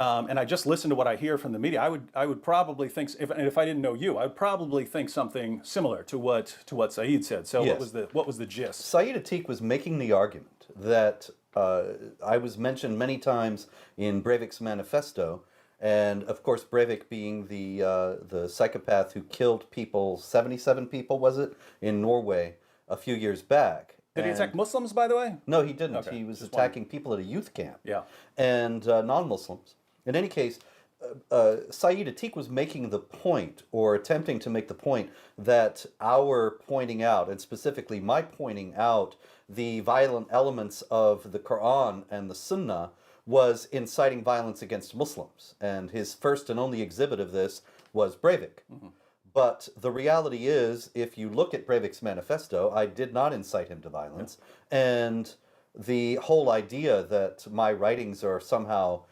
and I just listen to what I hear from the media, I would probably think, if I didn't know you, I would probably think something similar to what Saeed said. So Yes. what was the gist? Saeed Atiq was making the argument that I was mentioned many times in Breivik's manifesto, and of course Breivik being the psychopath who killed people, 77 people was it, in Norway a few years back. Did he And- attack Muslims, by the way? No, he didn't. Okay, He was just attacking people at a youth camp. Yeah. And non-Muslims. In any case, Saeed Atiq was making the point, or attempting to make the point, that our pointing out, and specifically my pointing out, the violent elements of the Quran and the Sunnah was inciting violence against Muslims. And his first and only exhibit of this was Breivik. But the reality is, if you look at Breivik's manifesto, I did not incite him to violence. And the whole idea that my writings are somehow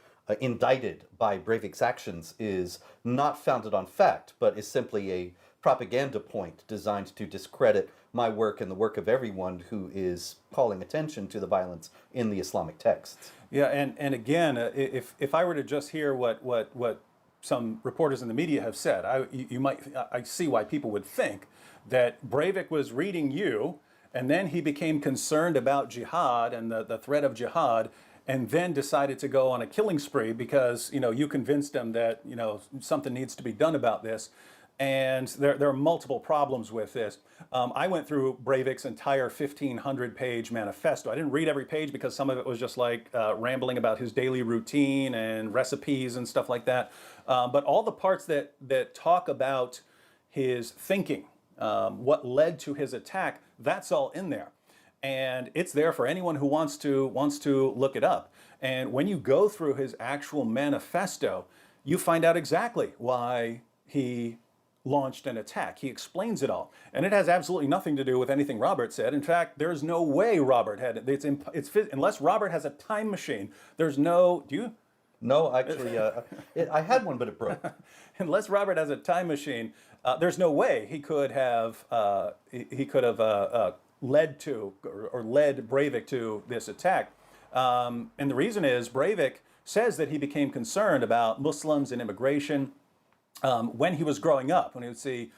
indicted by Breivik's actions is not founded on fact, but is simply a propaganda point designed to discredit my work and the work of everyone who is calling attention to the violence in the Islamic texts. Yeah, and again, if I were to just hear what some reporters in the media have said, I see why people would think that Breivik was reading you, and then he became concerned about jihad and the threat of jihad, and then decided to go on a killing spree because you convinced him that something needs to be done about this. And there are multiple problems with this. I went through Breivik's entire 1,500-page manifesto. I didn't read every page because some of it was just like rambling about his daily routine and recipes and stuff like that. But all the parts that talk about his thinking, what led to his attack, that's all in there. And it's there for anyone who wants to look it up. And when you go through his actual manifesto, you find out exactly why he launched an attack. He explains it all. And it has absolutely nothing to do with anything Robert said. In fact, there's no way Robert had it. Unless Robert has a time machine, there's no, do you? No, actually, I had one, but it broke. Unless Robert has a time machine, there's no way he could have led Breivik to this attack. And the reason is Breivik says that he became concerned about Muslims and immigration when he was growing up, when he would see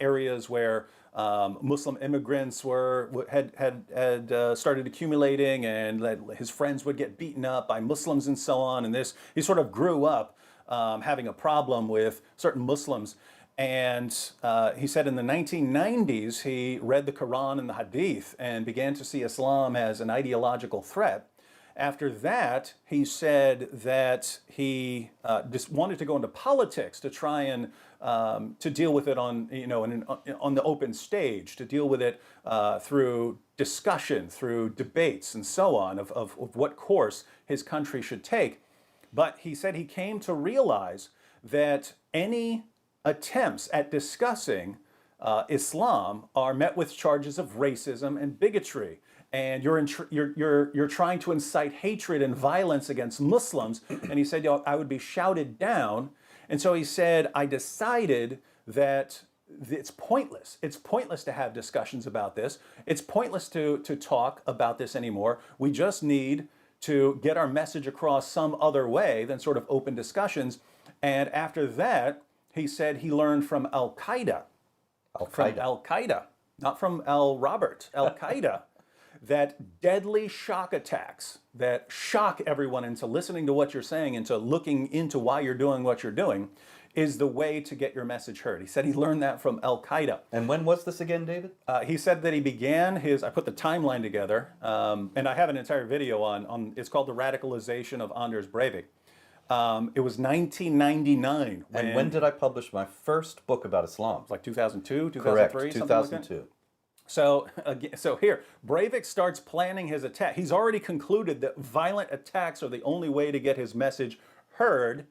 areas where Muslim immigrants had started accumulating, and that his friends would get beaten up by Muslims and so on. And he sort of grew up having a problem with certain Muslims. And he said in the 1990s, he read the Quran and the Hadith and began to see Islam as an ideological threat. After that, he said that he just wanted to go into politics to try and to deal with it on the open stage, to deal with it through discussion, through debates, and so on of what course his country should take. But he said he came to realize that any attempts at discussing Islam are met with charges of racism and bigotry. And you're trying to incite hatred and violence against Muslims. And he said, I would be shouted down. And so he said, I decided that it's pointless. It's pointless to have discussions about this. It's pointless to talk about this anymore. We just need to get our message across some other way than sort of open discussions. And after that, he said he learned from Al-Qaeda. From Al-Qaeda, not from Robert, Al-Qaeda. That deadly shock attacks that shock everyone into listening to what you're saying, into looking into why you're doing what you're doing, is the way to get your message heard. He said he learned that from Al-Qaeda. And when was this again, David? He said that he began I put the timeline together, and I have an entire video on it's called The Radicalization of Anders Breivik. It was 1999. And when did I publish my first book about Islam? Like 2002, 2003, Correct, something 2002. like that? So here, Breivik starts planning his attack. He's already concluded that violent attacks are the only way to get his message heard.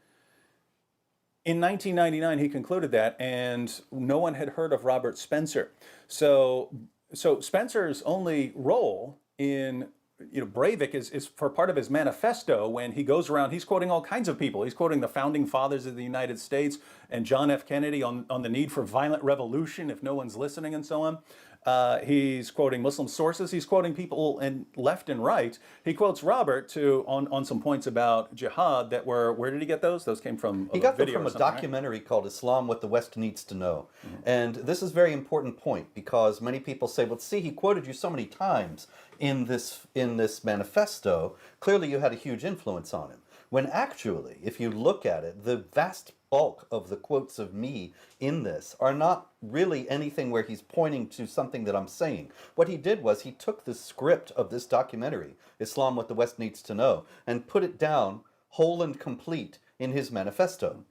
In 1999, he concluded that, and no one had heard of Robert Spencer. So Spencer's only role in Breivik is for part of his manifesto when he goes around, he's quoting all kinds of people. He's quoting the founding fathers of the United States and John F. Kennedy on the need for violent revolution if no one's listening and so on. He's quoting Muslim sources. He's quoting people in left and right. He quotes Robert on some points about jihad that were, where did he get those? Those came from He got them video from or a something, right? documentary called Islam, What the West Needs to Know. And this is a very important point because many people say, well, see, he quoted you so many times in this manifesto. Clearly you had a huge influence on him. When actually, if you look at it, the vast bulk of the quotes of me in this are not really anything where he's pointing to something that I'm saying. What he did was he took the script of this documentary, Islam, What the West Needs to Know, and put it down whole and complete in his manifesto.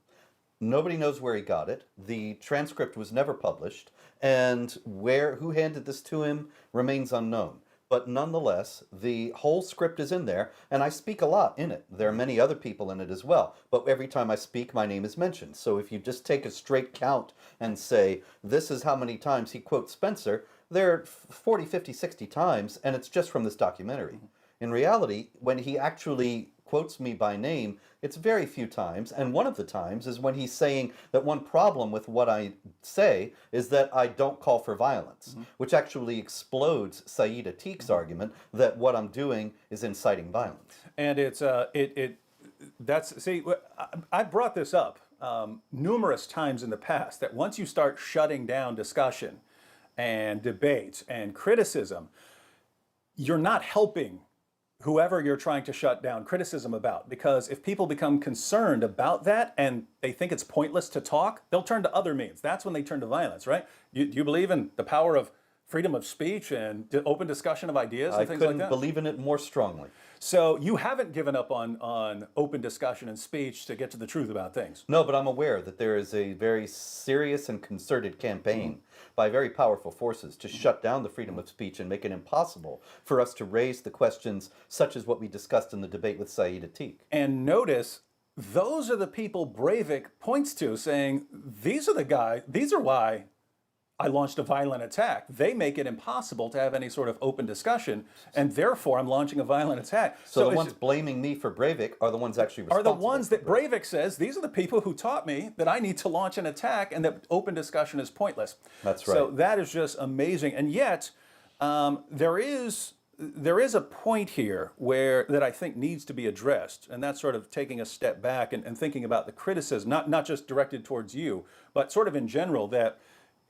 Nobody knows where he got it. The transcript was never published, and who handed this to him remains unknown. But nonetheless, the whole script is in there, and I speak a lot in it. There are many other people in it as well, but every time I speak, my name is mentioned. So if you just take a straight count and say, this is how many times he quotes Spencer, there are 40, 50, 60 times, and it's just from this documentary. In reality, when he actually quotes me by name, it's very few times, and one of the times is when he's saying that one problem with what I say is that I don't call for violence, which actually explodes Saeed Atik's argument that what I'm doing is inciting violence. And it's I brought this up numerous times in the past, that once you start shutting down discussion and debate and criticism, you're not helping whoever you're trying to shut down criticism about. Because if people become concerned about that and they think it's pointless to talk, they'll turn to other means. That's when they turn to violence, right? Do you believe in the power of freedom of speech and open discussion of ideas and things like that? I couldn't believe in it more strongly. So you haven't given up on open discussion and speech to get to the truth about things. No, but I'm aware that there is a very serious and concerted campaign by very powerful forces to shut down the freedom of speech and make it impossible for us to raise the questions such as what we discussed in the debate with Saeed Atik. And notice, those are the people Breivik points to, saying, these are why I launched a violent attack. They make it impossible to have any sort of open discussion, and therefore I'm launching a violent attack. So the ones blaming me for Breivik are the ones actually responsible. Are the ones that Breivik says, these are the people who taught me that I need to launch an attack and that open discussion is pointless. That's right. So that is just amazing. And yet, there is a point here that I think needs to be addressed, and that's sort of taking a step back and thinking about the criticism, not just directed towards you, but sort of in general, that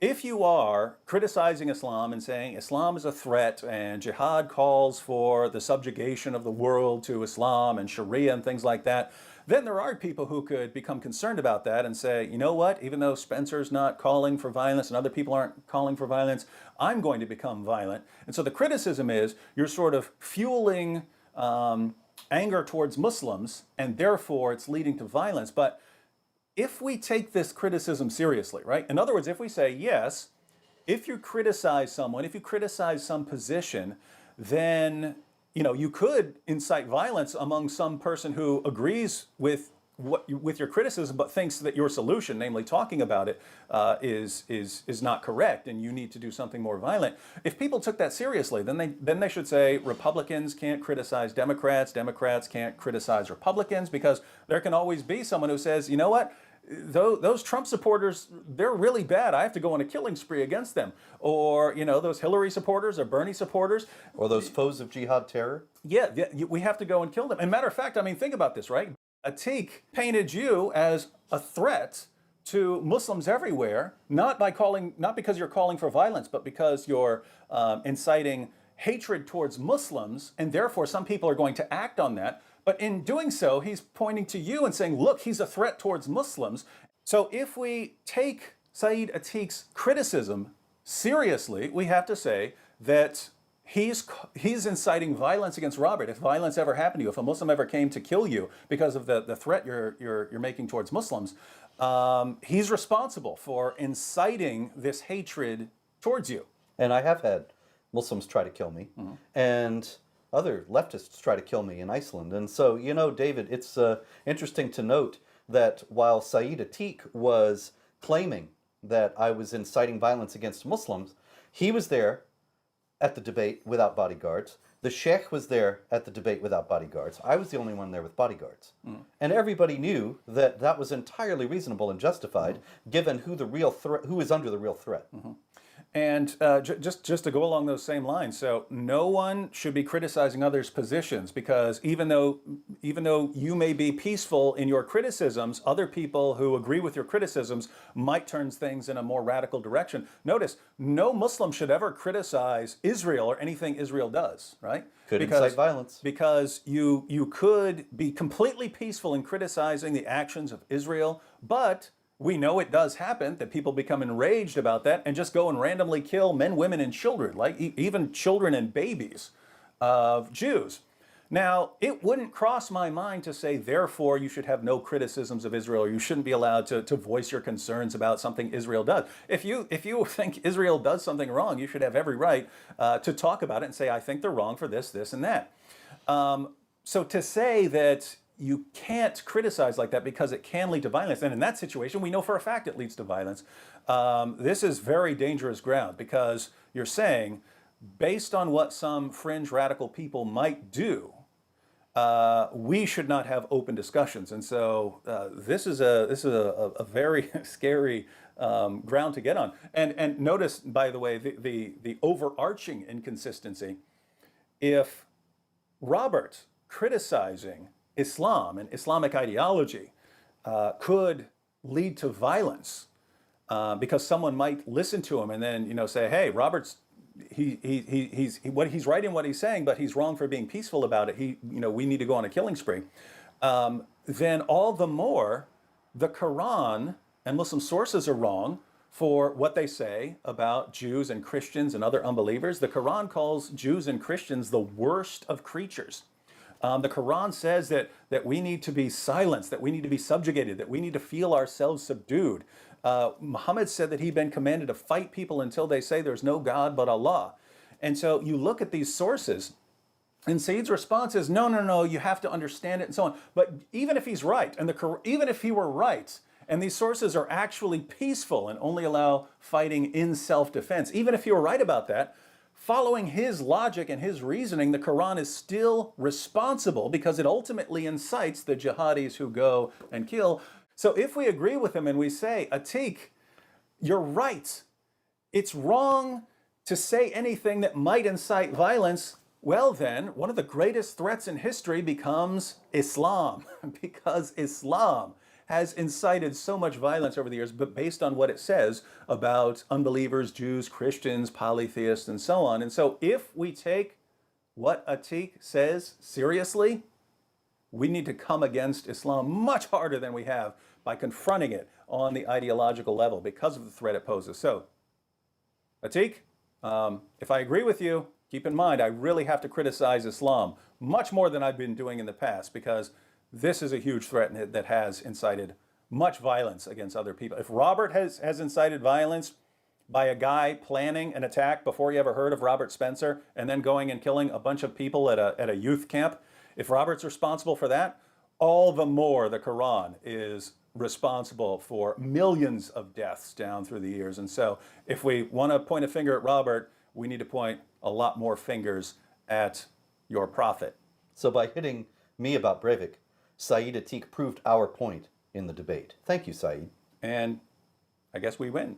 if you are criticizing Islam and saying Islam is a threat and jihad calls for the subjugation of the world to Islam and Sharia and things like that, then there are people who could become concerned about that and say, you know what, even though Spencer's not calling for violence and other people aren't calling for violence, I'm going to become violent. And so the criticism is you're sort of fueling anger towards Muslims, and therefore it's leading to violence. But if we take this criticism seriously, right? In other words, if we say, yes, if you criticize someone, if you criticize some position, then you could incite violence among some person who agrees with your criticism, but thinks that your solution, namely talking about it, is not correct, and you need to do something more violent. If people took that seriously, then they should say Republicans can't criticize Democrats, Democrats can't criticize Republicans, because there can always be someone who says, you know what, those Trump supporters, they're really bad. I have to go on a killing spree against them. Or, those Hillary supporters or Bernie supporters. Or those foes of jihad terror. Yeah, we have to go and kill them. And matter of fact, think about this, right? Atik painted you as a threat to Muslims everywhere, not because you're calling for violence, but because you're inciting hatred towards Muslims, and therefore some people are going to act on that. But in doing so, he's pointing to you and saying, look, he's a threat towards Muslims. So if we take Saeed Atik's criticism seriously, we have to say that he's inciting violence against Robert. If violence ever happened to you, if a Muslim ever came to kill you because of the threat you're making towards Muslims, he's responsible for inciting this hatred towards you. And I have had Muslims try to kill me, and other leftists try to kill me in Iceland. And so, David, it's interesting to note that while Saeed Atik was claiming that I was inciting violence against Muslims, he was there at the debate without bodyguards. The sheikh was there at the debate without bodyguards. I was the only one there with bodyguards. And everybody knew that that was entirely reasonable and justified, given who is under the real threat. And just to go along those same lines, so no one should be criticizing others' positions, because even though you may be peaceful in your criticisms, other people who agree with your criticisms might turn things in a more radical direction. Notice, no Muslim should ever criticize Israel or anything Israel does, right? Could incite violence. Because you could be completely peaceful in criticizing the actions of Israel, but we know it does happen that people become enraged about that and just go and randomly kill men, women, and children, like even children and babies of Jews. Now, it wouldn't cross my mind to say, therefore, you should have no criticisms of Israel, or you shouldn't be allowed to voice your concerns about something Israel does. If you think Israel does something wrong, you should have every right to talk about it and say, I think they're wrong for this, this, and that. So to say that you can't criticize like that because it can lead to violence, and in that situation, we know for a fact it leads to violence. This is very dangerous ground, because you're saying, based on what some fringe radical people might do, we should not have open discussions. And so this is a very scary ground to get on. And notice, by the way, the overarching inconsistency. If Robert criticizing Islam and Islamic ideology could lead to violence, because someone might listen to him and then say, hey, Robert's he's right in what he's saying, but he's wrong for being peaceful about it. We need to go on a killing spree. Then all the more the Quran and Muslim sources are wrong for what they say about Jews and Christians and other unbelievers. The Quran calls Jews and Christians the worst of creatures. The Quran says that we need to be silenced, that we need to be subjugated, that we need to feel ourselves subdued. Muhammad said that he'd been commanded to fight people until they say there's no God but Allah. And so you look at these sources, and Sayyid's response is, no, you have to understand it, and so on. But even if he's right, and even if he were right, and these sources are actually peaceful and only allow fighting in self-defense, even if he were right about that, following his logic and his reasoning, the Quran is still responsible because it ultimately incites the jihadis who go and kill. So if we agree with him and we say, Atiq, you're right, it's wrong to say anything that might incite violence, well then, one of the greatest threats in history becomes Islam, because Islam has incited so much violence over the years, but based on what it says about unbelievers, Jews, Christians, polytheists, and so on. And so if we take what Atiq says seriously, we need to come against Islam much harder than we have by confronting it on the ideological level because of the threat it poses. So, Atiq, if I agree with you, keep in mind, I really have to criticize Islam much more than I've been doing in the past, because this is a huge threat that has incited much violence against other people. If Robert has incited violence by a guy planning an attack before he ever heard of Robert Spencer and then going and killing a bunch of people at a youth camp, if Robert's responsible for that, all the more the Quran is responsible for millions of deaths down through the years. And so if we want to point a finger at Robert, we need to point a lot more fingers at your prophet. So by hitting me about Breivik, Sayyid Atiq proved our point in the debate. Thank you, Sayyid. And I guess we win.